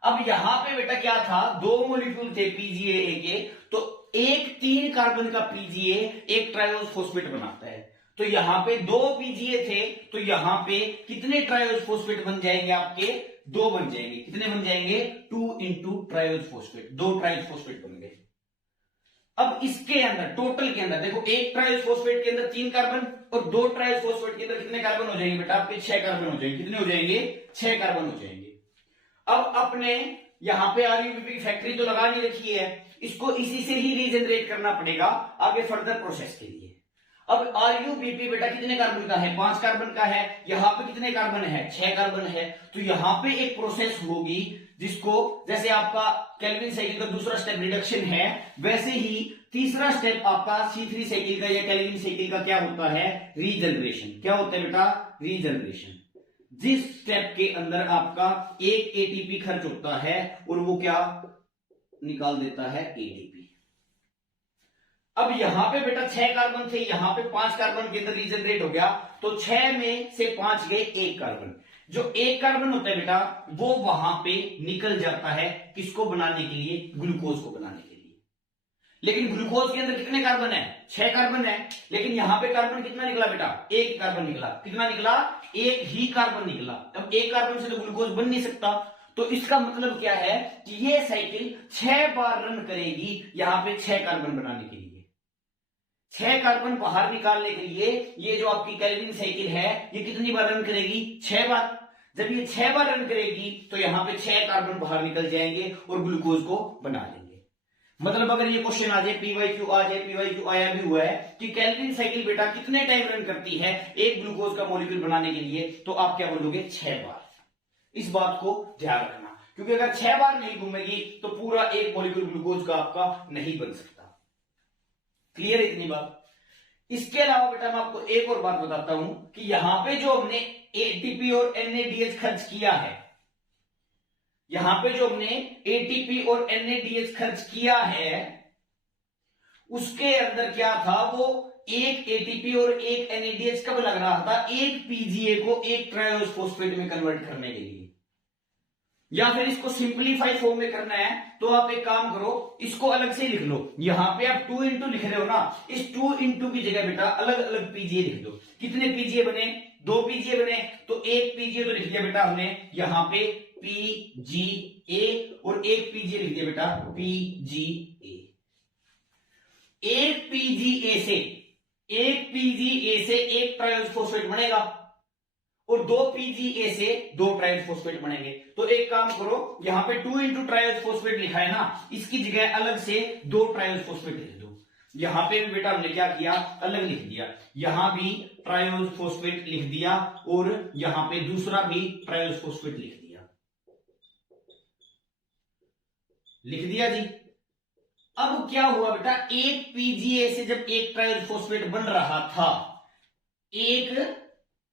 अब यहां पे बेटा क्या था? 2 मॉलिक्यूल थे पीजीए के, तो एक 3 कार्बन का पीजीए एक ट्रायोज फॉस्फेट बनाता है। तो यहां पे 2 पीजीए थे, तो यहां पे कितने ट्रायोज फॉस्फेट बन जाएंगे आपके? 2 बन जाएंगे। कितने बन जाएंगे? 2 into triose phosphate, 2 triose phosphate बन गए। अब इसके अंदर टोटल के अंदर देखो, एक ट्रायोज फॉस्फेट के अंदर 3 कार्बन और 2 ट्रायोज फॉस्फेट के अंदर कितने कार्बन हो जाएंगे बेटा? आपके 6 कार्बन हो जाएंगे। कितने हो जाएंगे? 6 कार्बन हो जाएंगे। अब अपने यहां पे आरयूबीपी की फैक्ट्री तो लगा नहीं रखी है, इसको इसी से ही रीजनरेट करना पड़ेगा आगे फर्दर प्रोसेस के लिए। अब आरयूबीपी बेटा कितने कार्बन का है? 5 कार्बन का है। यहां पे कितने कार्बन है? 6 कार्बन है। तो यहां पे एक प्रोसेस होगी जिसको, जैसे आपका केल्विन साइकिल का दूसरा स्टेप रिडक्शन है, वैसे ही तीसरा स्टेप आपका C3 साइकिल का या केल्विन साइकिल का क्या होता है? रीजनरेशन। क्या होता है बेटा? रीजनरेशन। जिस स्टेप के अंदर आपका एक एटीपी खर्च होता है और वो क्या निकाल देता है? एटीपी। अब यहां पे बेटा 6 कार्बन थे, यहां पे 5 कार्बन के अंदर रीजनरेट हो गया, तो 6 में से 5 गए 1 कार्बन। जो 1 कार्बन होता है बेटा वो वहां पे निकल जाता है, किसको बनाने के लिए? ग्लूकोज को बनाने के लिए। लेकिन ग्लूकोज के अंदर कितने कार्बन है? 6 कार्बन है। लेकिन यहां पे कार्बन कितना निकला बेटा? 1 कार्बन निकला। कितना निकला? 1 ही कार्बन निकला। अब 1 कार्बन से तो ग्लूकोज बन नहीं सकता। तो इसका मतलब क्या है कि ये साइकिल 6 बार रन करेगी यहां पे 6 कार्बन बनाने के लिए। 6 कार्बन बाहर निकालने के लिए ये जो आपकी केल्विन साइकिल है ये कितनी बार रन करेगी? 6 बार। जब ये 6 बार रन करेगी तो यहां पे 6 कार्बन बाहर निकल जाएंगे और ग्लूकोज को बना लेंगे। मतलब अगर ये क्वेश्चन आ जाए, पीवाईक्यू आ जाए, पीवाईक्यू आया भी हुआ है कि केल्विन साइकिल बेटा कितने टाइम रन करती है एक ग्लूकोज का मॉलिक्यूल बनाने के लिए, तो आप क्या बोलोगे? 6 बार। इस बात को ध्यान रखना, क्योंकि अगर 6 बार नहीं घूमेगी तो पूरा एक मॉलिक्यूल ग्लूकोज का आपका नहीं बन सकता। क्लियर है इतनी बात? इसके अलावा बेटा मैं आपको एक और बात बताता हूं कि यहां पे जो हमने एटीपी और एनएडीएच खर्च किया है, यहां पे जो हमने एटीपी और एनएडीएच खर्च किया है, उसके अंदर क्या था? वो एक एटीपी और एक एनएडीएच कब लग रहा था? एक पीजीए को एक ट्रायोज फॉस्फेट में कन्वर्ट करने के लिए। या फिर इसको सिंप्लीफाई फॉर्म में करना है तो आप एक काम करो, इसको अलग से लिख लो। यहां पे आप 2 इंटू लिख रहे हो ना, इस 2 इंटू की जगह बेटा अलग अलग पीजीए लिख दो। कितने पीजीए बने? 2 पीजीए बने। तो एक पीजीए तो लिख दिया बेटा हमने यहां पे पीजीए और एक पीजीए लिख दिया बेटा पीजीए। एक पीजीए से एक ट्रायोज फॉस्फेट बनेगा और 2 पीजीए से 2 ट्रायोज फॉस्फेट बनेंगे। तो एक काम करो, यहां पे 2 इंटू ट्रायोज फॉस्फेट लिखा है ना, इसकी जगह अलग से 2 ट्रायोज फॉस्फेट लिख दो। यहां पे भी बेटा हमने क्या किया? अलग लिख दिया। यहां भी ट्रायोज फॉस्फेट लिख दिया और यहां पे दूसरा भी ट्रायोज फॉस्फेट लिख दिया। लिख दिया जी। अब क्या हुआ बेटा? एक पीजीए से जब एक ट्रायोज फॉस्फेट बन रहा था, एक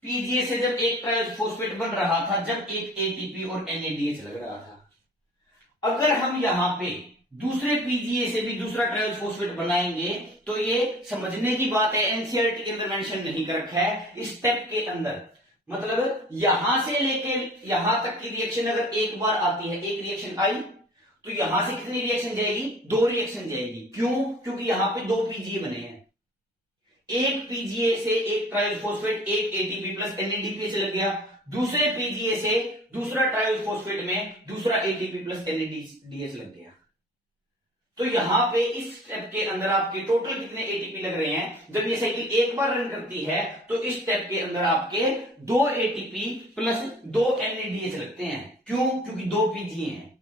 पीजीए से जब एक ट्रायोज फॉस्फेट बन रहा था, जब एक एटीपी और एनएडीएच लग रहा था, अगर हम यहां पे दूसरे पीजीए से भी दूसरा ट्रायोज फॉस्फेट बनाएंगे तो ये समझने की बात है, एनसीईआरटी के अंदर मेंशन नहीं कर रखा है इस स्टेप के अंदर। मतलब यहां से लेके यहां तक की रिएक्शन अगर एक बार आती है, एक रिएक्शन आई तो यहां से कितनी रिएक्शन जाएगी? 2 रिएक्शन जाएगी। क्यों? क्योंकि यहां पे 2 पीजीए बने हैं। एक पीजीए से एक ट्रायोज फॉस्फेट एक एटीपी प्लस एनएडीपी से लग गया, दूसरे पीजीए से दूसरा ट्रायोज फॉस्फेट में दूसरा एटीपी प्लस एनएडीएच लग गया। तो यहां पे इस स्टेप के अंदर आपके टोटल कितने एटीपी लग रहे हैं। जब ये साइकिल एक बार रन करती है तो इस स्टेप के अंदर आपके 2 एटीपी प्लस 2 एनएडीएच लगते हैं। क्यों? क्योंकि 2 पीजीए हैं।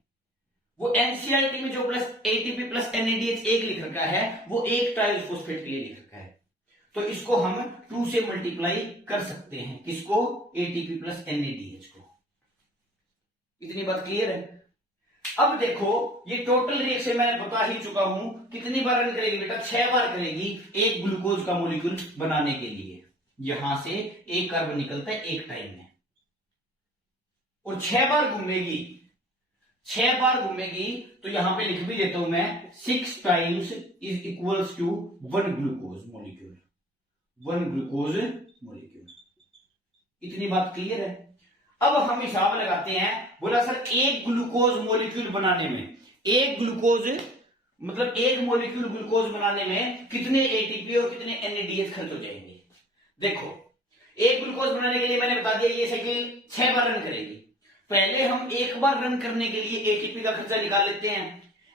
वो एनसीईआरटी में जो प्लस एटीपी प्लस एनएडीएच एक लिख रखा है वो एक ट्राइफॉस्फेट के लिए लिख रखा है। तो इसको हम 2 से मल्टीप्लाई कर सकते हैं। किसको? एटीपी प्लस एनएडीएच को। इतनी बात क्लियर है। अब देखो ये टोटल रिएक्शन मैंने बता ही चुका हूं। कितनी बार रन करेगी बेटा? 6 बार करेगी एक ग्लूकोज का मॉलिक्यूल बनाने के लिए। यहां से एक कार्बन निकलता है एक टाइम में और 6 बार घूमेगी। 6 बार घूमेगी तो यहां पे लिख भी देता हूं मैं 6 times is equals to 1 glucose molecule. 1 glucose molecule. इतनी बात क्लियर है। अब हम हिसाब लगाते हैं। बोला सर एक ग्लूकोज मॉलिक्यूल बनाने में, एक ग्लूकोज मतलब एक मॉलिक्यूल ग्लूकोज बनाने में कितने एटीपी और कितने एनएडीएच खर्च हो जाएंगे। देखो एक ग्लूकोज बनाने के लिए मैंने बता दिया ये साइकिल 6 बार रन करेगी। पहले हम एक बार रन करने के लिए एटीपी का खर्चा निकाल लेते हैं,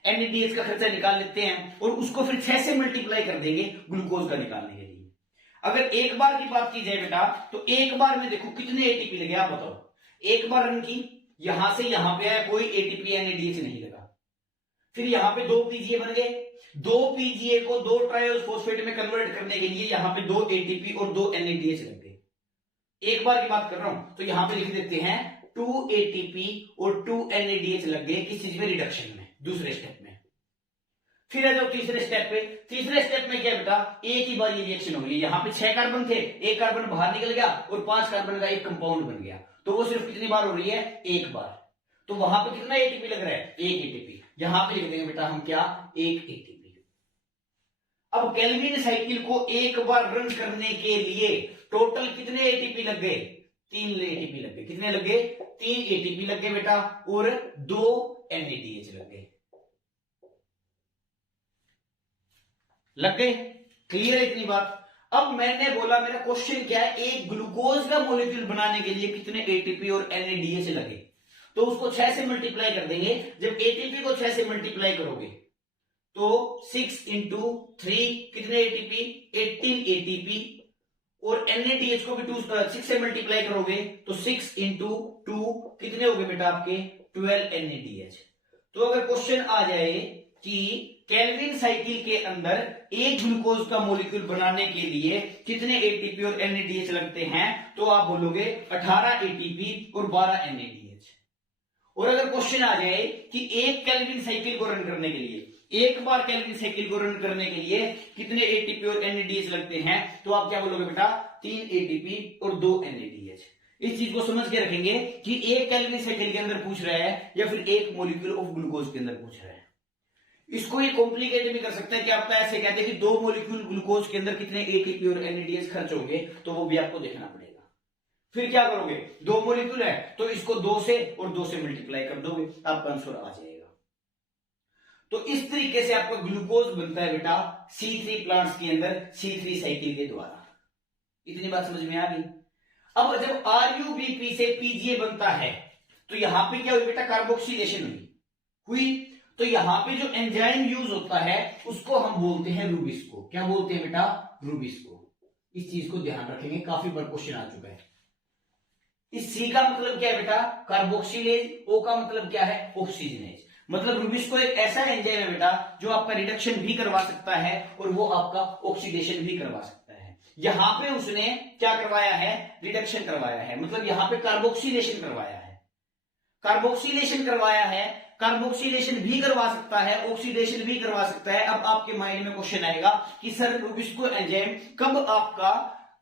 एनएडीएच का खर्चा निकाल लेते हैं और उसको फिर 6 से मल्टीप्लाई कर देंगे ग्लूकोज का निकालने के लिए। अगर एक बार की बात की जाए बेटा तो एक बार में देखो कितने एटीपी लगे आप बताओ। एक बार रन की, यहां से यहां पे आया, कोई एटीपी एनएडीएच नहीं लगा। फिर यहां पे 2 पीजीए बन गए। 2 पीजीए को 2 ट्राइफॉस्फेट में कन्वर्ट करने के लिए यहां पे 2 एटीपी और 2 एनएडीएच लग गए। एक बार की बात कर रहा हूं तो यहां पे लिख देते हैं 2 एटीपी और 2 एनएडीएच लग गए किस चीज में? रिडक्शन में, दूसरे स्टेप में। फिर आ जाओ तीसरे स्टेप पे। तीसरे स्टेप में क्या बेटा? एक ही बार ये रिएक्शन हो गई। यहां पे 6 कार्बन थे, एक कार्बन बाहर निकल गया और 5 कार्बन का एक कंपाउंड बन गया। तो वो सिर्फ कितनी बार हो रही है? एक बार। तो वहां पे कितना एटीपी लग रहा है? 1 एटीपी। यहां पे लिख देंगे बेटा हम क्या? 1 एटीपी। अब केल्विन साइकिल को एक बार रन करने के लिए टोटल कितने एटीपी लग गए? 3 एटीपी लग गए। कितने लग गए? 3 एटीपी लग गए बेटा और 2 एनएडीएच लग गए। लग गए? क्लियर इतनी बात। अब मैंने बोला मेरा क्वेश्चन क्या है? एक ग्लूकोज का मॉलिक्यूल बनाने के लिए कितने एटीपी और एनएडीएच लगे? तो उसको 6 से मल्टीप्लाई कर देंगे। जब एटीपी को 6 से मल्टीप्लाई करोगे तो 6 इंटू 3 कितने एटीपी? 18 एटीपी और एनएडीएच को भी 6 से मल्टीप्लाई करोगे तो 6 इंटू 2 कितने हो गए बेटा आपके? 12 एनएडीएच। तो अगर क्वेश्चन आ जाए कि केल्विन साइकिल के अंदर एक ग्लूकोज का मॉलिक्यूल बनाने के लिए कितने एटीपी और एनएडीएच लगते हैं तो आप बोलोगे 18 एटीपी और 12 एनएडीएच। और अगर क्वेश्चन आ जाए कि एक केल्विन साइकिल को रन करने के लिए, एक बार केल्विन साइकिल को रन करने के लिए कितने एटीपी और एनएडीएच लगते हैं तो आप क्या बोलोगे बेटा? 3 एटीपी और 2 एनएडीएच। इस चीज को समझ के रखेंगे कि एक केल्विन साइकिल के अंदर पूछ रहा है या फिर एक मॉलिक्यूल ऑफ ग्लूकोज के अंदर पूछ रहा है। इसको ये कॉम्प्लिकेट भी कर सकता है कि आपका ऐसे कहते हैं कि 2 मॉलिक्यूल ग्लूकोज के अंदर कितने एटीपी और एनएडीएच खर्च होंगे तो वो भी आपको देखना पड़ेगा। फिर क्या करोगे? 2 मॉलिक्यूल है तो इसको 2 से और 2 से मल्टीप्लाई कर दोगे, आपका आंसर आ जाएगा। तो इस तरीके से आपका ग्लूकोज बनता है बेटा C3 प्लांट्स के अंदर C3 साइकिल के द्वारा। इतनी बात समझ में आ गई। अब जब RUBP से PGA बनता है तो यहां पे क्या हुई बेटा? कार्बोक्सिलेशन हुई। तो यहां पे जो एंजाइम यूज होता है उसको हम बोलते हैं रूबिस्को। क्या बोलते हैं बेटा? रूबिस्को। इस चीज को ध्यान रखेंगे, काफी बार क्वेश्चन आ चुका है। इस C का मतलब क्या है बेटा? कार्बोक्सिलेज। O का मतलब क्या है? ऑक्सीजनेज। मतलब रूबिस्को एक ऐसा एंजाइम है बेटा जो आपका रिडक्शन भी करवा सकता है और वो आपका ऑक्सीडेशन भी करवा सकता है। यहां पे उसने क्या करवाया है? रिडक्शन करवाया है, मतलब यहां पे कार्बोक्सिलेशन करवाया है। कार्बोक्सिलेशन करवाया है, कार्बोक्सिलेशन भी करवा सकता है, ऑक्सीडेशन भी करवा सकता है। अब आपके माइंड में क्वेश्चन आएगा कि सर रूबिस्को एंजाइम कब आपका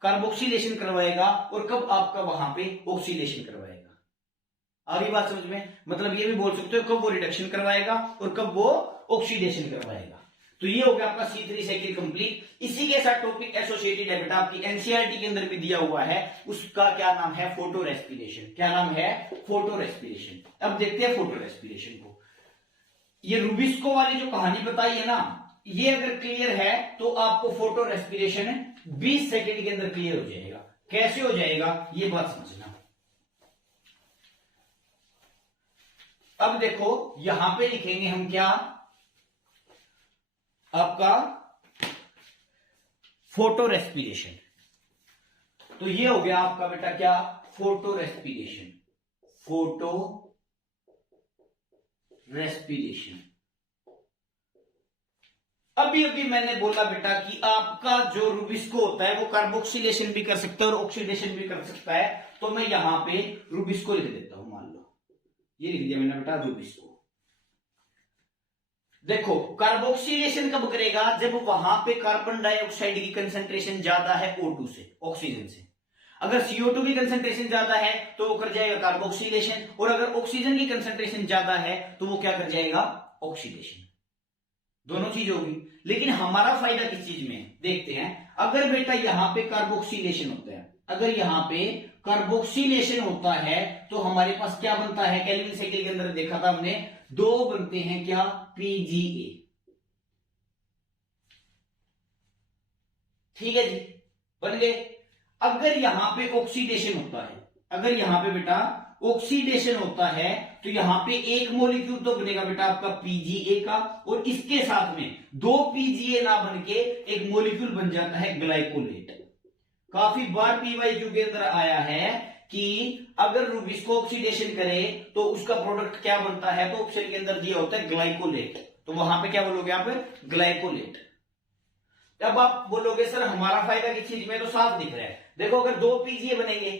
कार्बोक्सिलेशन करवाएगा और कब आपका वहां पे ऑक्सीडेशन करवाएगा? आगे बात समझ में? मतलब ये भी बोल सकते हो कब वो रिडक्शन करवाएगा और कब वो ऑक्सीडेशन करवाएगा। तो ये हो गया आपका C3 साइकिल कंप्लीट। इसी के साथ टॉपिक एसोसिएटेड है बेटा आपकी एनसीईआरटी के अंदर भी दिया हुआ है, उसका क्या नाम है? Photo respiration. क्या नाम है? Photo respiration. अब देखते हैं फोटो रेस्पिरेशन को। ये रूबिस्को वाली जो कहानी बताई है ना, ये अगर क्लियर है तो आपको फोटो रेस्पिरेशन 20 सेकेंड के अंदर क्लियर हो जाएगा। कैसे हो जाएगा ये बात समझना। अब देखो यहां पे लिखेंगे हम क्या? आपका फोटो रेस्पिरेशन। तो ये हो गया आपका बेटा क्या, फोटो रेस्पिरेशन, फोटो रेस्पिरेशन। अभी अभी मैंने बोला बेटा कि आपका जो रूबिस्को होता है वो कार्बोक्सिलेशन भी कर सकता है और ऑक्सीडेशन भी कर सकता है। तो मैं यहां पे रूबिस्को लिख देता हूं, मान लो ये लिख दिया मैंने बेटा रूबिस्को। देखो कार्बोक्सिलेशन कब करेगा, जब वहां पे कार्बन डाइऑक्साइड की कंसंट्रेशन ज्यादा है O2 से, ऑक्सीजन से। अगर CO2 की कंसंट्रेशन ज्यादा है तो वो कर जाएगा कार्बोक्सिलेशन, और अगर ऑक्सीजन की कंसंट्रेशन ज्यादा है तो वो क्या कर जाएगा, ऑक्सीडेशन। दोनों चीज होगी। लेकिन हमारा फायदा किस चीज में देखते हैं। अगर बेटा यहां पे कार्बोक्सिलेशन होता है, अगर यहां पे कार्बोक्सिलेशन होता है तो हमारे पास क्या बनता है, केल्विन साइकिल के अंदर देखा था हमने, दो बनते हैं क्या, PGA। ठीक है जी, बन गए। अगर यहां पे ऑक्सीडेशन होता है, अगर यहां पे बेटा ऑक्सीडेशन होता है तो यहां पे एक मॉलिक्यूल तो बनेगा बेटा आपका PGA का, और इसके साथ में दो PGA ना बन के एक मॉलिक्यूल बन जाता है ग्लाइकोलेट। काफी बार PYQ के अंदर आया है कि अगर रूबिस्को ऑक्सीडेशन करे तो उसका प्रोडक्ट क्या बनता है, तो ऑप्शन के अंदर दिया होता है ग्लाइकोलेट। तो वहां पे क्या बोलोगे आप, ग्लाइकोलेट। अब आप बोलोगे सर हमारा फायदा किस चीज में, तो साफ दिख रहा है। देखो अगर दो PGA बनेंगे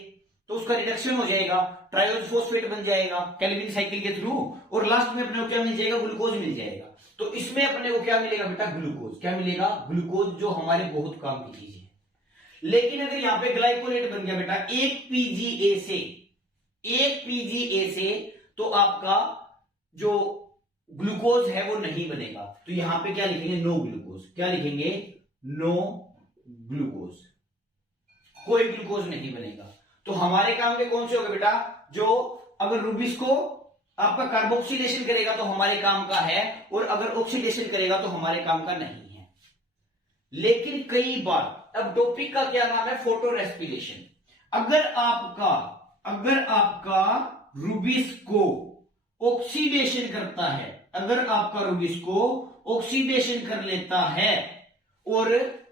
तो उसका रिडक्शन हो जाएगा, ट्रायोज फॉस्फेट बन जाएगा केल्विन साइकिल के थ्रू, और लास्ट में अपने को क्या मिल जाएगा, ग्लूकोज मिल जाएगा। तो इसमें अपने को क्या मिलेगा बेटा, ग्लूकोज। क्या मिलेगा, ग्लूकोज, जो हमारे बहुत काम की चीज है। लेकिन अगर यहां पे ग्लाइकोलेट बन गया बेटा एक PGA से, तो आपका जो ग्लूकोज है वो नहीं बनेगा। तो यहां पे क्या लिखेंगे, नो ग्लूकोज। क्या लिखेंगे, नो ग्लूकोज, कोई ग्लूकोज नहीं बनेगा। तो हमारे काम के कौन से हो गए बेटा, जो अगर रूबिस्को आपका कार्बोक्सिलेशन करेगा तो हमारे काम का है, और अगर ऑक्सीडेशन करेगा तो हमारे काम का नहीं है। लेकिन कई बार, अब टॉपिक का क्या नाम है, फोटो रेस्पिरेशन। अगर आपका रूबिस्को ऑक्सीडेशन करता है, अगर आपका रूबिस्को ऑक्सीडेशन कर लेता है और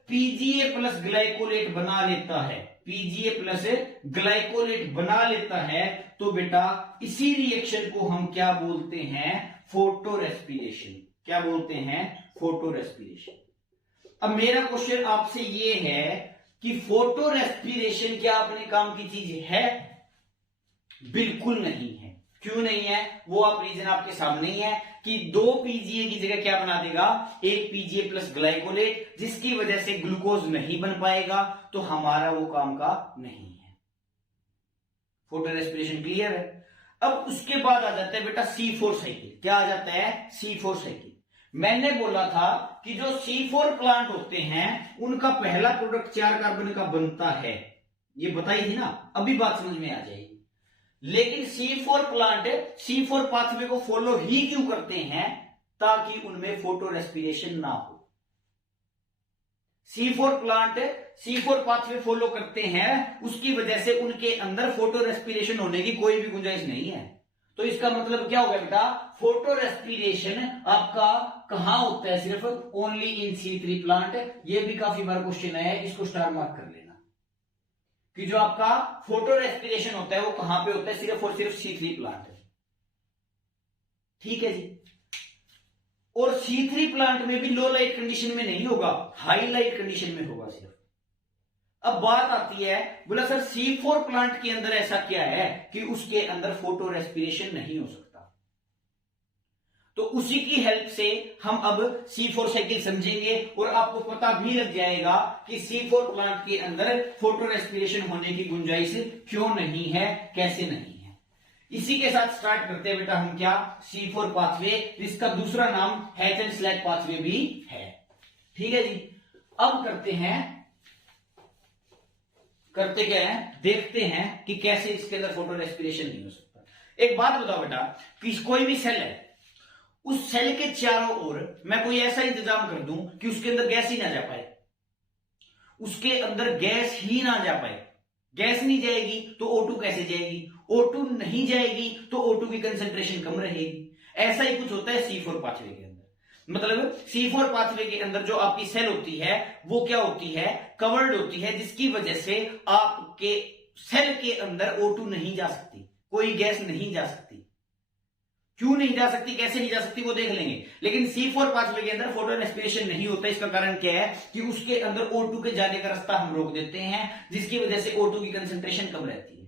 PGA प्लस ग्लाइकोलेट बना लेता है, PGA प्लस ग्लाइकोलेट बना लेता है, तो बेटा इसी रिएक्शन को हम क्या बोलते हैं, फोटो रेस्पिरेशन। क्या बोलते हैं, फोटो रेस्पिरेशन। अब मेरा क्वेश्चन आपसे ये है कि फोटो रेस्पिरेशन क्या अपने काम की चीज है, बिल्कुल नहीं है। क्यों नहीं है, वो आप रीजन आपके सामने ही है कि दो PGA की जगह क्या बना देगा, एक PGA प्लस ग्लाइकोलेट, जिसकी वजह से ग्लूकोज नहीं बन पाएगा, तो हमारा वो काम का नहीं है। फोटो रेस्पिरेशन क्लियर है। अब उसके बाद आ जाता है बेटा C4 साइकिल। क्या आ जाता है, C4 साइकिल। मैंने बोला था कि जो C4 प्लांट होते हैं उनका पहला प्रोडक्ट 4 कार्बन का बनता है, ये बताई थी ना, अभी बात समझ में आ जाएगी। लेकिन C4 प्लांट C4 पाथवे को फॉलो ही क्यों करते हैं, ताकि उनमें फोटो रेस्पिरेशन ना हो। C4 plant C4 pathway follow करते हैं, उसकी वजह से उनके अंदर फोटो रेस्पिरेशन होने की कोई भी गुंजाइश नहीं है। तो इसका मतलब क्या हो गया बेटा, फोटो रेस्पिरेशन आपका कहां होता है, सिर्फ ओनली इन C3 प्लांट। ये भी काफी बार क्वेश्चन है, इसको स्टार मार्क कर लेना कि जो आपका फोटो रेस्पिरेशन होता है वो कहां पे होता है, सिर्फ और सिर्फ C3 प्लांट है। ठीक है जी। और C3 प्लांट में भी लो लाइट कंडीशन में नहीं होगा, हाई लाइट कंडीशन में होगा सिर्फ। अब बात आती है, बोला सर C4 प्लांट के अंदर ऐसा क्या है कि उसके अंदर फोटो रेस्पिरेशन नहीं हो सकता। तो उसी की हेल्प से हम अब C4 साइकिल समझेंगे, और आपको पता भी लग जाएगा कि C4 प्लांट के अंदर फोटो रेस्पिरेशन होने की गुंजाइश क्यों नहीं है, कैसे नहीं है। इसी के साथ स्टार्ट करते हैं बेटा हम क्या, C4 पाथवे, जिसका दूसरा नाम हैचन-स्लैक पाथवे भी है। ठीक है जी। अब करते क्या है, देखते हैं कि कैसे इसके अंदर फोटो रेस्पिरेशन नहीं हो सकता। एक बात बताओ बेटा, कि कोई भी सेल है, उस सेल के चारों ओर मैं कोई ऐसा इंतजाम कर दूं कि उसके अंदर गैस ही ना जा पाए, उसके अंदर गैस ही ना जा पाए। गैस नहीं जाएगी तो O2 कैसे जाएगी, O2 नहीं जाएगी तो O2 की कंसंट्रेशन कम रहेगी। ऐसा ही कुछ होता है C4 पाथवे के अंदर। मतलब C4 पाथवे के अंदर जो आपकी सेल होती है वो क्या होती है, कवर्ड होती है, जिसकी वजह से आपके सेल के अंदर O2 नहीं जा सकती, कोई गैस नहीं जा सकती। क्यों नहीं जा सकती, कैसे नहीं जा सकती वो देख लेंगे। लेकिन C4 पाथवे के अंदर फोटो एस्पिरेशन नहीं होता। इसका कारण क्या है कि उसके अंदर O2 के जाने का रास्ता हम रोक देते हैं, जिसकी वजह से O2 की कंसेंट्रेशन कम रहती है।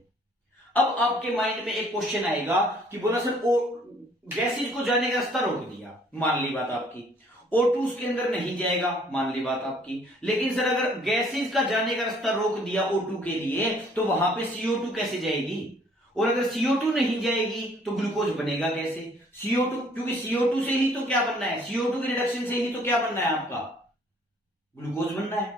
अब आपके माइंड में एक क्वेश्चन आएगा कि बोला सर गैसेज को जाने का रास्ता रोक दिया, मान ली बात आपकी, O2 उसके अंदर नहीं जाएगा, मान ली बात आपकी। लेकिन सर अगर गैसेज का जाने का रास्ता रोक दिया O2 के लिए तो वहां पे CO2 कैसे जाएगी, और अगर CO2 नहीं जाएगी तो ग्लूकोज बनेगा कैसे? CO2, क्योंकि CO2 से ही तो क्या बनना है, CO2 के रिडक्शन से ही तो क्या बनना है आपका, ग्लूकोज बनना है।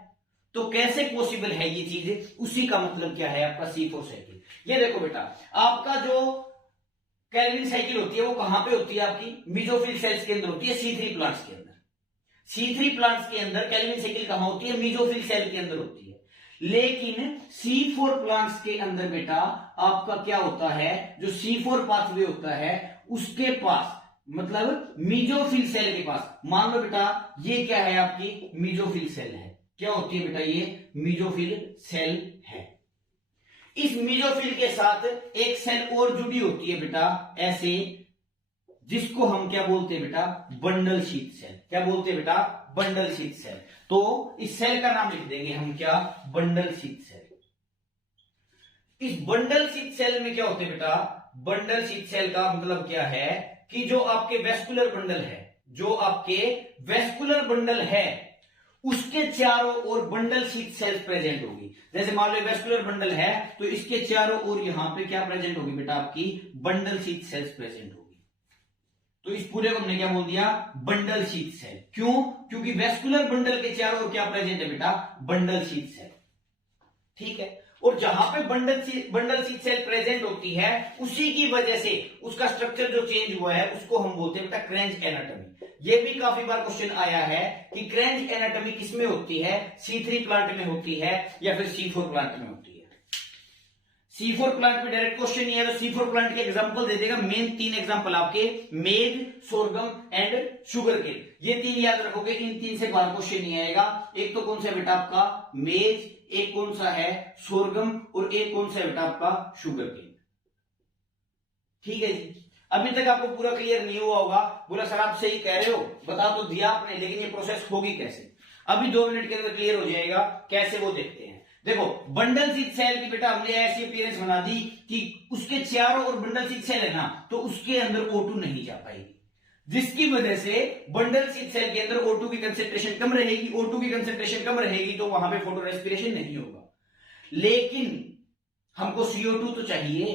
तो कैसे पॉसिबल है ये चीज, उसी का मतलब क्या है आपका C4 साइकिल। ये देखो बेटा, आपका जो कैल्विन साइकिल होती है वो कहां पे होती है आपकी, मीजोफिल सेल्स के अंदर होती है, C3 प्लांट्स के अंदर। C3 प्लांट्स के अंदर कैल्विन साइकिल कहां होती है, मीजोफिल सेल के अंदर होती है। लेकिन C4 प्लांट्स के अंदर बेटा आपका क्या होता है, जो C4 पाथवे होता है उसके पास, मतलब मीजोफिल सेल के पास, मान लो बेटा ये क्या है आपकी मीजोफिल सेल है, क्या होती है बेटा ये मीजोफिल सेल है। इस मीजोफिल के साथ एक सेल और जुड़ी होती है बेटा ऐसे, जिसको हम क्या बोलते हैं बेटा, बंडल शीथ सेल। क्या बोलते हैं बेटा, बंडल शीथ सेल। तो इस सेल का नाम लिख देंगे हम क्या, बंडल शीथ सेल। इस बंडल शीथ सेल में क्या होते हैं बेटा, बंडल शीथ सेल का मतलब क्या है कि जो आपके वेस्कुलर बंडल है, जो आपके वेस्कुलर बंडल है उसके चारों ओर बंडल शीथ सेल्स प्रेजेंट होगी। जैसे मान लो वेस्कुलर बंडल है तो इसके चारों ओर यहां पे क्या प्रेजेंट होगी बेटा, आपकी बंडल शीथ सेल्स प्रेजेंट होगी। तो इस पूरे को हमने क्या बोल दिया, बंडल शीथ सेल। क्यों, क्योंकि वेस्कुलर बंडल के चारों ओर क्या प्रेजेंट है बेटा, बंडल शीथ सेल। ठीक है, और जहां पे बंडल शीथ सेल प्रेजेंट होती है उसी की वजह से उसका स्ट्रक्चर जो चेंज हुआ है उसको हम बोलते हैं बेटा क्रेंच एनाटॉमी। ये भी काफी बार क्वेश्चन आया है कि क्रेंच एनाटॉमी किसमें होती है, C3 प्लांट में होती है या फिर C4 प्लांट में होती है। C4 प्लांट में डायरेक्ट क्वेश्चन नहीं है तो C4 प्लांट के एग्जांपल दे देगा, मेन 3 एग्जांपल आपके, मेज, सोरगम एंड शुगर केन। ये 3 याद रखोगे, इन 3 से बाहर क्वेश्चन नहीं आएगा। एक तो कौन सा बेटा आपका मेज, एक कौन सा है सोरगम, और एक कौन सा है बेटा आपका शुगर केन। ठीक है जी, अभी तक आपको पूरा क्लियर नहीं हुआ होगा, बोला सर आप सही कह रहे हो, बता तो दिया आपने, लेकिन ये प्रोसेस होगी कैसे। अभी 2 मिनट के अंदर क्लियर हो जाएगा, कैसे वो देखते हैं। देखो बंडल शीथ सेल की बेटा हमने ऐसी अपीयरेंस बना दी कि उसके चारों ओर बंडल शीथ सेल है ना, तो उसके अंदर O2 नहीं जा पाएगी, जिसकी वजह से बंडल शीथ सेल के अंदर O2 की कंसेंट्रेशन कम रहेगी। O2 की कंसेंट्रेशन कम रहेगी तो वहां पे फोटो रेस्पिरेशन नहीं होगा। लेकिन हमको CO2 तो चाहिए,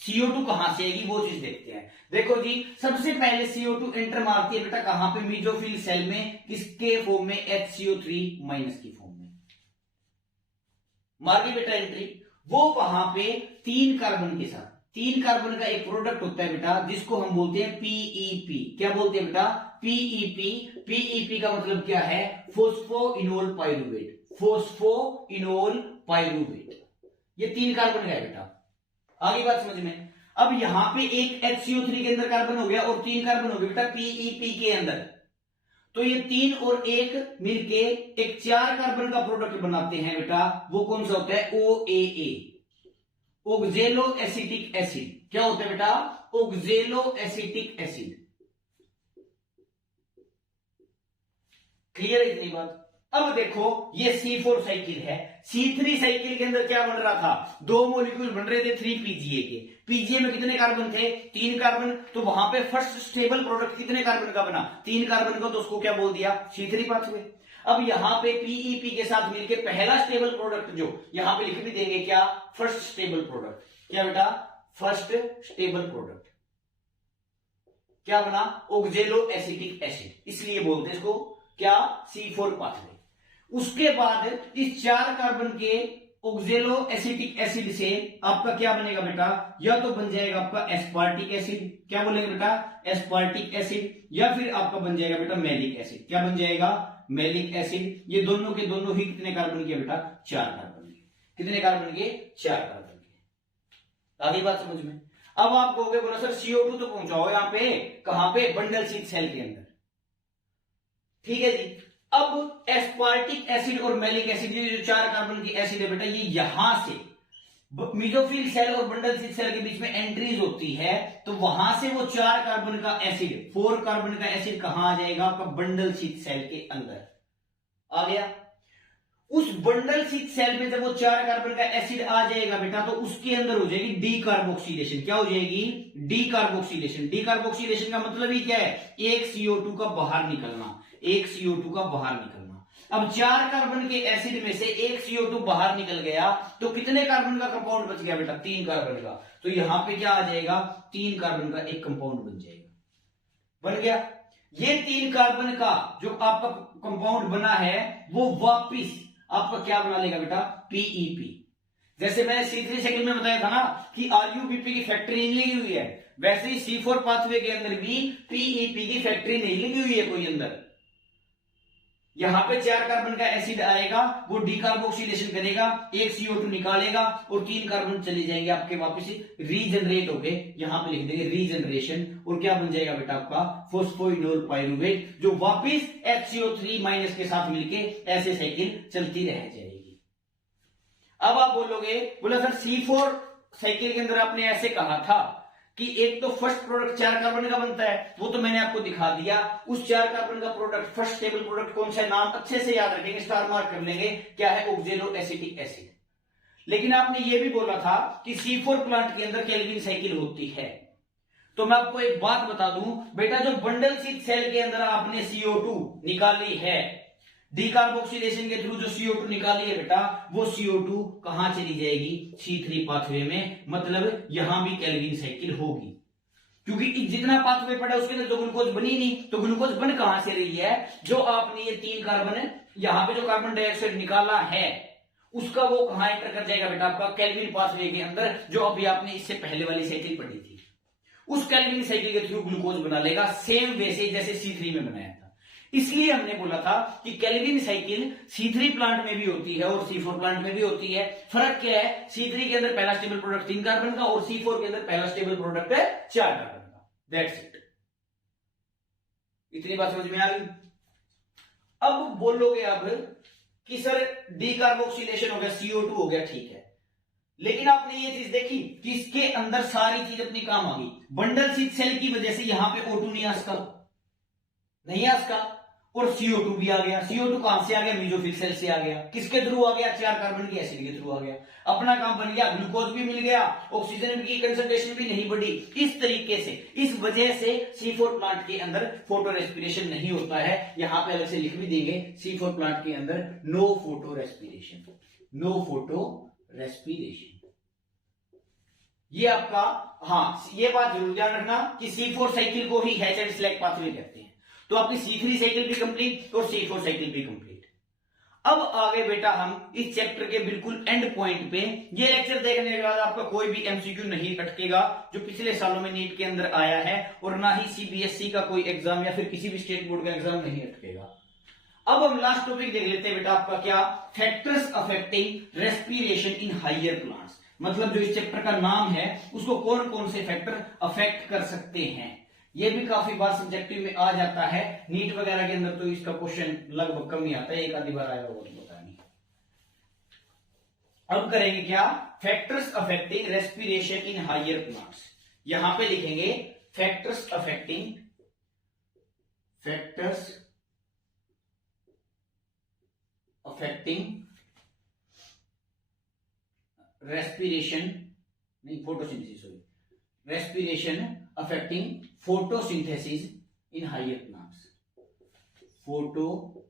CO2 कहां से आएगी वो चीज देखते हैं। देखो जी, सबसे पहले CO2 एंटर मारती है बेटा कहां पे, मीजोफिल सेल में, किसके फॉर्म में, HCO3 माइनस की फॉर्म में मार गई बेटा एंट्री। वो वहां पे 3 कार्बन के साथ, 3 कार्बन का एक प्रोडक्ट होता है बेटा जिसको हम बोलते हैं PEP। क्या बोलते हैं बेटा, PEP। PEP का मतलब क्या है, फोस्फोइनोल पाइरुवेट, फोस्फोइनोल पाइरुवेट। ये 3 कार्बन का है बेटा, आगे बात समझ में। अब यहां पे एक HCO3 के अंदर कार्बन हो गया और 3 कार्बन हो गए बेटा PEP के अंदर, तो ये 3 और 1 मिलके एक 4 कार्बन का प्रोडक्ट बनाते हैं बेटा, वो कौन सा होता है, OAA, ऑक्जेलो एसिटिक एसिड। क्या होता है बेटा, ऑक्जेलो एसिटिक एसिड। क्लियर है इतनी बात। अब देखो ये C4 साइकिल है, C3 साइकिल के अंदर क्या बन रहा था, 2 मॉलिक्यूल बन रहे थे 3PGA के। PGA में कितने कार्बन थे, 3 कार्बन। तो वहां पे फर्स्ट स्टेबल प्रोडक्ट कितने कार्बन का बना, 3 कार्बन का, तो उसको क्या बोल दिया, C3 पाथवे। अब यहां पे PEP के साथ मिलकर पहला स्टेबल प्रोडक्ट जो यहां पे लिख भी देंगे क्या, फर्स्ट स्टेबल प्रोडक्ट। क्या बेटा, फर्स्ट स्टेबल प्रोडक्ट क्या बना, ऑक्जेलो एसिटिक एसिड, इसलिए बोलते हैं इसको क्या, C4 पाथवे। उसके बाद इस 4 कार्बन के ऑक्जेलो एसिटिक एसिड से आपका क्या बनेगा बेटा, या तो बन जाएगा आपका एस्पार्टिक एसिड। क्या बोलेंगे बेटा, एस्पार्टिक एसिड, या फिर आपका बन जाएगा बेटा मैलिक एसिड। क्या बन जाएगा, मैलिक एसिड। ये दोनों के दोनों ही कितने कार्बन के बेटा, 4 कार्बन के। कितने कार्बन के, 4 कार्बन के। आगे बात समझ में। अब आप कहोगे बोला सर CO2 तो पहुंचाओ यहां पे, कहां पे, बंडल शीथ सेल के अंदर। ठीक है जी। अब एस्पार्टिक एसिड और मैलिक एसिड, ये जो 4 कार्बन की एसिड है बेटा, ये यहां से मेसोफिल सेल और बंडल स्थित सेल के बीच में एंट्रीज होती है, तो वहां से वो 4 कार्बन का एसिड, 4 कार्बन का एसिड कहां आ जाएगा? आपका बंडल स्थित सेल के अंदर आ गया। उस बंडल स्थित सेल में जब वो 4 कार्बन का एसिड आ जाएगा बेटा, तो उसके अंदर हो जाएगी डीकार्बोक्सिलेशन। क्या हो जाएगी? डीकार्बोक्सिलेशन। डीकार्बोक्सिलेशन का मतलब ही क्या है? एक CO2 का बाहर निकलना, एक CO2 का बाहर निकलना। अब 4 कार्बन के एसिड में से एक CO2 बाहर निकल गया, तो कितने कार्बन का कंपाउंड बच गया बेटा? 3 कार्बन का। तो यहां पे क्या आ जाएगा? 3 कार्बन का एक कंपाउंड बन जाएगा। बन गया। ये 3 कार्बन का जो आपका कंपाउंड बना है, वो वापिस आपका क्या बना लेगा बेटा? PEP। जैसे मैंने C3 साइकिल में बताया था ना कि RUBP की फैक्ट्री नहीं लगी हुई है, वैसे ही C4 पाथवे के अंदर भी PEP की फैक्ट्री नहीं लगी हुई है कोई अंदर। यहां पे 4 कार्बन का एसिड आएगा, वो डीकार्बोक्सिलेशन करेगा, एक CO2 निकालेगा और 3 कार्बन चले जाएंगे आपके वापस रीजनरेट होके। यहां पे लिख देंगे रीजनरेशन, और क्या बन जाएगा बेटा? आपका फोस्फोइनोल पाइरुवेट, जो वापिस HCO3- के साथ मिलके ऐसे साइकिल चलती रह जाएगी। अब आप बोलोगे, बोला सर C4 साइकिल के अंदर आपने ऐसे कहा था कि एक तो फर्स्ट प्रोडक्ट 4 कार्बन का बनता है, वो तो मैंने आपको दिखा दिया। उस 4 कार्बन का प्रोडक्ट, फर्स्ट स्टेबल प्रोडक्ट कौन सा है? नाम अच्छे से याद रखेंगे, स्टार मार्क कर लेंगे, क्या है? ऑक्जेलो एसिटिक एसिड। लेकिन आपने ये भी बोला था कि C4 प्लांट के अंदर केल्विन साइकिल होती है। तो मैं आपको एक बात बता दूं बेटा, जो बंडल स्थित सेल के अंदर आपने CO2 निकाली है, डीकार्बोक्सिलेशन के थ्रू जो CO2 निकाली है बेटा, वो CO2 कहां चली जाएगी? C3 पाथवे में। मतलब यहां भी केल्विन साइकिल होगी, क्योंकि जितना पाथवे पड़ा उसके अंदर तो ग्लूकोज बनी नहीं, तो ग्लूकोज बन कहां से रही है? जो आपने ये 3 कार्बन यहां पे जो कार्बन डाइऑक्साइड निकाला है, उसका वो कहां एंटर कर जाएगा बेटा? आपका केल्विन पाथवे के अंदर, जो अभी आपने इससे पहले वाली साइकिल पढ़ी थी। उस केल्विन साइकिल के थ्रू ग्लूकोज बना लेगा, सेम वैसे जैसे C3 में बनाया था। इसलिए हमने बोला था कि केल्विन साइकिल C3 प्लांट में भी होती है और C4 प्लांट में भी होती है। फर्क क्या है? C3 के अंदर पहला स्टेबल प्रोडक्ट 3 कार्बन का और C4 के अंदर पहला स्टेबल प्रोडक्ट है 4 कार्बन का। That's it. इतनी बात समझ में आ गई? अब बोलोगे अब कि सर डीकार्बोक्सिलेशन हो गया, CO2 हो गया, ठीक है, लेकिन आपने ये चीज देखी कि इसके अंदर सारी चीज अपनी काम आ गई। बंडल स्थित सेल की वजह से यहां पे O2 नहीं आ सका, नहीं आ सका, और CO2 भी आ गया। CO2 कहां से आ गया? मेसोफिल सेल से आ गया। किसके थ्रू आ गया? 4 कार्बन की एसिड के थ्रू आ गया। अपना काम बन गया, ग्लूकोज भी मिल गया, ऑक्सीजन की कंसंट्रेशन भी नहीं बढ़ी। इस तरीके से, इस वजह से C4 प्लांट के अंदर फोटो रेस्पिरेशन नहीं होता है। यहां पे अलग से लिख भी देंगे, C4 प्लांट के अंदर no photorespiration, no photorespiration. ये आपका, हाँ, ये बात जरूर ध्यान रखना कि C4 साइकिल को ही हैच एंड स्लैग पाथवे कहते हैं। तो आपकी C3 साइकिल भी कंप्लीट और C4 साइकिल भी कंप्लीट। अब आगे बेटा हम इस चैप्टर के बिल्कुल एंड पॉइंट पे, ये लेक्चर देखने के बाद आपका कोई भी MCQ नहीं अटकेगा जो पिछले सालों में नीट के अंदर आया है, और ना ही CBSE का कोई एग्जाम या फिर किसी भी स्टेट बोर्ड का एग्जाम नहीं अटकेगा। अब हम लास्ट टॉपिक देख लेते हैं बेटा, आपका क्या? Factors affecting respiration in higher plants. मतलब जो इस चैप्टर का नाम है, उसको कौन कौन से फैक्टर अफेक्ट कर सकते हैं। ये भी काफी बार सब्जेक्टिव में आ जाता है, नीट वगैरह के अंदर तो इसका क्वेश्चन लगभग कम ही आता है, एक आधी बार आया होगा तो पता नहीं। अब करेंगे क्या? Factors affecting respiration in higher plants. यहां पे लिखेंगे फैक्टर्स अफेक्टिंग रेस्पिरेशन, नहीं photosynthesis, sorry, respiration affecting photosynthesis in higher plants. Photosynthesis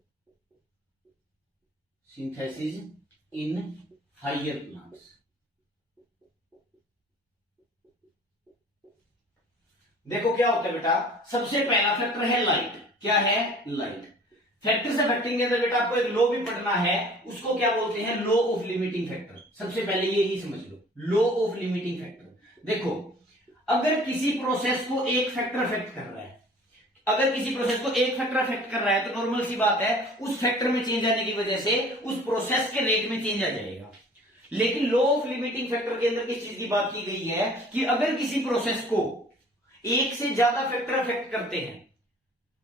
in higher plants. देखो क्या होता है बेटा, सबसे पहला फैक्टर है लाइट। क्या है? लाइट। फैक्टर्स अफेक्टिंग के अंदर बेटा आपको एक लॉ भी पढ़ना है, उसको क्या बोलते हैं? Law of limiting factor. सबसे पहले ये ही समझ लो, लॉ ऑफ लिमिटिंग फैक्टर। देखो, अगर किसी प्रोसेस को एक फैक्टर अफेक्ट कर रहा है, अगर किसी प्रोसेस को एक फैक्टर अफेक्ट कर रहा है, तो नॉर्मल सी बात है उस फैक्टर में चेंज आने की वजह से उस प्रोसेस के रेट में चेंज आ जाएगा। लेकिन लॉ ऑफ लिमिटिंग फैक्टर के अंदर किस चीज की बात की गई है कि अगर किसी प्रोसेस को एक से ज्यादा फैक्टर अफेक्ट करते हैं,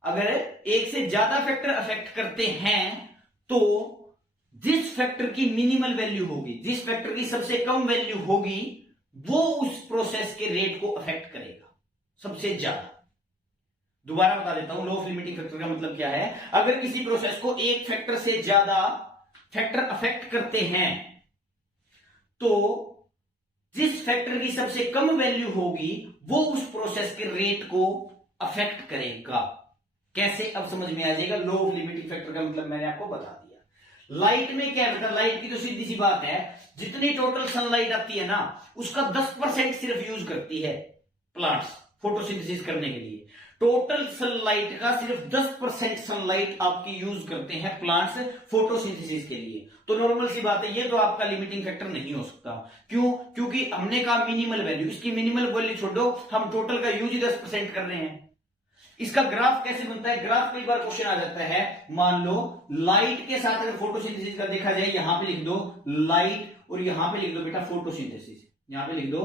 अगर एक से ज्यादा फैक्टर अफेक्ट करते हैं तो जिस फैक्टर की मिनिमल वैल्यू होगी, जिस फैक्टर की सबसे कम वैल्यू होगी, वो उस प्रोसेस के रेट को अफेक्ट करेगा सबसे ज्यादा। दोबारा बता देता हूं, लो ऑफ लिमिटिंग फैक्टर का मतलब क्या है। अगर किसी प्रोसेस को एक फैक्टर से ज्यादा फैक्टर अफेक्ट करते हैं तो जिस फैक्टर की सबसे कम वैल्यू होगी वो उस प्रोसेस के रेट को अफेक्ट करेगा। कैसे, अब समझ में आ जाएगा। लो ऑफ लिमिटिंग फैक्टर का मतलब मैंने आपको बता दिया। लाइट में क्या है बेटा, लाइट की तो सीधी सी बात है, जितनी टोटल सनलाइट आती है ना उसका 10% सिर्फ यूज करती है प्लांट्स फोटोसिंथेसिस करने के लिए। टोटल सनलाइट का सिर्फ 10% सनलाइट आपकी यूज करते हैं प्लांट्स फोटोसिंथेसिस के लिए। तो नॉर्मल सी बात है, ये तो आपका लिमिटिंग फैक्टर नहीं हो सकता। क्यों? क्योंकि हमने कहा मिनिमल वैल्यू, इसकी मिनिमल वैल्यू छोड़ो, हम टोटल का यूज ही 10% कर रहे हैं। इसका ग्राफ कैसे बनता है? ग्राफ कई बार क्वेश्चन आ जाता है, मान लो लाइट के साथ अगर फोटोसिंथेसिस का देखा जाए, यहां पे लिख दो लाइट और यहां पे लिख दो बेटा फोटोसिंथेसिस, यहां पे लिख दो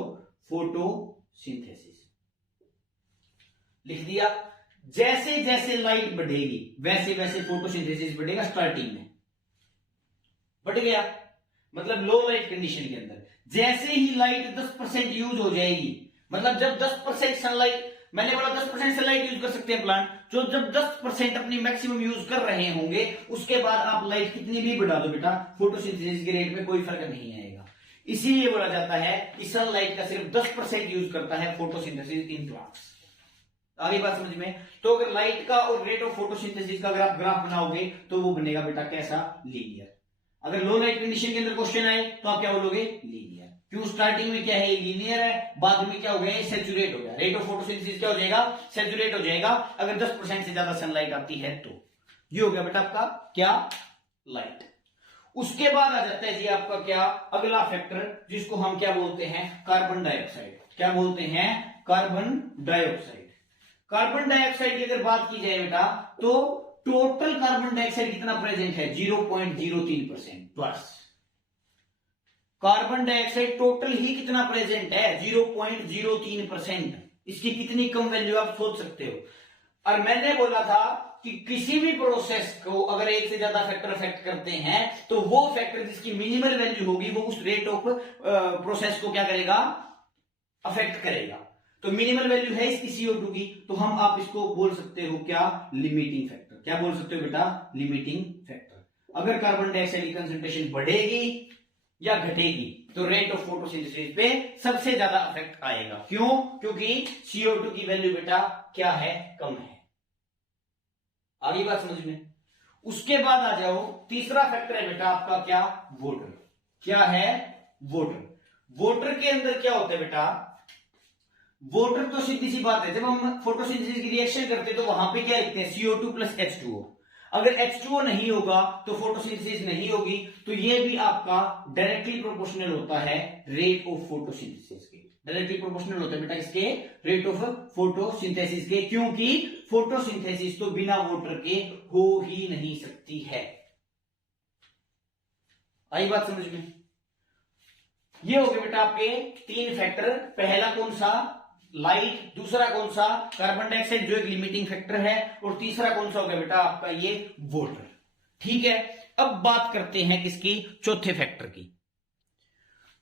फोटोसिंथेसिस, लिख दिया। जैसे जैसे लाइट बढ़ेगी वैसे वैसे फोटोसिंथेसिस बढ़ेगा। स्टार्टिंग में बढ़ गया, मतलब लो लाइट कंडीशन के अंदर जैसे ही लाइट 10% यूज हो जाएगी, मतलब जब 10% सनलाइट, मैंने बोला 10% सनलाइट यूज कर सकते हैं प्लांट, जो जब 10% अपनी मैक्सिमम यूज कर रहे होंगे उसके बाद आप लाइट कितनी भी बढ़ा दो बेटा, फोटोसिंथेसिस के रेट में कोई फर्क नहीं आएगा। इसीलिए बोला जाता है कि सनलाइट का सिर्फ 10% यूज करता है फोटोसिंथेसिस इन प्लांट्स। आगे बात समझ में? तो अगर लाइट का और रेट ऑफ फोटोसिंथेसिस का अगर आप ग्राफ बनाओगे तो वो बनेगा बेटा कैसा? लीनियर। अगर लो लाइट कंडीशन के अंदर क्वेश्चन आए तो आप क्या बोलोगे? लीनियर। क्यों? स्टार्टिंग में क्या है? लीनियर है, बाद में क्या हो गया? सैचुरेट हो गया। रेट ऑफ फोटोसिंथेसिस क्या हो जाएगा? सैचुरेट हो जाएगा अगर 10% से ज्यादा सनलाइट आती है तो। ये हो गया बेटा आपका क्या? लाइट। उसके बाद आ जाता है जी आपका क्या? अगला फैक्टर, जिसको हम क्या बोलते हैं? Carbon dioxide. क्या बोलते हैं? Carbon dioxide. कार्बन डाइऑक्साइड की अगर बात की जाए बेटा तो टोटल कार्बन डाइऑक्साइड कितना प्रेजेंट है? 0.03%। बस कार्बन डाइऑक्साइड टोटल ही कितना प्रेजेंट है? 0.03%। इसकी कितनी कम वैल्यू आप सोच सकते हो। और मैंने बोला था कि किसी भी प्रोसेस को अगर एक से ज्यादा फैक्टर अफेक्ट करते हैं तो वो फैक्टर जिसकी मिनिमल वैल्यू होगी वो उस रेट ऑफ प्रोसेस को क्या करेगा? अफेक्ट करेगा। तो मिनिमल वैल्यू है इसकी CO2 की, तो हम आप इसको बोल सकते हो क्या? Limiting factor. क्या बोल सकते हो बेटा? Limiting factor. अगर कार्बन डाइऑक्साइड की कंसंट्रेशन बढ़ेगी या घटेगी तो रेट ऑफ फोटोसिंथेसिस पे सबसे ज्यादा अफेक्ट आएगा। क्यों? क्योंकि CO2 की वैल्यू बेटा क्या है? कम है। आगे बात समझ में? उसके बाद आ जाओ, तीसरा फैक्टर है बेटा आपका क्या? वाटर। क्या है? वाटर। वाटर के अंदर क्या होता है बेटा? वाटर तो सीधी सी बात है, जब हम फोटोसिंथेसिस की रिएक्शन करते हैं तो वहां पे क्या लिखते हैं? CO2 plus H2O। अगर H2O नहीं होगा तो फोटोसिंथेसिस नहीं होगी। तो ये भी आपका डायरेक्टली प्रोपोर्शनल होता है रेट ऑफ फोटोसिंथेसिस के। डायरेक्टली प्रोपोर्शनल होता है बेटा इसके रेट ऑफ फोटोसिंथेसिस के, क्योंकि फोटोसिंथेसिस तो बिना वाटर के हो ही नहीं सकती है। आई बात समझ में? ये हो गए बेटा आपके 3 फैक्टर। पहला कौन सा? लाइट। दूसरा कौन सा? कार्बन डाइऑक्साइड जो एक लिमिटिंग फैक्टर है। और तीसरा कौन सा हो गया बेटा आपका? ये वाटर। ठीक है, अब बात करते हैं किसकी? चौथे फैक्टर की।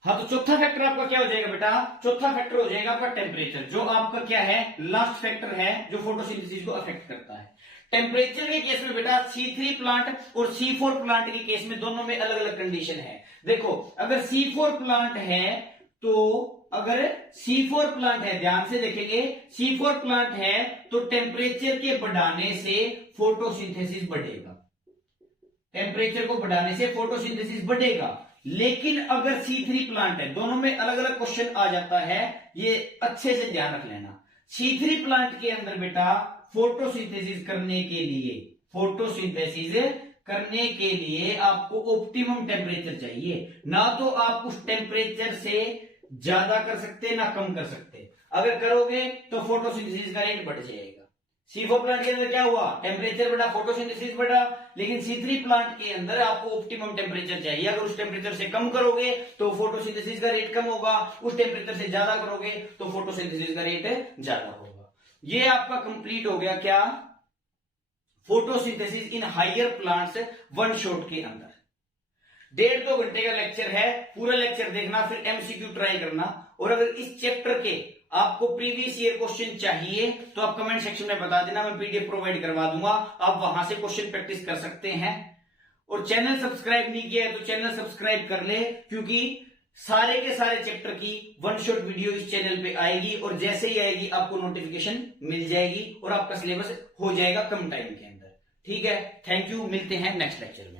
हाँ, तो चौथा फैक्टर आपका क्या हो जाएगा बेटा? चौथा फैक्टर हो जाएगा आपका टेम्परेचर, जो आपका क्या है? लास्ट फैक्टर है जो फोटोसिंथेसिस को अफेक्ट करता है। टेम्परेचर के केस में बेटा C3 प्लांट और C4 प्लांट के केस में दोनों में अलग अलग कंडीशन है। देखो, अगर C4 प्लांट है तो अगर C4 प्लांट है, ध्यान से देखेंगे, C4 प्लांट है तो टेम्परेचर के बढ़ाने से फोटोसिंथेसिस बढ़ेगा। टेम्परेचर को बढ़ाने से फोटोसिंथेसिस बढ़ेगा। लेकिन अगर C3 प्लांट है, दोनों में अलग अलग क्वेश्चन आ जाता है, ये अच्छे से ध्यान रख लेना। C3 प्लांट के अंदर बेटा फोटोसिंथेसिस करने के लिए आपको ऑप्टिमम टेम्परेचर चाहिए। ना तो आप उस टेम्परेचर से ज्यादा कर सकते ना कम कर सकते। अगर करोगे तो फोटोसिंथेसिस का रेट बढ़ जाएगा। C4 प्लांट के अंदर क्या हुआ? टेम्परेचर बढ़ा, फोटोसिंथेसिस बढ़ा। लेकिन C3 प्लांट के अंदर आपको ऑप्टिमम टेम्परेचर चाहिए। अगर उस टेम्परेचर से कम करोगे तो फोटोसिंथेसिस का रेट कम होगा, उस टेम्परेचर से ज्यादा करोगे तो फोटोसिंथेसिस का रेट ज्यादा होगा। ये आपका कंप्लीट हो गया क्या? Photosynthesis in higher plants one shot के अंदर। 1.5-2 घंटे का लेक्चर है, पूरा लेक्चर देखना, फिर एमसीक्यू ट्राई करना। और अगर इस चैप्टर के आपको प्रीवियस ईयर क्वेश्चन चाहिए तो आप कमेंट सेक्शन में बता देना, मैं पीडीएफ प्रोवाइड करवा दूंगा, आप वहां से क्वेश्चन प्रैक्टिस कर सकते हैं। और चैनल सब्सक्राइब नहीं किया है तो चैनल सब्सक्राइब कर ले, क्योंकि सारे के सारे चैप्टर की वन शॉट वीडियो इस चैनल पे आएगी, और जैसे ही आएगी आपको नोटिफिकेशन मिल जाएगी और आपका सिलेबस हो जाएगा कम टाइम के अंदर। ठीक है, थैंक यू, मिलते हैं नेक्स्ट लेक्चर में।